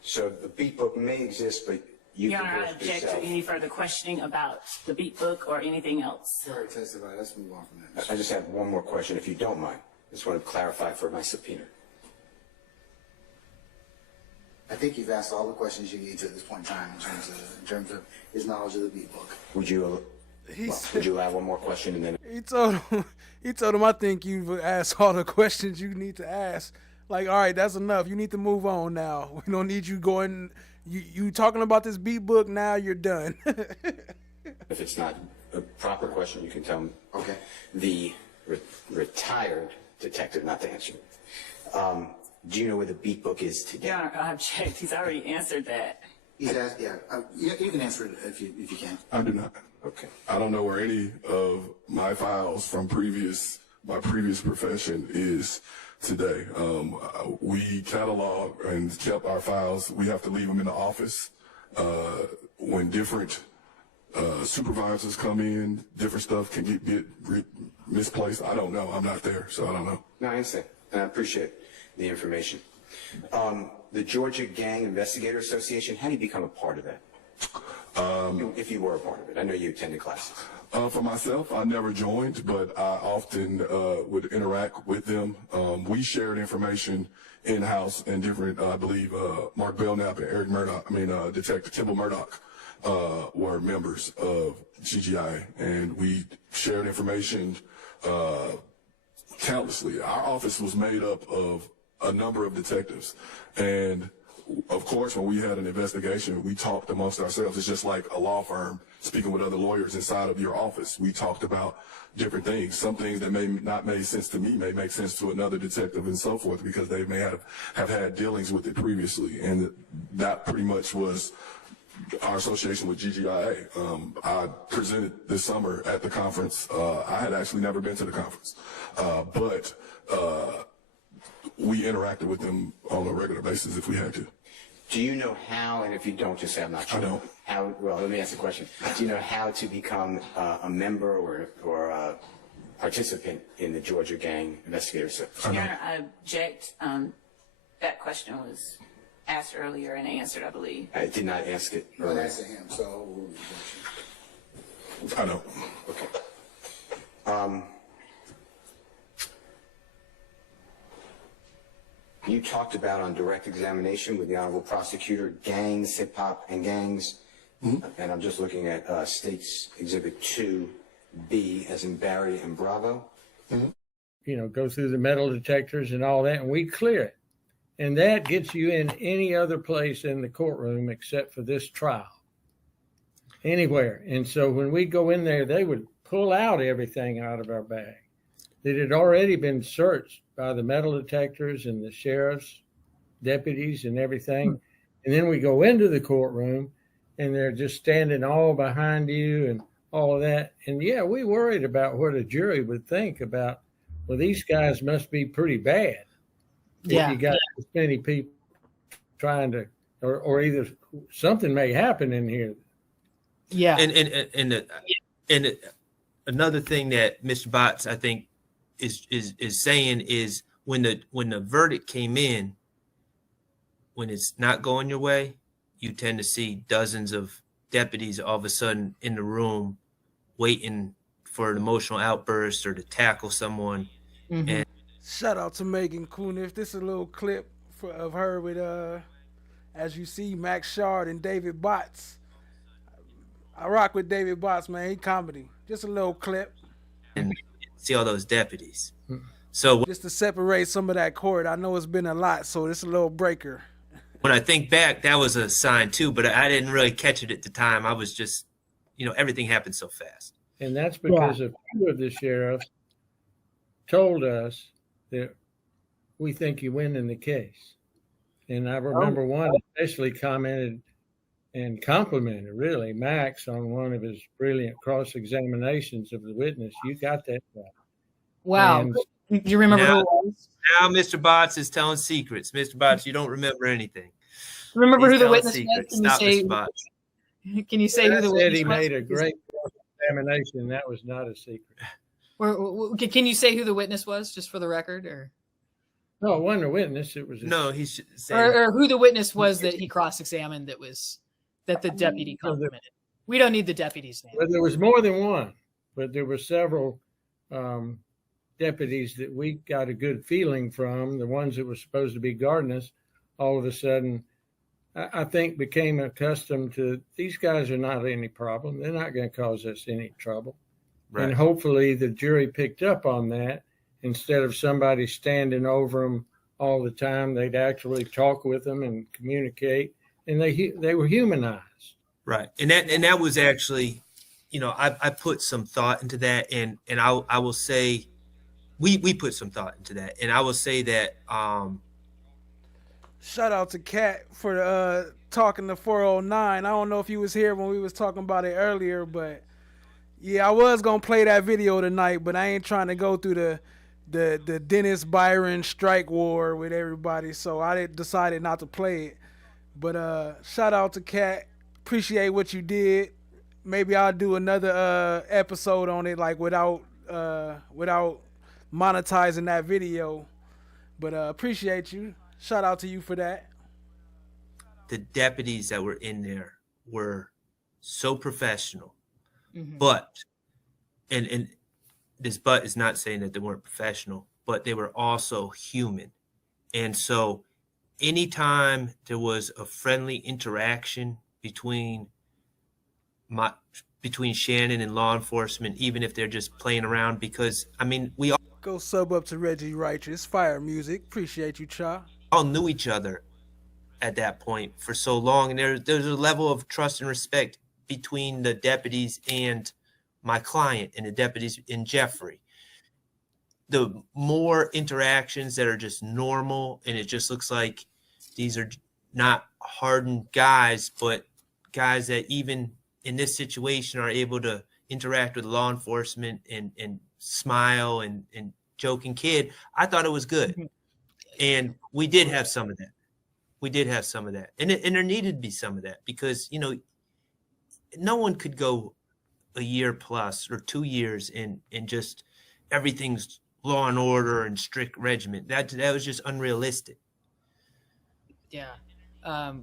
So the beat book may exist, but you Your can Honor, I work object yourself. to any further questioning about the beat book or anything else. All right, testify. Let's move on from that. I just have one more question, if you don't mind. I just want to clarify for my subpoena. I think you've asked all the questions you need to at this point in time in terms of his knowledge of the beat book. Would you allow one more question, and then He told him, I think you've asked all the questions you need to ask. Like, all right, that's enough. You need to move on now. We don't need you going. You talking about this beat book now? You're done. if it's not a proper question, you can tell me? Okay. The retired detective, not the answer. Do you know where the beat book is today? Your Honor, I object. He's already answered that. He's asked, yeah. You can answer it if you can. I do not. Okay. I don't know where any of my files from my previous profession is today. We catalog and kept our files. We have to leave them in the office. When different supervisors come in, different stuff can get misplaced. I don't know. I'm not there, so I don't know. No, I understand. And I appreciate the information. The Georgia Gang Investigator Association, how do you become a part of that? If you were a part of it. I know you attended classes. For myself, I never joined, but I often would interact with them. We shared information in-house, and different, I believe, Mark Belknap and Eric Murdoch, Detective Kimball Murdoch, were members of GGI, and we shared information countlessly. Our office was made up of a number of detectives, and of course, when we had an investigation, we talked amongst ourselves. It's just like a law firm speaking with other lawyers inside of your office. We talked about different things. Some things that may not make sense to me may make sense to another detective and so forth, because they may have had dealings with it previously. And that pretty much was our association with GGIA. I presented this summer at the conference. I had actually never been to the conference, but we interacted with them on a regular basis if we had to. Do you know how, and if you don't, just say I'm not sure. I don't. How, well, let me ask the question. Do you know how to become a member or a participant in the Georgia Gang Investigator Association? Your Honor, I object. That question was asked earlier and answered, I believe. I did not ask it Well, earlier. that's him, so we'll I don't. Okay. You talked about on direct examination with the Honorable Prosecutor, gangs, hip-hop, and gangs. Mm-hmm. And I'm just looking at State's Exhibit 2B, as in Barry and Bravo. Mm-hmm. Go through the metal detectors and all that, and we clear it. And that gets you in any other place in the courtroom except for this trial. Anywhere. And so when we go in there, they would pull out everything out of our bag. It had already been searched by the metal detectors and the sheriff's deputies and everything. And then we go into the courtroom and they're just standing all behind you and all of that. And yeah, we worried about what a jury would think about, well, these guys must be pretty bad. Yeah. If you got this many people trying to, or either something may happen in here. Yeah. And another thing that Mr. Botts, I think, is saying is when the verdict came in, when it's not going your way, you tend to see dozens of deputies all of a sudden in the room waiting for an emotional outburst or to tackle someone. Mm-hmm. And shout out to Megan Kuniff. This is a little clip of her with as you see, Max Shard and David Botts. I rock with David Botts, man. He comedy. Just a little clip. And see all those deputies. So just to separate some of that court. I know it's been a lot, so it's a little breaker. When I think back, that was a sign too, but I didn't really catch it at the time. I was just, everything happened so fast. And that's because a few of the sheriffs told us that we think you win in the case. And I remember one especially commented and complimented, really, Max on one of his brilliant cross-examinations of the witness. You got that right. Wow. And Do you remember who it was? Now Mr. Botts is telling secrets. Mr. Botts, you don't remember anything. Remember He's who the telling witness secrets. was? Can you Stop, say, Mr. Botts. can you say who the said witness he was? made a great cross-examination. That was not a secret. Can you say who the witness was, just for the record? Or No, it wasn't a witness. It was No, he's saying. or who the witness was that he cross-examined that the deputy complimented. We don't need the deputy's name. Well, there was more than one, but there were several deputies that we got a good feeling from. The ones that were supposed to be guarding us, all of a sudden, I think became accustomed to, these guys are not any problem. They're not going to cause us any trouble. Right. And hopefully the jury picked up on that. Instead of somebody standing over them all the time, they'd actually talk with them and communicate. And they were humanized. Right. And that was actually, I put some thought into that, and I will say we put some thought into that. And I will say that shout out to Kat for talking to 409. I don't know if you was here when we was talking about it earlier, but yeah, I was gonna play that video tonight, but I ain't trying to go through the Dennis Byron strike war with everybody, so I decided not to play it. But shout out to Kat. Appreciate what you did. Maybe I'll do another episode on it, like without monetizing that video. But appreciate you. Shout out to you for that. the deputies that were in there were so professional. Mm-hmm. But, and this but is not saying that they weren't professional, but they were also human. And so anytime there was a friendly interaction between Shannon and law enforcement, even if they're just playing around, because I mean, we all go sub up to Reggie Righteous, fire music. Appreciate you, Cha. All knew each other at that point for so long, and there's a level of trust and respect between the deputies and my client and the deputies in Jeffrey. The more interactions that are just normal, and it just looks like these are not hardened guys, but guys that even in this situation are able to interact with law enforcement and smile and joke and kid. I thought it was good. And we did have some of that. And there needed to be some of that because, you know, no one could go a year plus or 2 years and just everything's law and order and strict regiment. That was just unrealistic. Yeah. All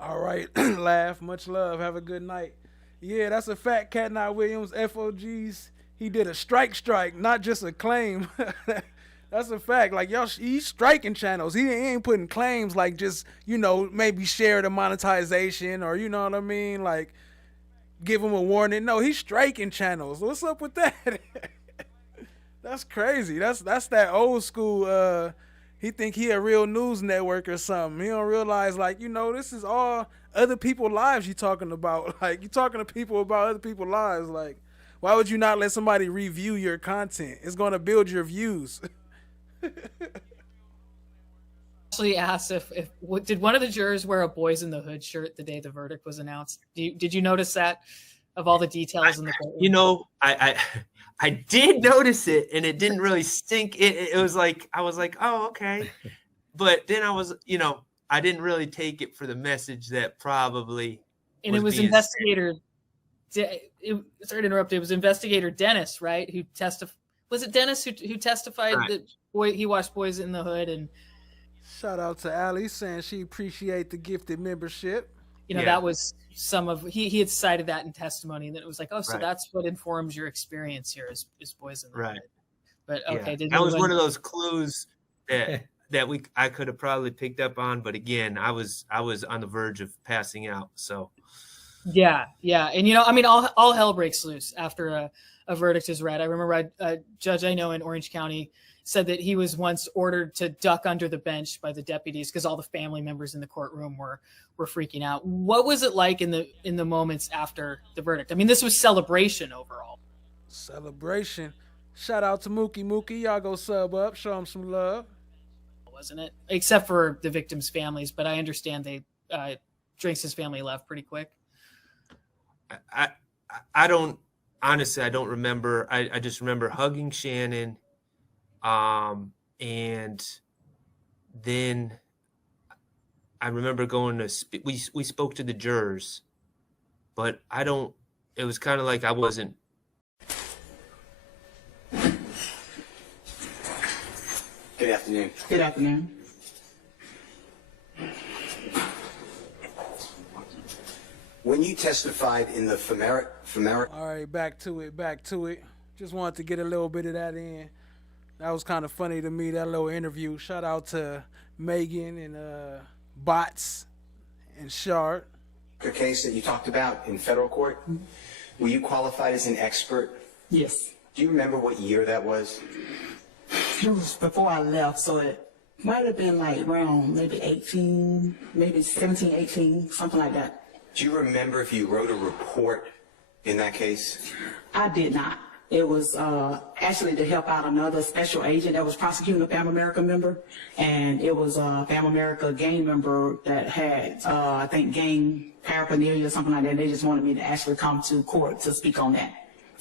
right. Laugh. Much love. Have a good night. Yeah, that's a fact. Cat Not Williams, FOGs. He did a strike, not just a claim. That's a fact. Like, y'all, he's striking channels. He ain't putting claims like just, you know, maybe share the monetization or, you know what I mean? Like, give him a warning. No, he's striking channels. What's up with that? That's crazy. That's that old school. He think he a real news network or something. He don't realize, like, you know, this is all other people's lives you talking about. Like, you talking to people about other people's lives. Like, why would you not let somebody review your content? It's going to build your views. Actually asked if did one of the jurors wear a Boys in the Hood shirt the day the verdict was announced? Did you notice that, of all the details in the courtroom? You know, I did notice it, and it didn't really stink. It was like, I was like, oh, okay. But then I was, you know, I didn't really take it for the message that probably. And it was investigator. Sorry to interrupt. It was investigator Dennis, right? Who testified. Was it Dennis who testified right. that he watched Boys in the Hood? And shout out to Allie saying she appreciate the gifted membership. You know, that was some of he had cited that in testimony, and then it was like, oh, so right. that's what informs your experience here is Boys in the right. Hood. But okay, that was one of those clues that I could have probably picked up on, but again, I was on the verge of passing out. So yeah, and you know, I mean, all hell breaks loose after a verdict is read. I remember a judge I know in Orange County said that he was once ordered to duck under the bench by the deputies because all the family members in the courtroom were freaking out. What was it like in the moments after the verdict? I mean, this was celebration overall. Celebration. Shout out to Mookie. Mookie, y'all go sub up, show him some love. Wasn't it? Except for the victims' families, but I understand Drinks' family left pretty quick. I don't, honestly, I don't remember. I just remember hugging Shannon. And then I remember going to, we spoke to the jurors, but it was kind of like I wasn't. Good afternoon. Good afternoon. When you testified in the Femeric. All right, back to it. Just wanted to get a little bit of that in. That was kind of funny to me, that little interview. Shout out to Megan and Bots and Shard. The case that you talked about in federal court, were you qualified as an expert? Yes. Do you remember what year that was? It was before I left, so it might have been like around maybe 18, maybe 17, 18, something like that. Do you remember if you wrote a report in that case? I did not. It was actually to help out another special agent that was prosecuting a FAM America member, and it was a FAM America gang member that had, I think, gang paraphernalia or something like that. They just wanted me to actually come to court to speak on that.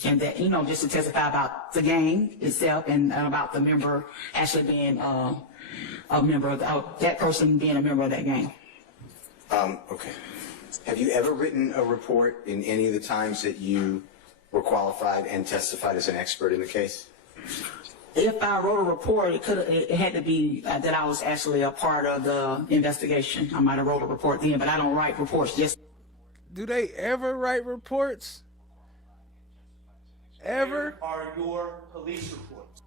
And that, just to testify about the gang itself and about the member actually being a member of that person being a member of that gang. Okay. Have you ever written a report in any of the times that you were qualified and testified as an expert in the case? If I wrote a report, it had to be that I was actually a part of the investigation. I might have wrote a report then, but I don't write reports. Do they ever write reports? Ever? Are your police reports?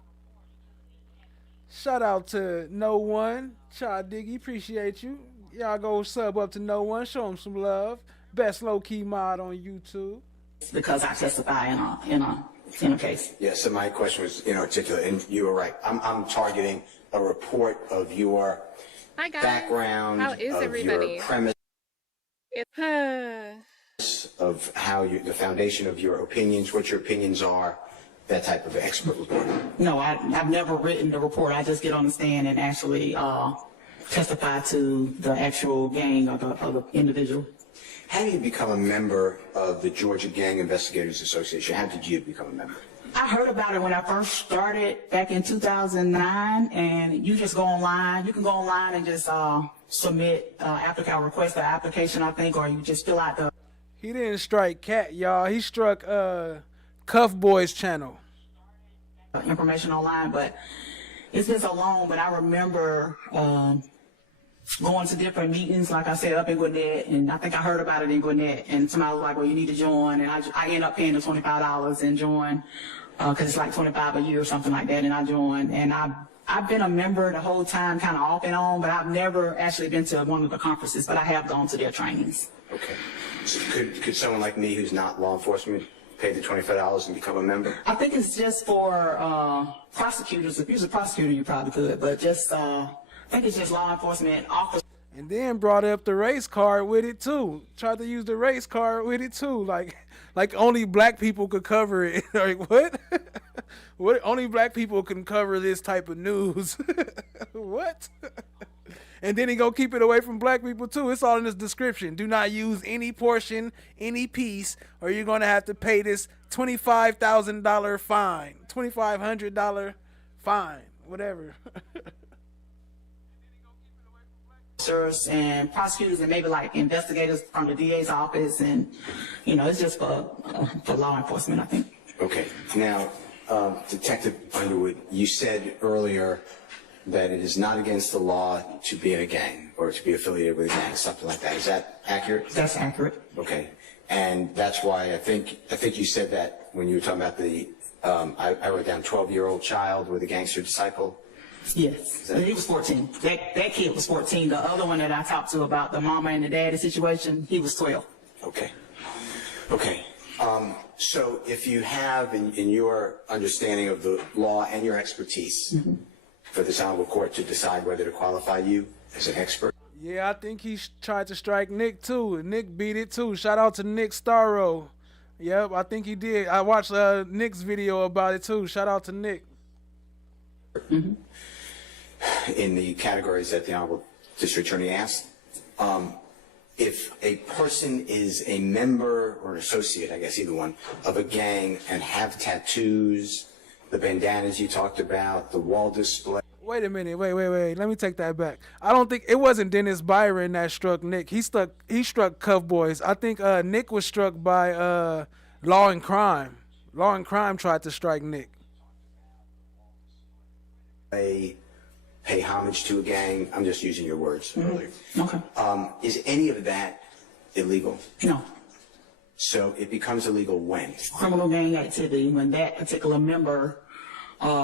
Shout out to No One, Chad Diggy, appreciate you. Y'all go sub up to No One, show him some love. Best low key mod on YouTube. Because I testify in a case. Yeah, so my question was inarticulate, and you were right. I'm targeting a report of your background, How is of everybody? your premise, It's of how the foundation of your opinions, what your opinions are, that type of expert report. No, I've never written the report. I just get on the stand and actually testify to the actual gang or the individual. How do you become a member of the Georgia Gang Investigators Association? How did you become a member? I heard about it when I first started back in 2009, and you just go online. You can go online and just submit request an application, I think, or you just fill out the. He didn't strike Cat, y'all. He struck Cuff Boy's channel. Information online, but it's been so long. But I remember going to different meetings, like I said, up in Gwinnett, and I think I heard about it in Gwinnett, and somebody was like, well, you need to join, and I ended up paying the $25 and joined, because it's like $25 a year or something like that, and I joined, and I've been a member the whole time, kind of off and on, but I've never actually been to one of the conferences, but I have gone to their trainings. Okay. So could someone like me who's not law enforcement pay the $25 and become a member? I think it's just for prosecutors. If you're a prosecutor, you probably could, but just I think it's just law enforcement officers. And then brought up the race card with it too. Tried to use the race card with it too. Like only black people could cover it. Like what? What? Only black people can cover this type of news. What? And then he gonna keep it away from black people too. It's all in this description. Do not use any portion, any piece, or you're gonna have to pay this $25,000 fine, $2,500 fine, whatever. And prosecutors and maybe like investigators from the DA's office, and it's just for law enforcement, I think. Okay. Now, Detective Underwood, you said earlier that it is not against the law to be in a gang or to be affiliated with a gang, something like that. Is that accurate? That's accurate. Okay. And that's why I think you said that when you were talking about the I wrote down 12-year-old child with a gangster disciple. Yes, he was 14. That kid was 14. The other one that I talked to about the mama and the daddy situation, he was 12. Okay. Okay. So if you have, in your understanding of the law and your expertise, for this honorable court to decide whether to qualify you as an expert? Yeah, I think he tried to strike Nick too. Nick beat it too. Shout out to Nick Starro. Yep, I think he did. I watched Nick's video about it too. Shout out to Nick. In the categories that the honorable district attorney asked, if a person is a member or an associate, I guess either one, of a gang and have tattoos, the bandanas you talked about, the wall display. Wait a minute. Wait. Let me take that back. I don't think it wasn't Dennis Byron that struck Nick. He struck Cuff Boys. I think Nick was struck by Law and Crime. Law and Crime tried to strike Nick. Pay homage to a gang. I'm just using your words earlier. Okay. Is any of that illegal? No. So it becomes illegal when? Criminal gang activity, when that particular member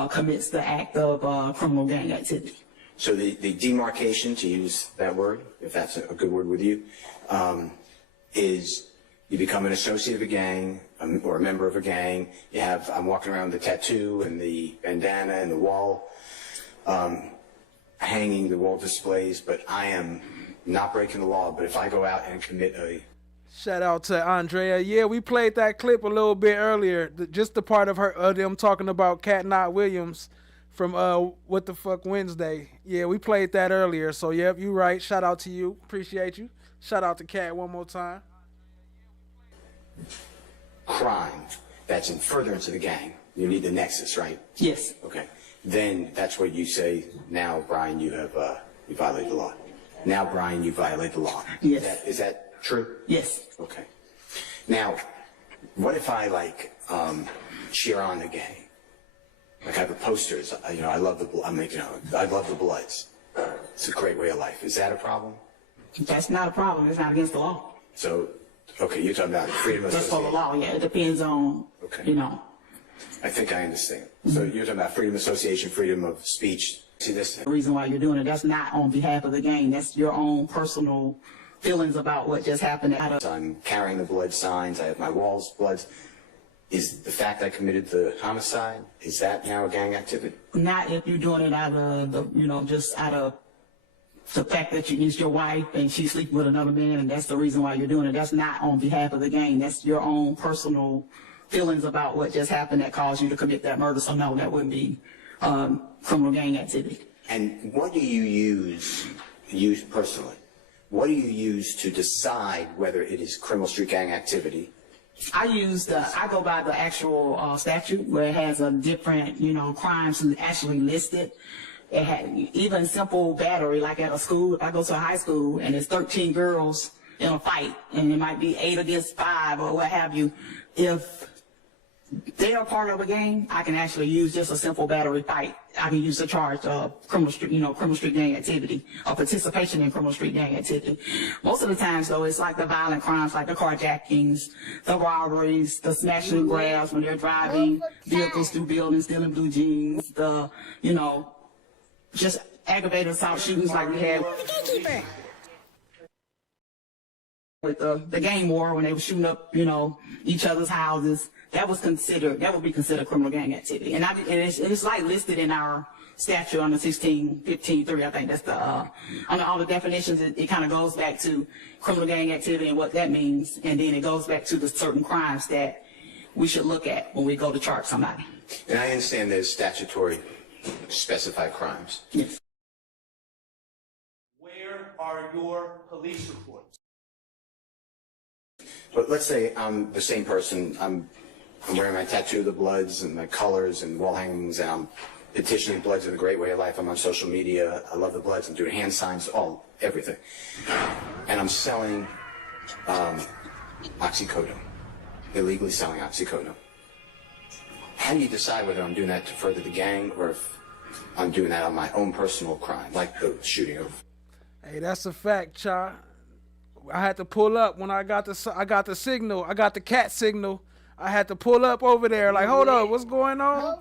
commits the act of criminal gang activity. So the demarcation, to use that word, if that's a good word with you, is you become an associate of a gang or a member of a gang. You have, I'm walking around with the tattoo and the bandana and the wall, hanging the wall displays, but I am not breaking the law. But if I go out and commit a... Shout out to Andrea. Yeah, we played that clip a little bit earlier. Just the part of them talking about Cat Knott Williams from What the Fuck Wednesday. Yeah, we played that earlier. So, yep, you right. Shout out to you. Appreciate you. Shout out to Cat one more time. Crime that's in furtherance of the gang. You need the nexus, right? Yes. Okay. Then that's what you say, now, Brian, you have you violated the law. Now, Brian, you violate the law. Yes. Is that true? Yes. Okay. Now, what if I cheer on the gang? Like I have the posters, I love I love the Bloods. It's a great way of life. Is that a problem? That's not a problem. It's not against the law. So, okay, you're talking about freedom of That's for the association. law, yeah. It depends on, I think I understand. So you're talking about freedom of association, freedom of speech. See this? The reason why you're doing it, that's not on behalf of the gang. That's your own personal feelings about what just happened. I'm carrying the blood signs. I have my walls, bloods. Is the fact I committed the homicide, is that now a gang activity? Not if you're doing it out of just out of the fact that it's your wife and she's sleeping with another man, and that's the reason why you're doing it. That's not on behalf of the gang. That's your own personal feelings about what just happened that caused you to commit that murder. So no, that wouldn't be criminal gang activity. And what do you use personally? What do you use to decide whether it is criminal street gang activity? I go by the actual statute where it has a different, crimes actually listed. It had even simple battery, like at a school. If I go to a high school and there's 13 girls in a fight, and it might be 8 against 5 or what have you. If they are part of a gang, I can actually use just a simple battery fight. I can use the charge of criminal street gang activity or participation in criminal street gang activity. Most of the times, though, it's like the violent crimes, like the carjackings, the robberies, the smashing and grabs when they're driving vehicles through buildings, stealing blue jeans, the, just aggravated assault shootings like we had with the gang war when they were shooting up, each other's houses. That would be considered criminal gang activity. And it's like listed in our statute under 1615.3. I think that's under all the definitions, it kind of goes back to criminal gang activity and what that means. And then it goes back to the certain crimes that we should look at when we go to charge somebody. And I understand there's statutory specified crimes. Yes. Where are your police reports? But let's say I'm the same person. I'm wearing my tattoo of the Bloods and my colors and wall hangings, and I'm petitioning Bloods in a great way of life. I'm on social media. I love the Bloods. I'm doing hand signs, everything. And I'm selling oxycodone, illegally selling oxycodone. How do you decide whether I'm doing that to further the gang or if I'm doing that on my own personal crime, like the shooting of? Hey, that's a fact, Cha. I had to pull up when I got the signal. I got the cat signal. I had to pull up over there like, hold up, what's going on?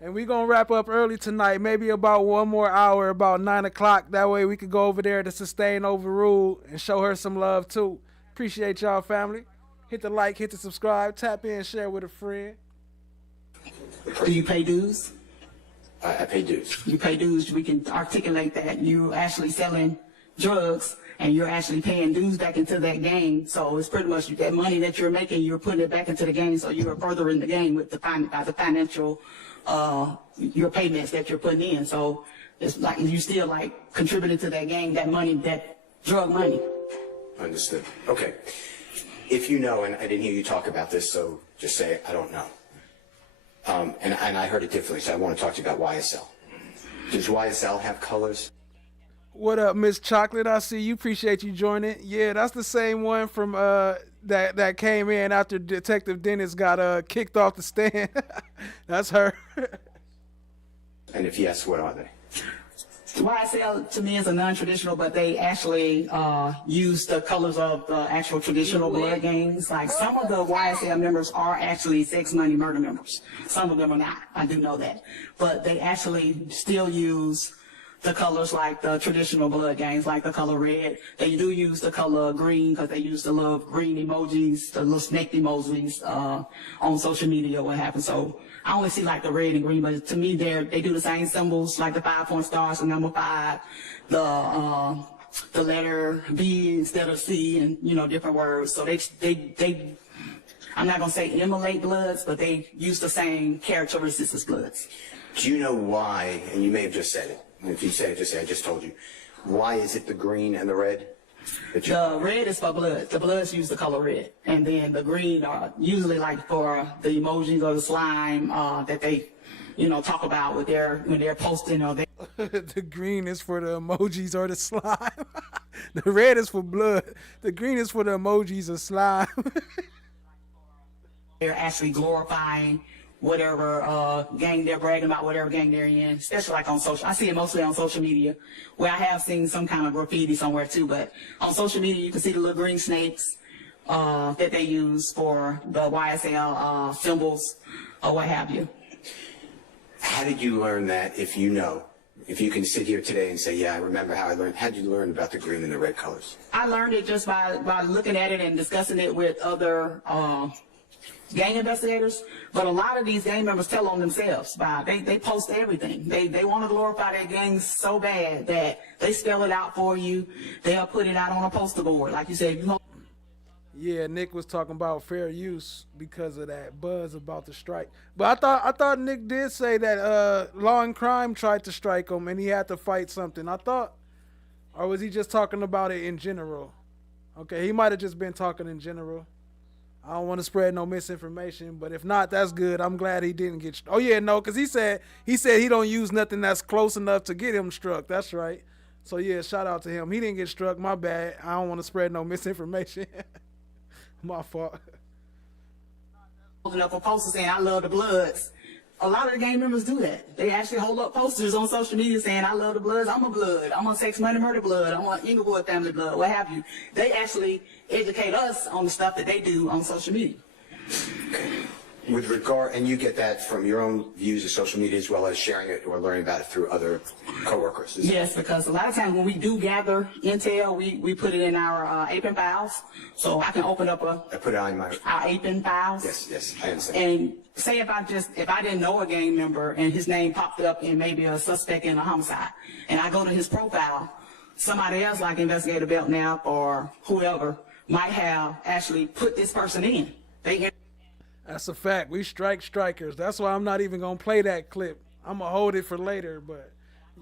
And we going to wrap up early tonight, maybe about one more hour, about 9 o'clock. That way we could go over there to Sustain Overrule and show her some love too. Appreciate y'all, family. Hit the like, hit the subscribe, tap in, share with a friend. Do you pay dues? I pay dues. You pay dues. We can articulate that you're actually selling drugs and you're actually paying dues back into that game. So it's pretty much that money that you're making, you're putting it back into the game. So you're furthering the game with the financial, your payments that you're putting in. So it's like you still like contributing to that game, that money, that drug money. Understood. Okay. If you know, and I didn't hear you talk about this, so just say I don't know. And I heard it differently, so I want to talk to you about YSL. Does YSL have colors? What up, Miss Chocolate? I see you. Appreciate you joining. Yeah, that's the same one from that came in after Detective Dennis got kicked off the stand. That's her. And if yes, what are they? YSL to me is a non-traditional, but they actually use the colors of the actual traditional blood gangs. Like some of the YSL members are actually sex, money, murder members. Some of them are not. I do know that. But they actually still use the colors like the traditional blood gangs, like the color red. They do use the color green because they use the little green emojis, the little snake emojis on social media, what happens. So I only see like the red and green, but to me they do the same symbols, like the 5-point stars, the number 5, the letter B instead of C, and different words. So they I'm not gonna say emulate bloods, but they use the same characteristics as bloods. Do you know why, and you may have just said it, if you say it, just say I just told you, why is it the green and the red? The red is for blood. The bloods use the color red. And then the green are usually like for the emojis or the slime that they, talk about when they're posting or they. The green is for the emojis or the slime. The red is for blood. The green is for the emojis or slime. They're actually glorifying whatever gang they're bragging about, whatever gang they're in, especially like on social. I see it mostly on social media, where I have seen some kind of graffiti somewhere too, but on social media you can see the little green snakes that they use for the YSL symbols or what have you. How did you learn that, if you know? If you can sit here today and say, yeah, I remember how I learned. How did you learn about the green and the red colors? I learned it just by looking at it and discussing it with other gang investigators, but a lot of these gang members tell on themselves. They post everything. They want to glorify their gangs so bad that they spell it out for you. They'll put it out on a poster board, like you said. Yeah, Nick was talking about fair use because of that buzz about the strike. But I thought Nick did say that Law and Crime tried to strike him and he had to fight something. I thought, or was he just talking about it in general? Okay, he might have just been talking in general. I don't want to spread no misinformation, but if not, that's good. I'm glad he didn't get. Oh yeah, no, because he said he don't use nothing that's close enough to get him struck. That's right. So yeah, shout out to him. He didn't get struck. My bad. I don't want to spread no misinformation. My fault. Holding up a poster saying I love the Bloods. A lot of the gang members do that. They actually hold up posters on social media saying I love the Bloods. I'm a Blood. I'm a sex, money, murder Blood. I'm an Underwood family Blood. What have you? They actually educate us on the stuff that they do on social media. Okay. With regard, and you get that from your own views of social media as well as sharing it or learning about it through other coworkers. Yes, because a lot of times when we do gather intel, we put it in our APN files. So I can open up I put it on our APN files. Yes, I understand. And say if I didn't know a gang member and his name popped up in maybe a suspect in a homicide, and I go to his profile, somebody else like Investigator Belknap or whoever might have actually put this person in. That's a fact. We strike strikers. That's why I'm not even going to play that clip. I'm going to hold it for later, but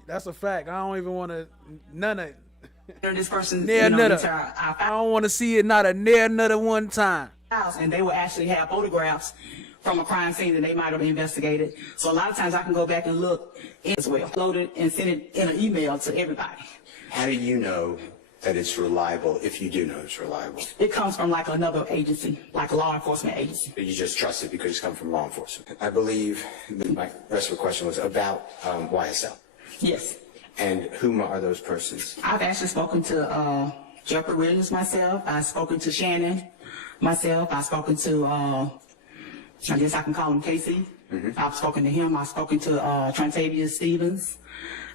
that's a fact. I don't even want to, none of it. This person, near nutter. I don't want to see it, not a near nutter one time. And they will actually have photographs from a crime scene that they might have investigated. So a lot of times I can go back and look as well, load it and send it in an email to everybody. How do you know that it's reliable, if you do know it's reliable? It comes from like another agency, like a law enforcement agency. You just trust it because it's come from law enforcement. I believe my rest of the question was about YSL. Yes. And whom are those persons? I've actually spoken to Jeffrey Williams myself. I've spoken to Shannon myself. I've spoken to, I guess I can call him Casey. I've spoken to him. I've spoken to Trentavious Stevens.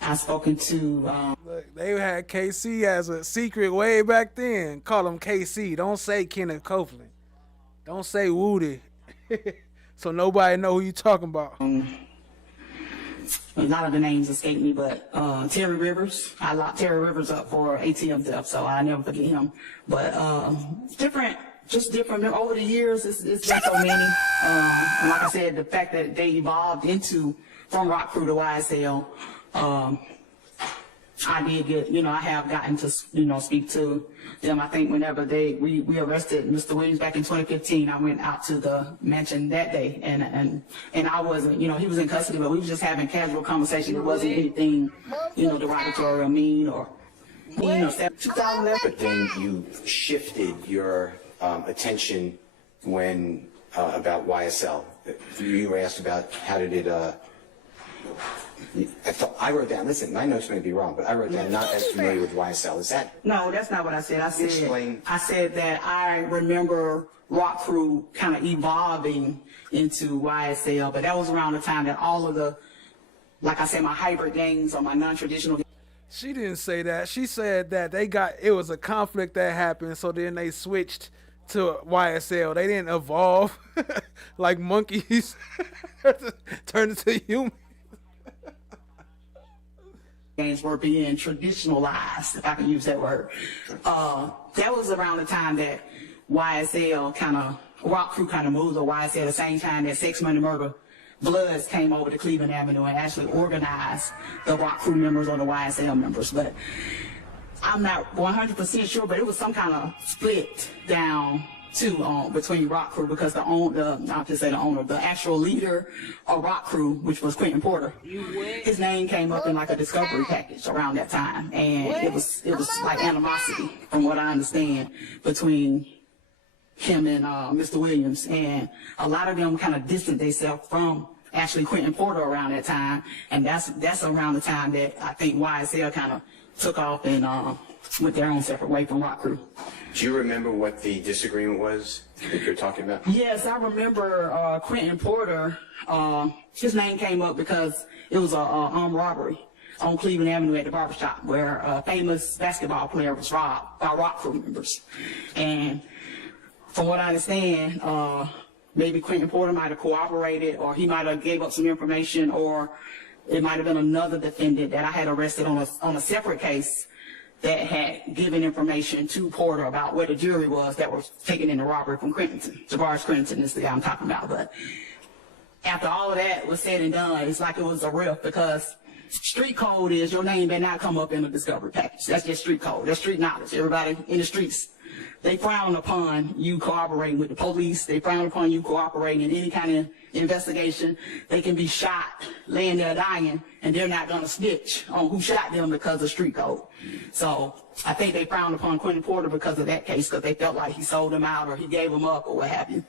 I've spoken to. Look, they had KC as a secret way back then. Call him KC. Don't say Kenneth Copeland. Don't say Woody. So nobody know who you talking about. A lot of the names escape me, but Terry Rivers. I locked Terry Rivers up for ATM theft, so I never forget him. But different. Over the years, it's been so many. And like I said, the fact that they evolved from Rock Crew to YSL, I did get, I have gotten to, speak to them. I think whenever we arrested Mr. Williams back in 2015, I went out to the mansion that day, and I wasn't, he was in custody, but we was just having casual conversation. It wasn't anything, derogatory or mean or, 2011. But then you shifted your attention when about YSL. You were asked about how did it. I wrote down. Listen, my notes may be wrong, but I wrote down not as familiar with YSL. Is that? No, that's not what I said. Explain. I said that I remember Rock Crew kind of evolving into YSL, but that was around the time that all of the, like I said, my hybrid gangs or my non-traditional. She didn't say that. She said that it was a conflict that happened, so then they switched to YSL. They didn't evolve like monkeys, turned into humans. Gangs were being traditionalized, if I can use that word. That was around the time that YSL Rock Crew kind of moved, or YSL at the same time that Sex Money Murder Bloods came over to Cleveland Avenue and actually organized the Rock Crew members or the YSL members. But I'm not 100% sure, but it was some kind of split down too between Rock Crew, because the actual leader of Rock Crew, which was Quentin Porter, his name came up in like a discovery package around that time, and it was like animosity, from what I understand, between him and Mr. Williams, and a lot of them kind of distanced themselves from actually Quentin Porter around that time, and that's around the time that I think YSL kind of took off and went their own separate way from Rock Crew. Do you remember what the disagreement was that you're talking about? Yes, I remember Quentin Porter. His name came up because it was a armed robbery on Cleveland Avenue at the barbershop where a famous basketball player was robbed by Rock Crew members. And from what I understand, maybe Quentin Porter might have cooperated, or he might have gave up some information, or it might have been another defendant that I had arrested on a separate case that had given information to Porter about where the jewelry was that was taken in the robbery from Crenton. Javaris Crenton is the guy I'm talking about. But after all of that was said and done, it's like it was a rift, because street code is your name may not come up in a discovery package. That's just street code. That's street knowledge. Everybody in the streets, they frown upon you cooperating with the police. They frown upon you cooperating in any kind of investigation. They can be shot, laying there dying, and they're not going to snitch on who shot them because of street code. So I think they frowned upon Quentin Porter because of that case, because they felt like he sold them out or he gave them up or what have you.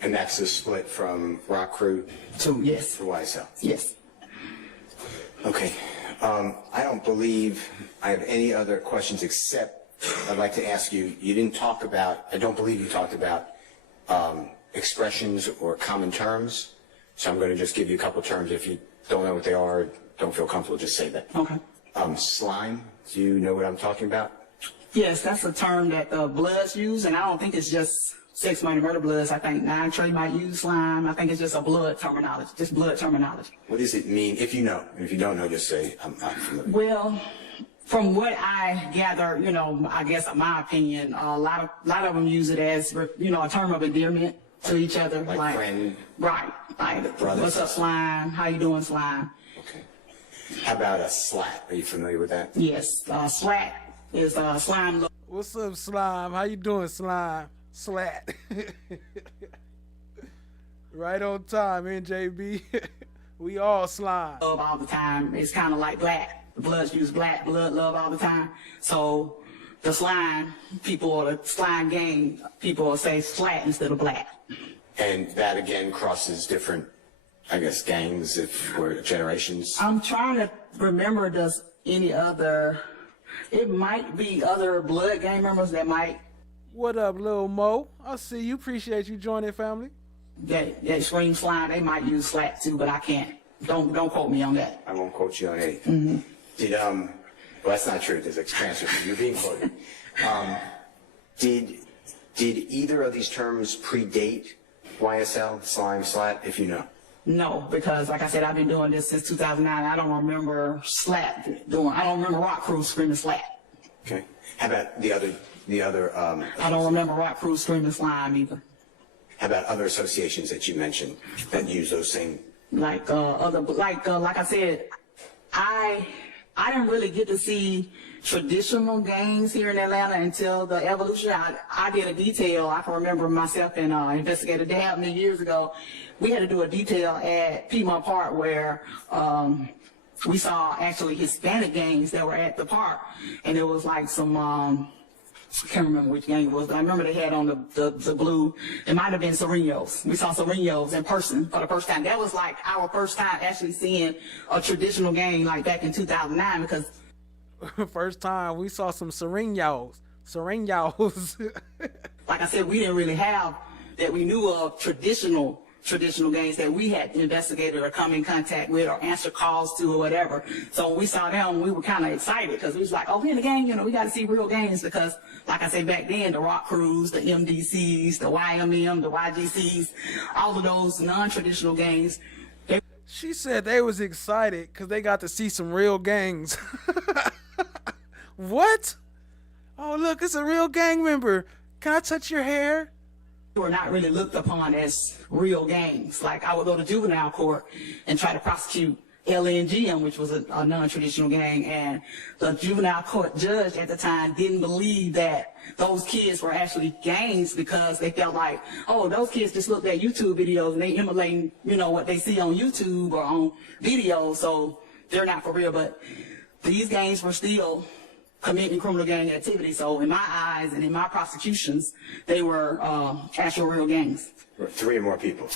And that's the split from Rock Crew to YSL? Yes. Okay. I don't believe I have any other questions, except I'd like to ask you, I don't believe you talked about expressions or common terms. So I'm going to just give you a couple terms. If you don't know what they are, don't feel comfortable, just say that. Okay. Slime, do you know what I'm talking about? Yes, that's a term that Bloods use, and I don't think it's just Sex Money Murder Bloods. I think Nine Trey might use slime. I think it's just a blood terminology, What does it mean, if you know? If you don't know, just say, I'm not familiar. Well, from what I gather, I guess in my opinion, a lot of them use it as, a term of endearment to each other. Like friend? Right. Like, brothers. What's up, slime? How you doing, slime? Okay. How about a slat? Are you familiar with that? Yes. Slat is slime. What's up, slime? How you doing, slime? Slat. Right on time, NJB. We all slime. Love all the time. It's kind of like black. The Bloods use black blood love all the time. So the slime people, or the slime gang people, will say slat instead of black. And that again crosses different, I guess, gangs or generations. I'm trying to remember, does any other, it might be other blood gang members that might. What up, Lil Mo? I see you. Appreciate you joining, family. that scream slime, they might use slap too, but I can't. Don't quote me on that. I won't quote you on anything. Well, that's not true. There's a transcript. You're being quoted. Did either of these terms predate YSL, slime, slap, if you know? No, because like I said, I've been doing this since 2009. I don't remember slap I don't remember Rock Crew screaming slap. Okay. How about the other? I don't remember Rock Crew screaming slime either. How about other associations that you mentioned that use those same? Like I said, I didn't really get to see traditional gangs here in Atlanta until the evolution. I did a detail. I can remember myself and Investigator Dabney years ago. We had to do a detail at Piedmont Park where we saw actually Hispanic gangs that were at the park, and it was like some. I can't remember which gang it was, but I remember they had on the blue. It might have been Serenos. We saw Serenos in person for the first time. That was like our first time actually seeing a traditional gang like back in 2009 because first time we saw some Serenos. Like I said, we didn't really have that we knew of traditional gangs that we had investigated or come in contact with or answer calls to or whatever. So when we saw them, we were kind of excited because we was like, oh, we in the gang, we got to see real gangs because, like I said, back then, the Rock Crews, the MDCs, the YMM, the YGCs, all of those non-traditional gangs. She said they was excited because they got to see some real gangs. What? Oh, look, it's a real gang member. Can I touch your hair? Were not really looked upon as real gangs. Like I would go to juvenile court and try to prosecute LNGM, which was a non-traditional gang, and the juvenile court judge at the time didn't believe that those kids were actually gangs because they felt like, oh, those kids just looked at YouTube videos and they emulating, what they see on YouTube or on videos, so they're not for real. But these gangs were still committing criminal gang activity. So in my eyes and in my prosecutions, they were actual real gangs. 3 or more people.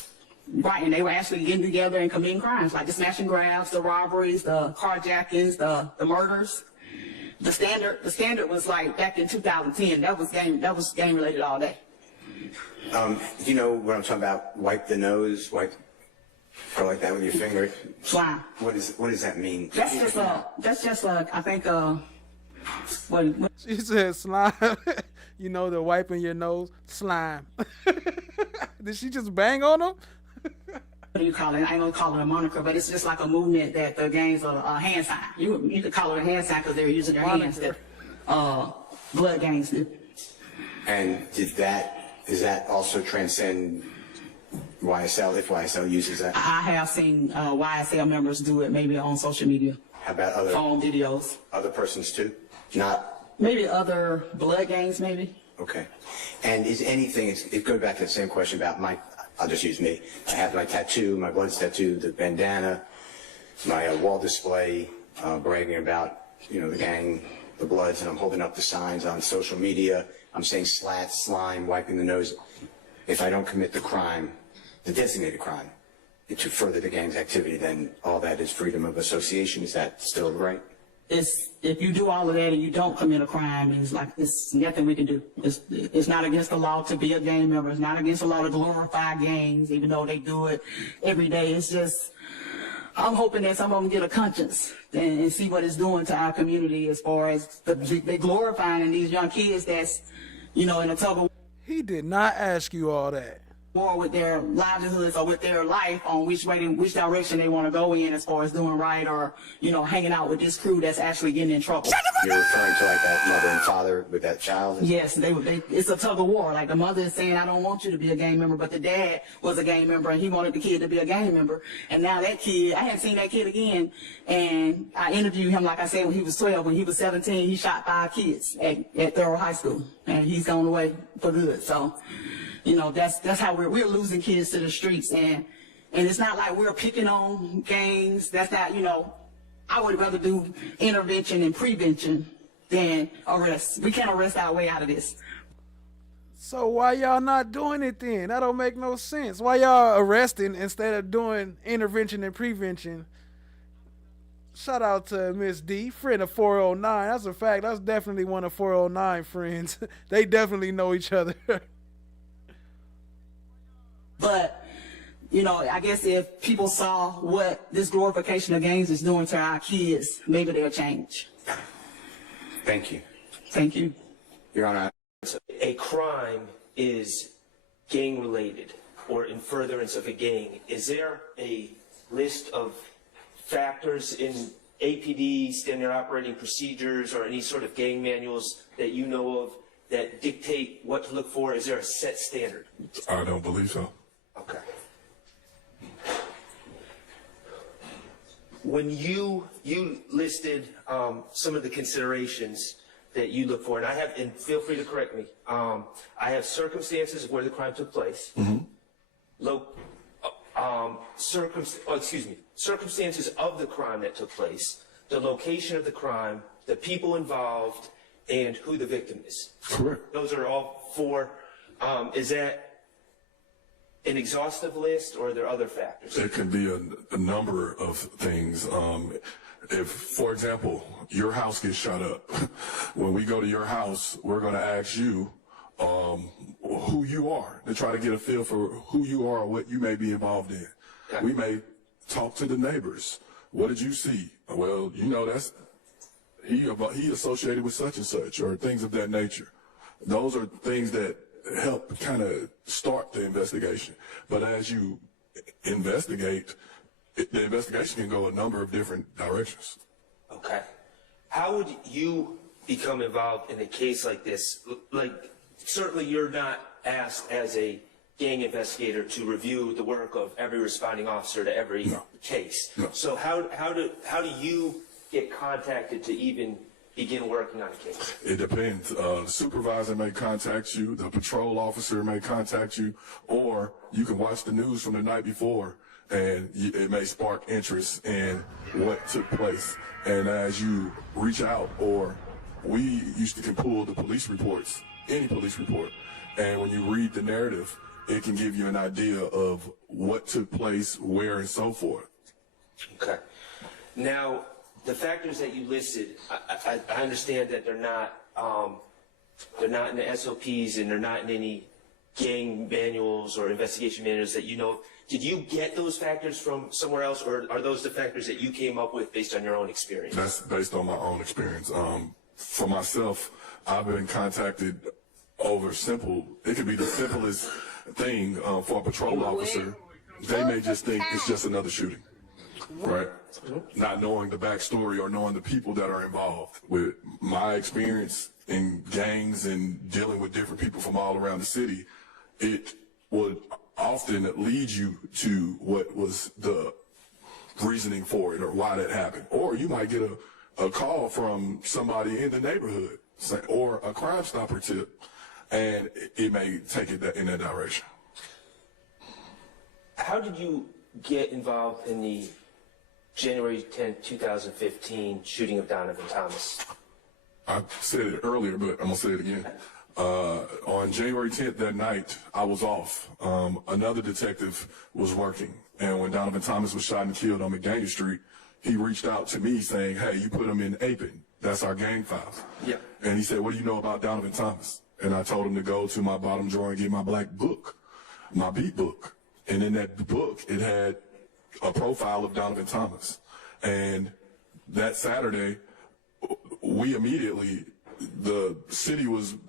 Right, and they were actually getting together and committing crimes, like the smash and grabs, the robberies, the carjackings, the murders. The standard was like back in 2010. That was gang related all day. You know what I'm talking about? Wipe the nose, wipe, or like that with your finger. Slime. What does that mean? That's just I think what she said slime. The wiping your nose, slime. Did she just bang on him? What do you call it? I ain't gonna call it a moniker, but it's just like a movement that the gangs are a hand sign. You could call it a hand sign because they're using their hands that blood gangs do. And does that also transcend YSL, if YSL uses that? I have seen YSL members do it maybe on social media. How about other phone videos? Other persons too? Not maybe other blood gangs, maybe. Okay. And is anything? It goes back to the same question about I'll just use me. I have my tattoo, my blood's tattoo, the bandana, my wall display, bragging about the gang, the Bloods, and I'm holding up the signs on social media. I'm saying slat, slime, wiping the nose. If I don't commit the crime, the designated crime, to further the gang's activity, then all that is freedom of association. Is that still right? If you do all of that and you don't commit a crime, it's nothing we can do. It's not against the law to be a gang member. It's not against the law to glorify gangs, even though they do it every day. It's just, I'm hoping that some of them get a conscience and see what it's doing to our community as far as they glorifying these young kids that's, in a tug of war. He did not ask you all that. War with their livelihoods or with their life on which direction they want to go in as far as doing right or, hanging out with this crew that's actually getting in trouble. You're referring to like that mother and father with that child? Yes, it's a tug of war. Like the mother is saying, I don't want you to be a gang member, but the dad was a gang member and he wanted the kid to be a gang member. And now that kid, I haven't seen that kid again. And I interviewed him, like I said, when he was 12. When he was 17, he shot 5 kids at Thorough High School. And he's gone away for good. So, that's how we're losing kids to the streets. And it's not like we're picking on gangs. That's not, I would rather do intervention and prevention than arrest. We can't arrest our way out of this. So why y'all not doing it then? That don't make no sense. Why y'all arresting instead of doing intervention and prevention? Shout out to Miss D, friend of 409. That's a fact. That's definitely one of 409 friends. They definitely know each other. But you know, I guess if people saw what this glorification of gangs is doing to our kids, maybe they'll change. Thank you. Thank you. Your Honor. A crime is gang-related or in furtherance of a gang. Is there a list of factors in APD, standard operating procedures, or any sort of gang manuals that you know of that dictate what to look for? Is there a set standard? I don't believe so. Okay. When you listed some of the considerations that you look for, and and feel free to correct me, I have circumstances of where the crime took place, circumstances of the crime that took place, the location of the crime, the people involved, and who the victim is. Correct. Those are all four. Is that an exhaustive list, or are there other factors? It can be a number of things. If, for example, your house gets shot up, when we go to your house, we're going to ask you who you are to try to get a feel for who you are or what you may be involved in. Okay. We may talk to the neighbors. What did you see? Well, you know, he associated with such and such, or things of that nature. Those are things that help kind of start the investigation. But as you investigate, the investigation can go a number of different directions. Okay. How would you become involved in a case like this? Like, certainly you're not asked as a gang investigator to review the work of every responding officer to every case. No. So how do you get contacted to even begin working on a case? It depends. The supervisor may contact you, the patrol officer may contact you, or you can watch the news from the night before, and it may spark interest in what took place. And as you reach out, or we used to can pull the police reports, any police report, and when you read the narrative, it can give you an idea of what took place, where, and so forth. Okay. Now, the factors that you listed, I understand that they're not in the SOPs, and they're not in any gang manuals or investigation manuals that you know. Did you get those factors from somewhere else, or are those the factors that you came up with based on your own experience? That's based on my own experience. For myself, I've been contacted over it could be the simplest thing for a patrol officer. They may just think it's just another shooting, right? Not knowing the backstory or knowing the people that are involved. With my experience in gangs and dealing with different people from all around the city, it would often lead you to what was the reasoning for it or why that happened. Or you might get a call from somebody in the neighborhood or a Crime Stopper tip, and it may take it in that direction. How did you get involved in the January 10, 2015 shooting of Donovan Thomas? I said it earlier, but I'm going to say it again. On January 10th that night, I was off. Another detective was working, and when Donovan Thomas was shot and killed on McDaniel Street, he reached out to me saying, hey, you put him in APD. That's our gang files. Yeah. And he said, what do you know about Donovan Thomas? And I told him to go to my bottom drawer and get my black book, my beat book. And in that book, it had a profile of Donovan Thomas. And that Saturday, we immediately, the city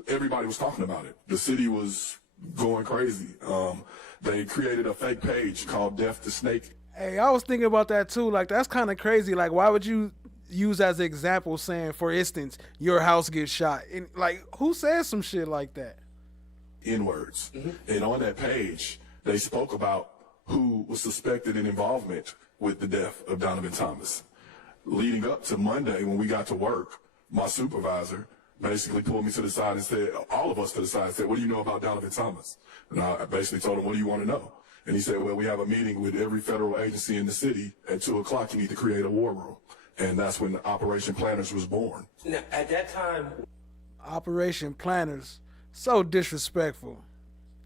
everybody was talking about it. The city was going crazy. They created a fake page called Death to Snake. Hey, I was thinking about that too. Like, that's kind of crazy. Like, why would you use as an example saying, for instance, your house gets shot? And, like, who says some shit like that? N-words. Mm-hmm. And on that page, they spoke about who was suspected in involvement with the death of Donovan Thomas. Leading up to Monday, when we got to work, my supervisor basically pulled me to the side and said, all of us to the side, and said, what do you know about Donovan Thomas? And I basically told him, what do you want to know? And he said, well, we have a meeting with every federal agency in the city at 2 o'clock. You need to create a war room. And that's when Operation Planners was born. Now, at that time, Operation Planners, so disrespectful.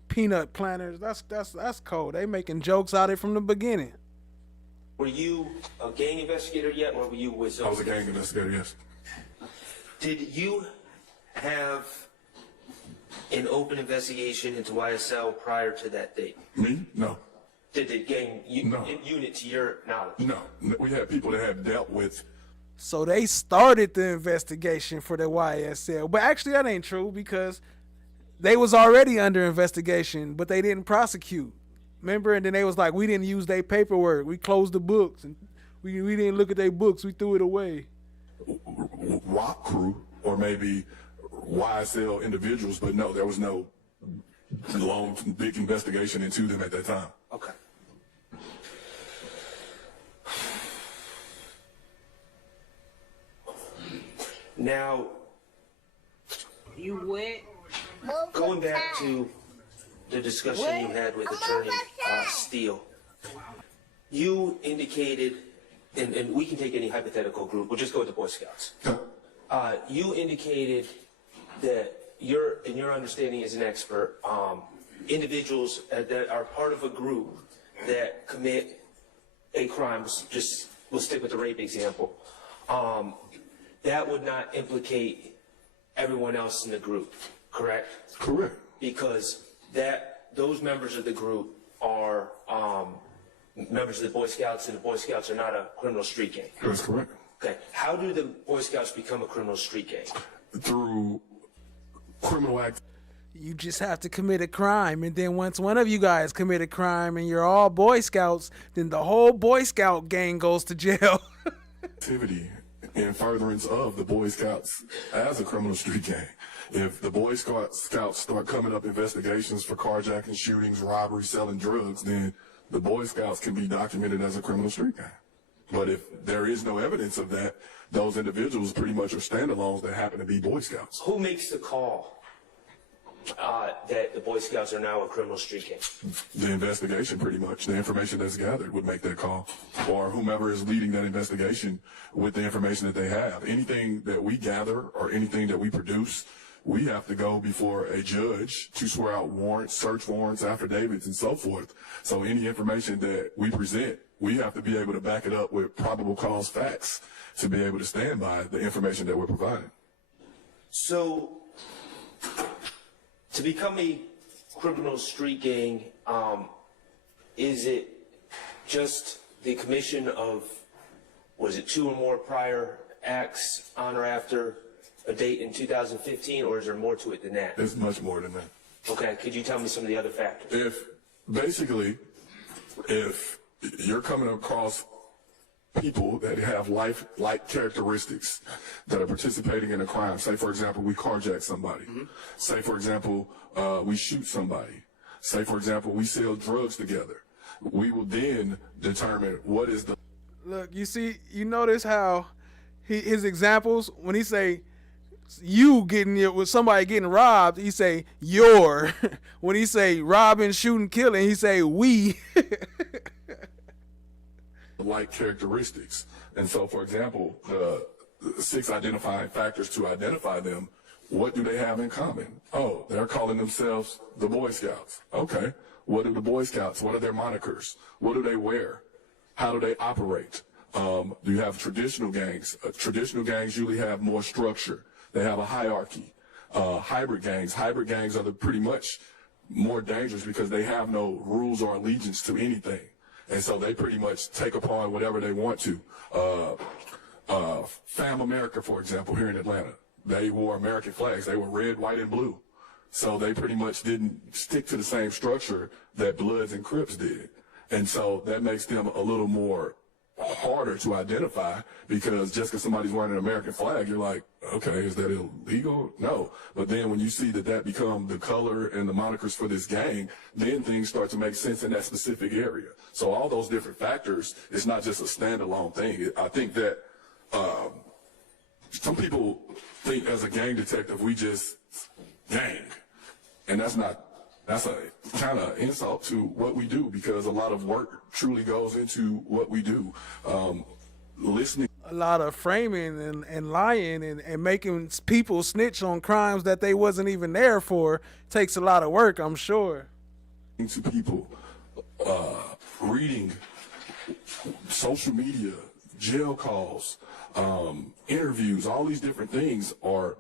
Peanut planners, that's cold. They making jokes out of it from the beginning. Were you a gang investigator yet, or were you with I was a gang investigator, yes. Did you have an open investigation into YSL prior to that date? Me? No. Did the gang unit, to your knowledge? No, we had people that have dealt with. So they started the investigation for the YSL, but actually that ain't true because they was already under investigation, but they didn't prosecute. Remember? And then they was like, we didn't use their paperwork. We closed the books and we didn't look at their books. We threw it away. Rock crew or maybe YSL individuals, but no, there was no long, big investigation into them at that time. Okay. Now, You went. going back to the discussion you had with Attorney Steele, you indicated, and we can take any hypothetical group, we'll just go with the Boy Scouts. You indicated that in your understanding as an expert, individuals that are part of a group that commit a crime, we'll stick with the rape example, that would not implicate everyone else in the group, correct? Correct. Because those members of the group are members of the Boy Scouts, and the Boy Scouts are not a criminal street gang. That's correct. Okay. How do the Boy Scouts become a criminal street gang? Through criminal act. You just have to commit a crime, and then once one of you guys commit a crime and you're all Boy Scouts, then the whole Boy Scout gang goes to jail. Activity in furtherance of the Boy Scouts as a criminal street gang. If the Boy Scouts start coming up investigations for carjacking, shootings, robbery, selling drugs, then the Boy Scouts can be documented as a criminal street gang. But if there is no evidence of that, those individuals pretty much are standalones that happen to be Boy Scouts. Who makes the call that the Boy Scouts are now a criminal street gang? The investigation, pretty much. The information that's gathered would make that call. Or whomever is leading that investigation with the information that they have. Anything that we gather or anything that we produce, we have to go before a judge to swear out warrants, search warrants, affidavits, and so forth. So any information that we present, we have to be able to back it up with probable cause facts to be able to stand by the information that we're providing. So, to become a criminal street gang, is it just the commission of, was it 2 or more prior acts on or after a date in 2015, or is there more to it than that? It's much more than that. Okay, could you tell me some of the other factors? If you're coming across people that have life-like characteristics that are participating in a crime, say, for example, we carjack somebody. Mm-hmm. Say, for example, we shoot somebody. Say, for example, we sell drugs together. We will then determine what is the... Look, you notice how his examples, when he say you with somebody getting robbed, he say your. When he say robbing, shooting, killing, he say we. like characteristics. And so, for example, the 6 identifying factors to identify them, what do they have in common? Oh, they're calling themselves the Boy Scouts. Okay. What are the Boy Scouts? What are their monikers? What do they wear? How do they operate? Do you have traditional gangs? Traditional gangs usually have more structure. They have a hierarchy. Hybrid gangs are pretty much more dangerous because they have no rules or allegiance to anything. And so they pretty much take upon whatever they want to. Fam America, for example, here in Atlanta, they wore American flags. They were red, white, and blue. So they pretty much didn't stick to the same structure that Bloods and Crips did. And so that makes them a little more harder to identify, because just because somebody's wearing an American flag, you're like, okay, is that illegal? No. But then when you see that become the color and the monikers for this gang, then things start to make sense in that specific area. So all those different factors, it's not just a standalone thing. I think that some people think as a gang detective, we just gang. And that's a kind of insult to what we do, because a lot of work truly goes into what we do. Listening. A lot of framing and lying and making people snitch on crimes that they wasn't even there for takes a lot of work, I'm sure. To people, reading social media, jail calls, interviews, all these different things are,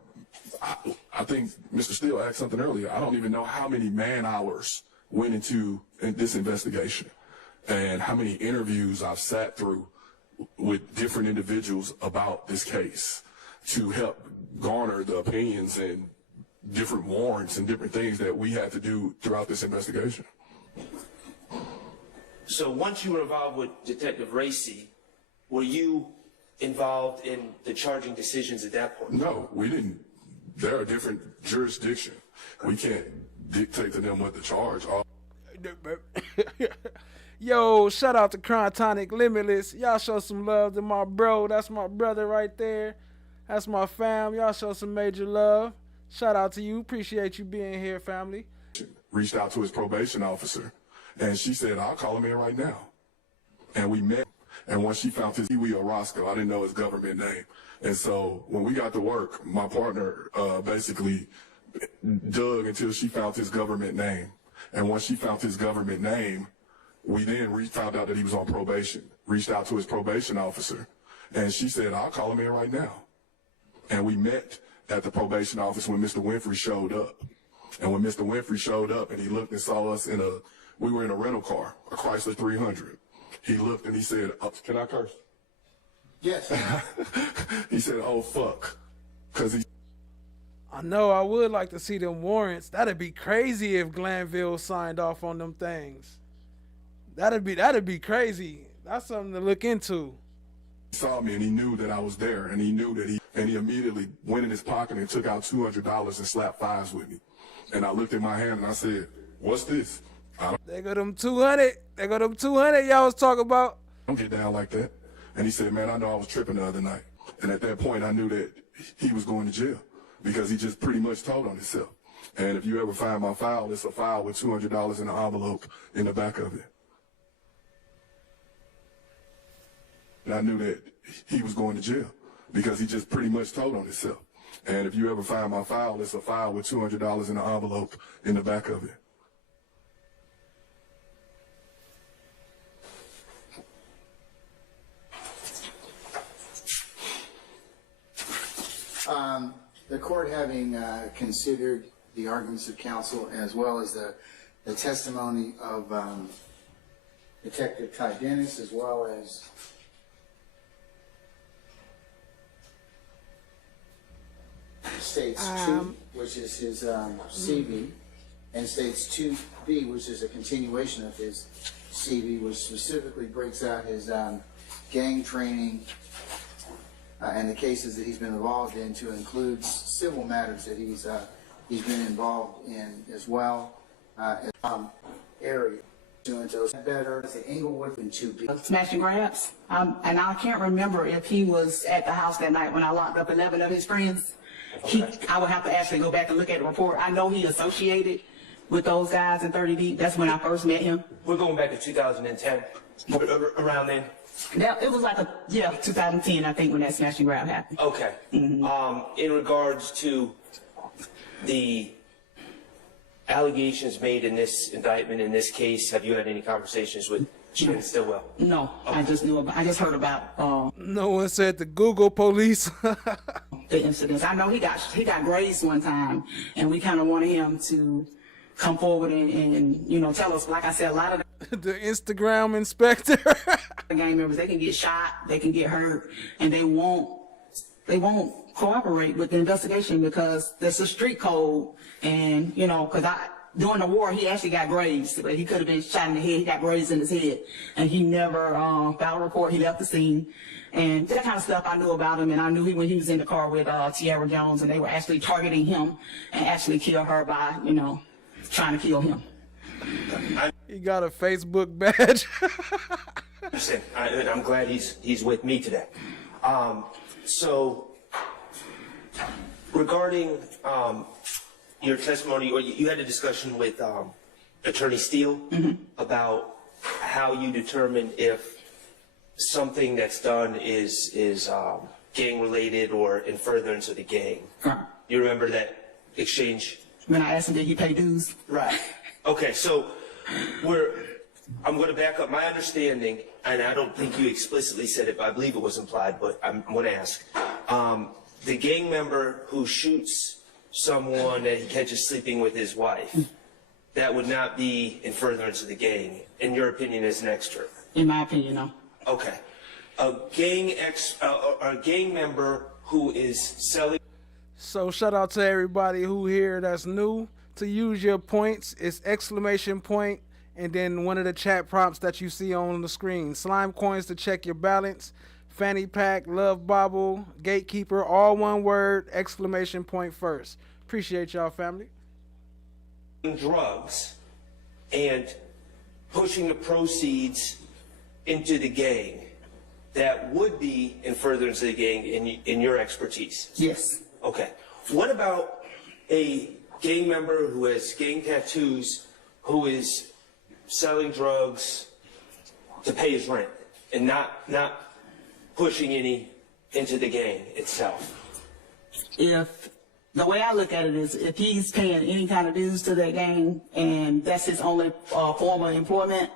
I think Mr. Steele asked something earlier. I don't even know how many man hours went into this investigation. and how many interviews I've sat through with different individuals about this case to help garner the opinions and different warrants and different things that we had to do throughout this investigation. So once you were involved with Detective Racy, were you involved in the charging decisions at that point? No, we didn't. They're a different jurisdiction. We can't dictate to them what to charge. Yo, shout out to Chrontonic Limitless. Y'all show some love to my bro. That's my brother right there. That's my fam. Y'all show some major love. Shout out to you. Appreciate you being here, family. Reached out to his probation officer, and she said, I'll call him in right now. And we met. And once she found his Kiwi Orozco, I didn't know his government name. And so when we got to work, my partner basically dug until she found his government name. And once she found his government name, we then found out that he was on probation, reached out to his probation officer, and she said, I'll call him in right now. And we met at the probation office when Mr. Winfrey showed up. And when Mr. Winfrey showed up and he looked and saw us we were in a rental car, a Chrysler 300. He looked and he said, can I curse? Yes. He said, oh, fuck. Because I know I would like to see them warrants. That'd be crazy if Glanville signed off on them things. That'd be crazy. That's something to look into. He saw me and he knew that I was there, and he knew that he immediately went in his pocket and took out $200 and slapped fives with me. And I looked at my hand and I said, what's this? They got them 200. They got them 200 y'all was talking about. Don't get down like that. And he said, man, I know I was tripping the other night. And at that point, I knew that he was going to jail because he just pretty much told on himself. And if you ever find my file, it's a file with $200 in an envelope in the back of it. And I knew that he was going to jail because he just pretty much told on himself. And if you ever find my file, it's a file with $200 in an envelope in the back of it. The court, having considered the arguments of counsel as well as the testimony of Detective Ty Dennis, as well as States 2, which is his CV, and States 2B, which is a continuation of his CV, which specifically breaks out his gang training and the cases that he's been involved in, to include civil matters that he's been involved in as well. Area doing those better. The Inglewood and 2B. Smash and grabs. And I can't remember if he was at the house that night when I locked up 11 of his friends. I would have to actually go back and look at the report. I know he associated with those guys in 30 Deep. That's when I first met him. We're going back to 2010, around then. It was like 2010, I think, when that smash and grab happened. Okay. In regards to the allegations made in this indictment, in this case, have you had any conversations with Shannon Stillwell? No, okay. I just heard about. No one said the Google police. The incidents. I know he got grazed one time, and we kind of wanted him to come forward and tell us. Like I said, a lot of the Instagram inspector. The gang members, they can get shot, they can get hurt, and they won't cooperate with the investigation because there's a street code, and because during the war he actually got grazed, but he could have been shot in the head. He got grazed in his head, and he never filed a report. He left the scene, and that kind of stuff I knew about him, and I knew when he was in the car with Tierra Jones, and they were actually targeting him and actually kill her by trying to kill him. He got a Facebook badge. Listen, I'm glad he's with me today. So, regarding your testimony, or you had a discussion with Attorney Steele about how you determine if something that's done is gang related or in furtherance of the gang. You remember that exchange? When I asked him, did he pay dues? Right. Okay, so I'm going to back up. My understanding, and I don't think you explicitly said it, but I believe it was implied, but I'm going to ask. The gang member who shoots someone that he catches sleeping with his wife, that would not be in furtherance of the gang, in your opinion, as an expert? In my opinion, no. Okay. A gang member who is selling. So shout out to everybody who here that's new. To use your points, it's exclamation point and then one of the chat prompts that you see on the screen. Slime coins to check your balance. Fanny pack, love bobble, gatekeeper, all one word, exclamation point first. Appreciate y'all, family. Drugs and pushing the proceeds into the gang, that would be in furtherance of the gang in your expertise? Yes. Okay. What about a gang member who has gang tattoos who is selling drugs to pay his rent and not pushing any into the gang itself? If the way I look at it is, if he's paying any kind of dues to that gang and that's his only form of employment,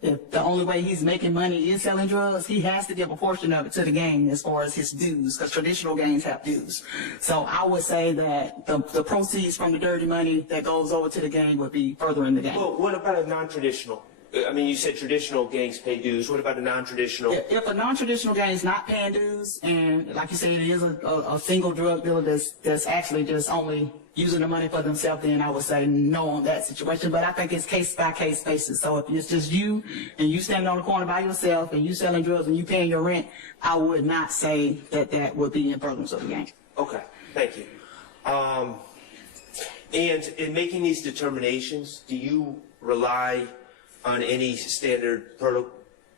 if the only way he's making money is selling drugs, he has to give a portion of it to the gang as far as his dues, because traditional gangs have dues. So I would say that the proceeds from the dirty money that goes over to the gang would be furthering the gang. Well, what about a non-traditional? I mean, you said traditional gangs pay dues. What about a non-traditional? If a non-traditional gang is not paying dues, and like you said, it is a single drug dealer that's actually just only using the money for themselves, then I would say no on that situation. But I think it's case-by-case basis. So if it's just you and you standing on the corner by yourself and you selling drugs and you paying your rent, I would not say that would be in furtherance of the gang. Okay, thank you. And in making these determinations, do you rely on any standard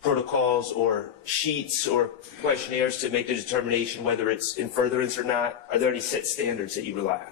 protocols or sheets or questionnaires to make the determination whether it's in furtherance or not? Are there any set standards that you rely on?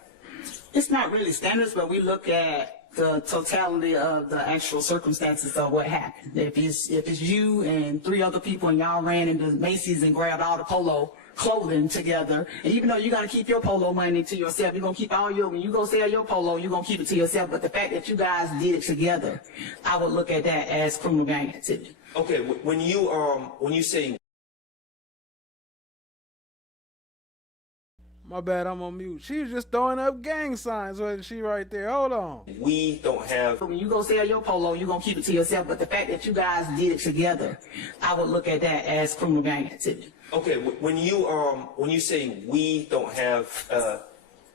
It's not really standards, but we look at the totality of the actual circumstances of what happened. If it's you and 3 other people and y'all ran into Macy's and grabbed all the polo clothing together, and even though you got to keep your polo money to yourself, you're going to keep when you go sell your polo, you're going to keep it to yourself, but the fact that you guys did it together, I would look at that as criminal gang activity. Okay, when you say... My bad, I'm on mute. She was just throwing up gang signs, wasn't she, right there? Hold on. We don't have... When you go sell your polo, you're going to keep it to yourself, but the fact that you guys did it together, I would look at that as criminal gang activity. Okay, when you say we don't have,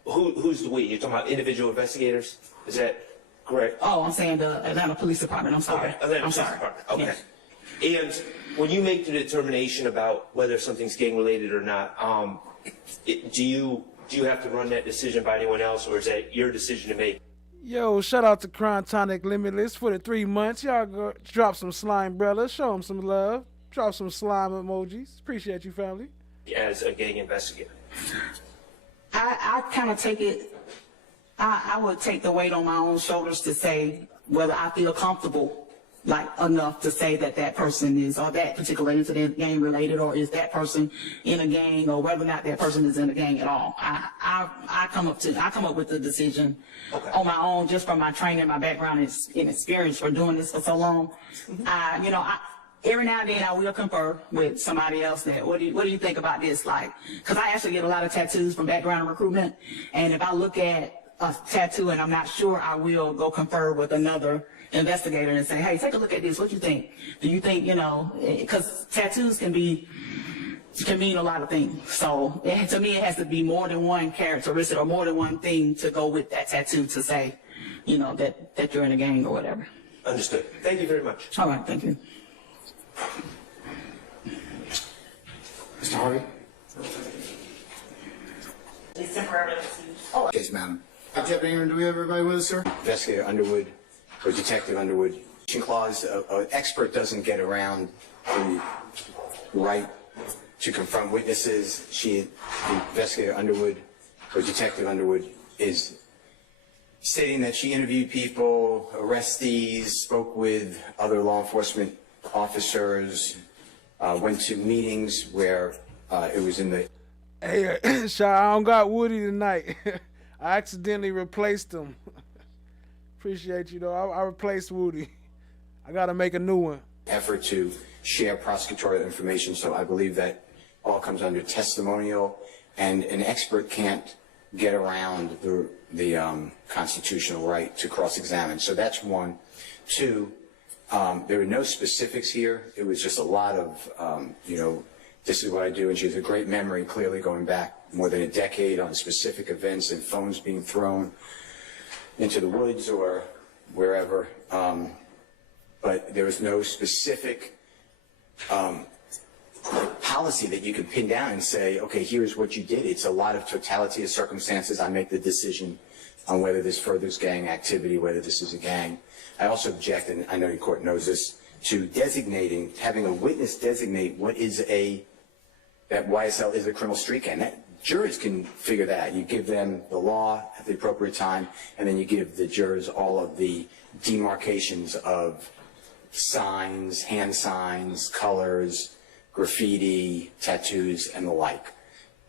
who's the we? You're talking about individual investigators? Is that correct? Oh, I'm saying the Atlanta Police Department. I'm sorry. Okay, Atlanta Police Department. Okay. Yes. And when you make the determination about whether something's gang related or not, do you have to run that decision by anyone else, or is that your decision to make? Yo, shout out to Crime Tonic Limitless for the 3 months. Y'all go drop some slime, brother. Show them some love. Drop some slime emojis. Appreciate you, family. As a gang investigator, I kind of take it. I would take the weight on my own shoulders to say whether I feel comfortable enough to say that person is, or that particular incident gang related, or is that person in a gang, or whether or not that person is in a gang at all. I come up with the decision on my own, just from my training, my background and experience for doing this for so long. Every now and then I will confer with somebody else that, what do you think about this? Because I actually get a lot of tattoos from background recruitment, and if I look at a tattoo and I'm not sure, I will go confer with another investigator and say, hey, take a look at this. What do you think? Do you think, because tattoos can mean a lot of things. So to me, it has to be more than one characteristic or more than one thing to go with that tattoo to say, that you're in a gang or whatever. Understood. Thank you very much. All right, thank you. Mr. Harvey? Yes, madam. Deputy Aaron, do we have everybody with us, sir? Investigator Underwood, or Detective Underwood. Clause, an expert doesn't get around the right to confront witnesses. Investigator Underwood, or Detective Underwood, is stating that she interviewed people, arrestees, spoke with other law enforcement officers, went to meetings where it was in the... Hey, I don't got Woody tonight. I accidentally replaced him. Appreciate you, though. I replaced Woody. I got to make a new one. Effort to share prosecutorial information, so I believe that all comes under testimonial, and an expert can't get around the constitutional right to cross-examine. So that's one. Two, there were no specifics here. It was just a lot of, this is what I do, and she has a great memory, clearly going back more than a decade on specific events and phones being thrown into the woods or wherever. But there was no specific policy that you could pin down and say, okay, here's what you did. It's a lot of totality of circumstances. I make the decision on whether this furthers gang activity, whether this is a gang. I also object, and I know your court knows this, to having a witness designate what is that YSL is a criminal street gang. Jurors can figure that out. You give them the law at the appropriate time, and then you give the jurors all of the demarcations of signs, hand signs, colors, graffiti, tattoos, and the like,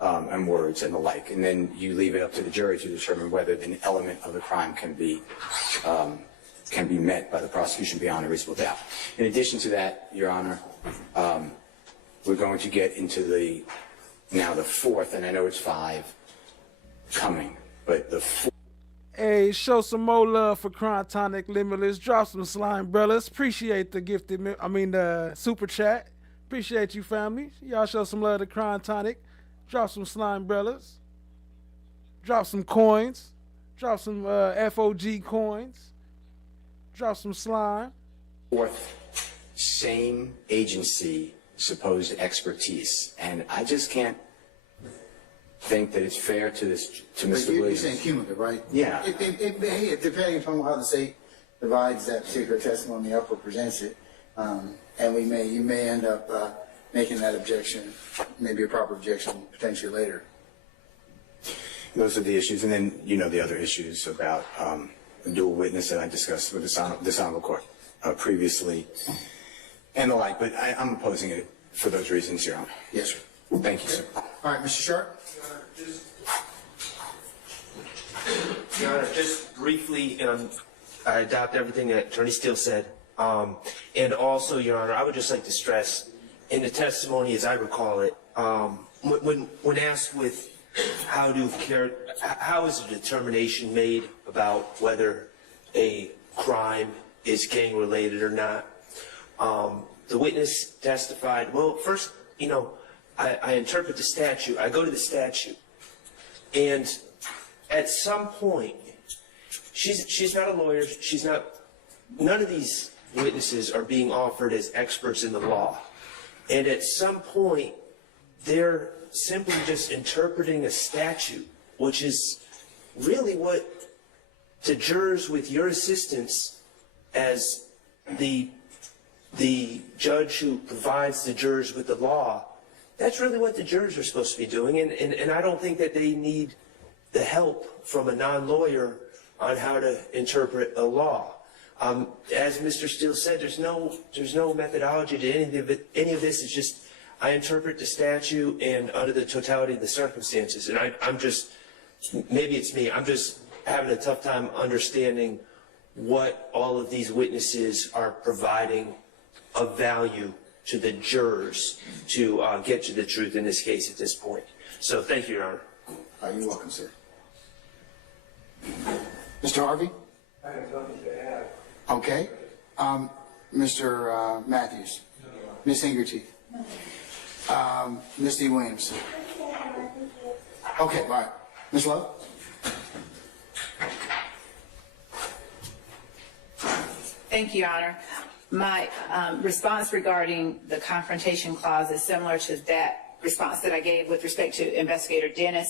and words and the like. And then you leave it up to the jury to determine whether an element of the crime can be met by the prosecution beyond a reasonable doubt. In addition to that, Your Honor, we're going to get into now the fourth, and I know it's 5 coming, but the fourth. Hey, show some more love for Chrontonic Limitless. Drop some slime, brothers. Appreciate the the super chat. Appreciate you, family. Y'all show some love to Chrontonic. Drop some slime, brothers. Drop some coins. Drop some FOG coins. Drop some slime. Fourth, same agency, supposed expertise, and I just can't think that it's fair to Mr. Williams. You're saying cumulative, right? Yeah. Depending upon how the state divides that particular testimony up or presents it, and you may end up making that objection, maybe a proper objection, potentially later. Those are the issues, and then the other issues about the dual witness that I discussed with this honorable court previously, and the like. But I'm opposing it for those reasons, Your Honor. Yes, sir. Thank you, sir. All right, Mr. Sharp. Your Honor, just briefly, I adopt everything that Attorney Steele said. And also, Your Honor, I would just like to stress, in the testimony, as I recall it, when asked with how is a determination made about whether a crime is gang-related or not, the witness testified, well, first, I interpret the statute. I go to the statute. And at some point, she's not a lawyer. None of these witnesses are being offered as experts in the law. And at some point, they're simply just interpreting a statute, which is really what the jurors, with your assistance as the judge who provides the jurors with the law, that's really what the jurors are supposed to be doing. And I don't think that they need the help from a non-lawyer on how to interpret a law. As Mr. Steele said, there's no methodology to any of it. Any of this is just, I interpret the statute and under the totality of the circumstances. And I'm just, maybe it's me, I'm just having a tough time understanding what all of these witnesses are providing of value to the jurors to get to the truth in this case at this point. So thank you, Your Honor. You're welcome, sir. Mr. Harvey? I have nothing to add. Okay. Mr. Matthews? Ms. Ingerty? Ms. D. Williams? Okay, all right. Ms. Love? Thank you, Your Honor. My response regarding the confrontation clause is similar to that response that I gave with respect to Investigator Dennis.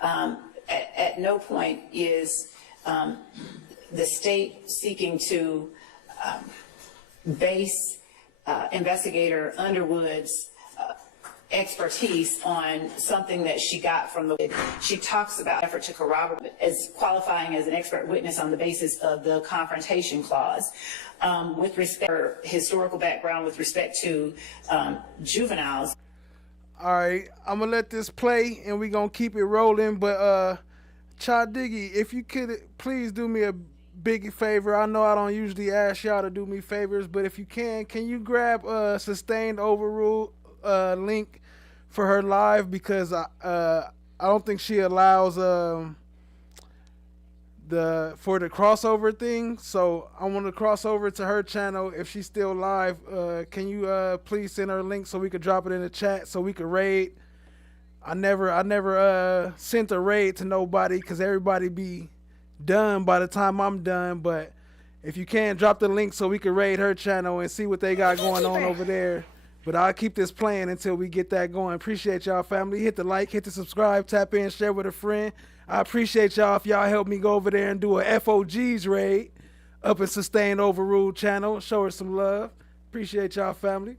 At no point is the state seeking to base Investigator Underwood's expertise on something that she got from she talks about effort to corroborate as qualifying as an expert witness on the basis of the confrontation clause. With respect to her historical background with respect to juveniles. All right, I'm gonna let this play and we're gonna keep it rolling. But Chadiggy, if you could please do me a big favor. I know I don't usually ask y'all to do me favors, but if you can you grab a sustained overrule link for her live, because I don't think she allows for the crossover thing. So I want to cross over to her channel if she's still live. Can you please send her a link so we could drop it in the chat so we could raid? I never sent a raid to nobody because everybody be done by the time I'm done. But if you can, drop the link so we can raid her channel and see what they got going on over there. But I'll keep this playing until we get that going. Appreciate y'all, family. Hit the like, hit the subscribe, tap in, share with a friend. I appreciate y'all if y'all help me go over there and do a FOG's raid up and Sustain Overruled channel. Show her some love. Appreciate y'all, family.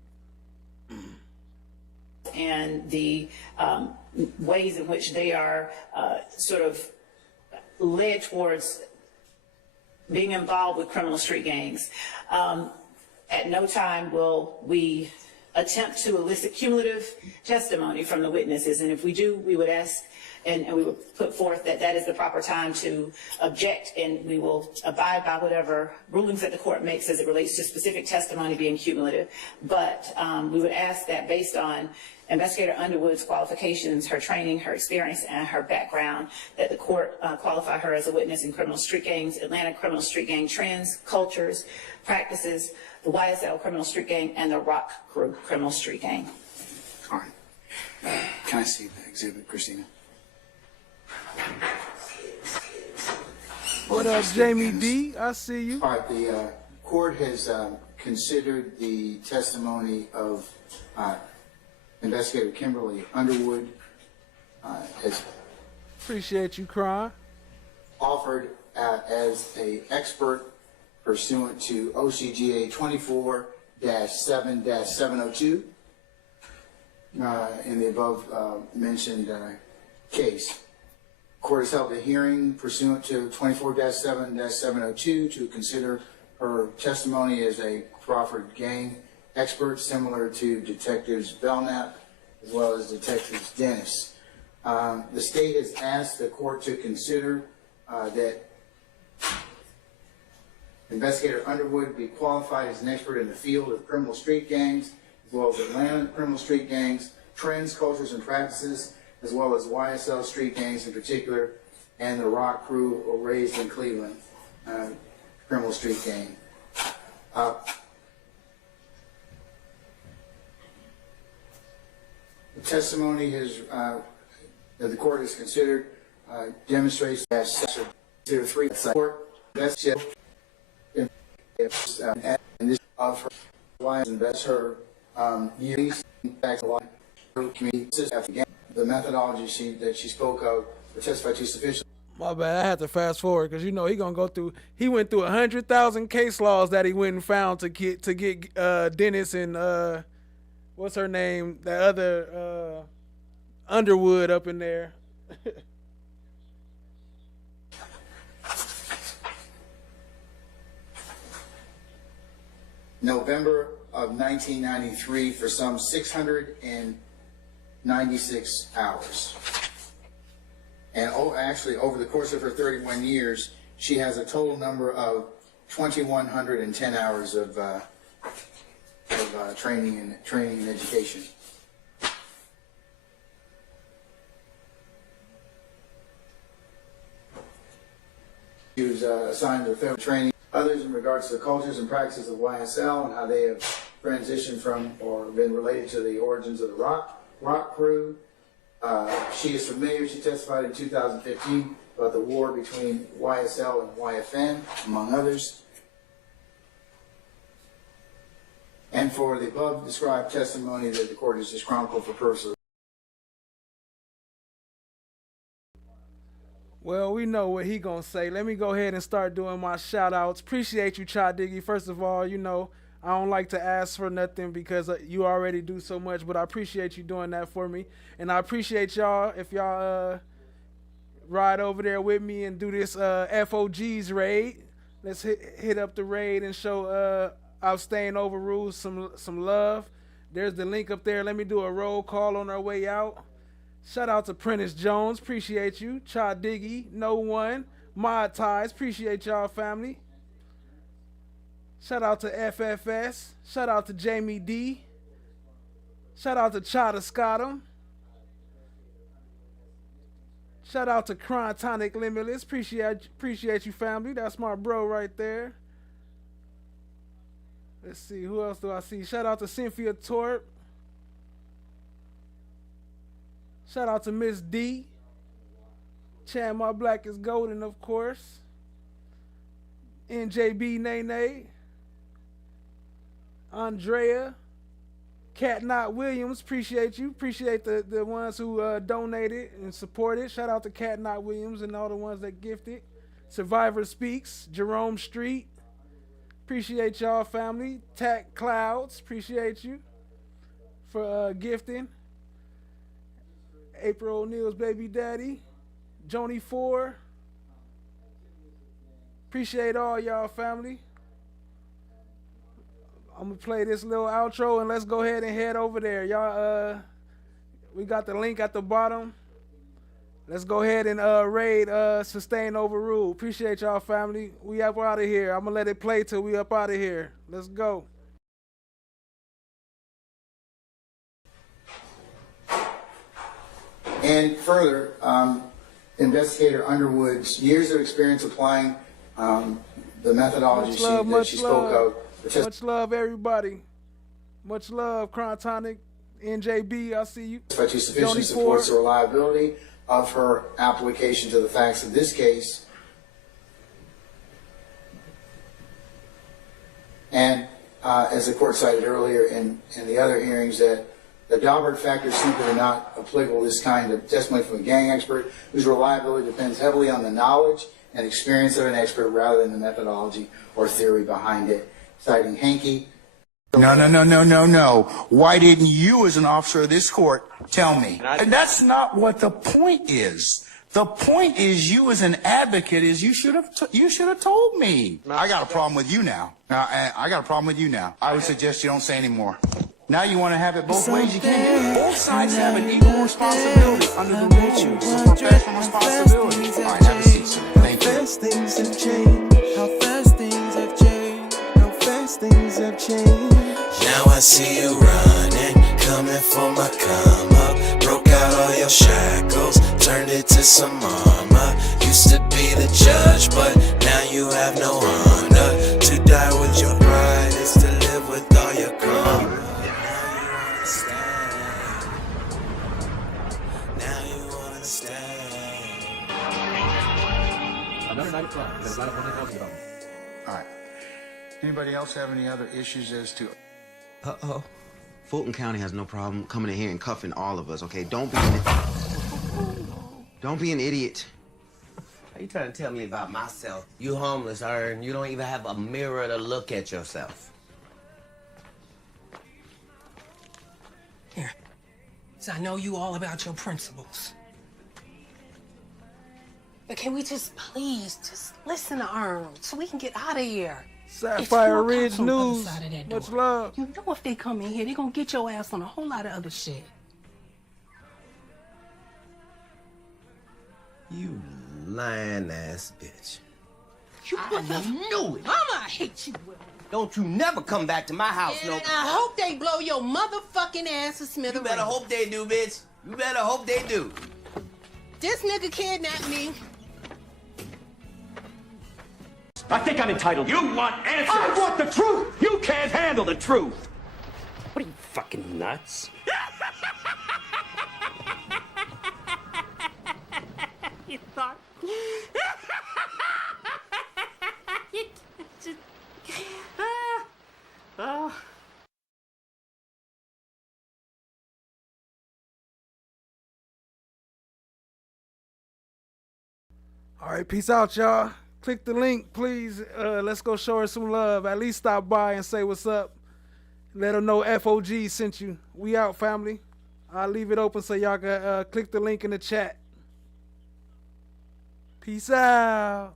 And the ways in which they are sort of led towards being involved with criminal street gangs. At no time will we attempt to elicit cumulative testimony from the witnesses, and if we do, we would ask and we would put forth that that is the proper time to object, and we will abide by whatever rulings that the court makes as it relates to specific testimony being cumulative. But we would ask that based on Investigator Underwood's qualifications, her training, her experience, and her background, that the court qualify her as a witness in criminal street gangs, Atlanta criminal street gang trends, cultures, practices, the YSL criminal street gang, and the Rock Crew criminal street gang. All right. Can I see the exhibit, Christina? What up, Jamie D? I see you. All right. The court has considered the testimony of Investigator Kimberly Underwood as appreciate you, Cron. Offered as an expert pursuant to OCGA 24-7-702 in the above mentioned case. Court has held a hearing pursuant to 24-7-702 to consider her testimony as a proffered gang expert, similar to Detectives Belknap as well as Detectives Dennis. The state has asked the court to consider that Investigator Underwood be qualified as an expert in the field of criminal street gangs, as well as Atlanta criminal street gangs, trends, cultures, and practices, as well as YSL street gangs in particular, and the Rock Crew, or raised in Cleveland, criminal street gang. The testimony that the court has considered demonstrates that three court and this of her lives invest her years the methodology that she spoke of or testified to sufficiently. My bad, I had to fast forward because you know he went through 100,000 case laws that he went and found to get Dennis and what's her name, that other Underwood up in there. November of 1993 for some 696 hours. And actually, over the course of her 31 years, she has a total number of 2,110 hours of training and education. She was assigned to federal training. Others in regards to the cultures and practices of YSL and how they have transitioned from or been related to the origins of the Rock Crew. She is familiar, she testified in 2015 about the war between YSL and YFN, among others. And for the above described testimony that the court has just chronicled for purposes. Well, we know what he gonna say. Let me go ahead and start doing my shout outs. Appreciate you, Chad Diggy. First of all, you know, I don't like to ask for nothing because you already do so much, but I appreciate you doing that for me. And I appreciate y'all if y'all ride over there with me and do this FOG's raid. Let's hit up the raid and show Outstaying Overruled some love. There's the link up there. Let me do a roll call on our way out. Shout out to Prentice Jones, appreciate you. Cha Diggy, No One, Mod Ties, appreciate y'all, family. Shout out to FFS. Shout out to Jamie D. Shout out to Chada Scottum. Shout out to Chrontonic Limitless. Appreciate you, family. That's my bro right there. Let's see, who else do I see? Shout out to Cynthia Torp. Shout out to Miss D. Chan My Black is Golden, of course. NJB Nene. Andrea. Cat Knot Williams, appreciate you. Appreciate the ones who donated and supported. Shout out to Cat Knot Williams and all the ones that gifted. Survivor Speaks, Jerome Street. Appreciate y'all, family. Tack Clouds, appreciate you for gifting. April O'Neill's baby daddy. Joni 4. Appreciate all y'all, family. I'm gonna play this little outro and let's go ahead and head over there. Y'all, we got the link at the bottom. Let's go ahead and raid Sustain Overrule. Appreciate y'all, family. We up out of here. I'm gonna let it play till we up out of here. Let's go. And further, Investigator Underwood's years of experience applying the methodology that she spoke of. Much love, everybody. Much love, Chrontonic, NJB, I see you. But she sufficiently supports the reliability of her application to the facts of this case. And as the court cited earlier in the other hearings, that the Daubert factors simply are not applicable to this kind of testimony from a gang expert whose reliability depends heavily on the knowledge and experience of an expert rather than the methodology or theory behind it. Citing Hankey. No. Why didn't you, as an officer of this court, tell me? And that's not what the point is. The point is, you as an advocate, is you should have told me. I got a problem with you now. I got a problem with you now. I would suggest you don't say anymore. Now you want to have it both ways. You can't. Both sides have an equal responsibility under the rules. It's a professional responsibility. All right, have a seat, sir. Thank you. Things have changed. How fast things have changed. How fast things have changed. Now I see you running, coming for my come up. Broke out all your shackles, turned it to some armor. Used to be the judge, but now you have no honor. To die with your pride is to live with all your karma. Now you understand. Another night of fun. There's a lot of fun to talk about. All right. Anybody else have any other issues as to... Uh-oh. Fulton County has no problem coming in here and cuffing all of us, okay? Don't be an idiot. Are you trying to tell me about myself? You homeless, and you don't even have a mirror to look at yourself. Here. So I know you all about your principles. But can we please listen to Earl so we can get out of here? Sapphire Ridge News. Much love. You know if they come in here, they're gonna get your ass on a whole lot of other shit. You lying ass bitch. I knew it. Mama, I hate you, Will. Don't you never come back to my house, And I hope they blow your motherfucking ass to smithereens. You better hope they do, bitch. You better hope they do. This nigga kidnapped me. I think I'm entitled. You want answers? I want the truth. You can't handle the truth. What are you, fucking nuts? You thought... you just... Oh. All right, peace out, y'all. Click the link, please. Let's go show her some love. At least stop by and say what's up. Let her know FOG sent you. We out, family. I'll leave it open so y'all can click the link in the chat. Peace out.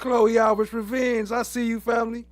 Chloe Albert's Revenge. I see you, family.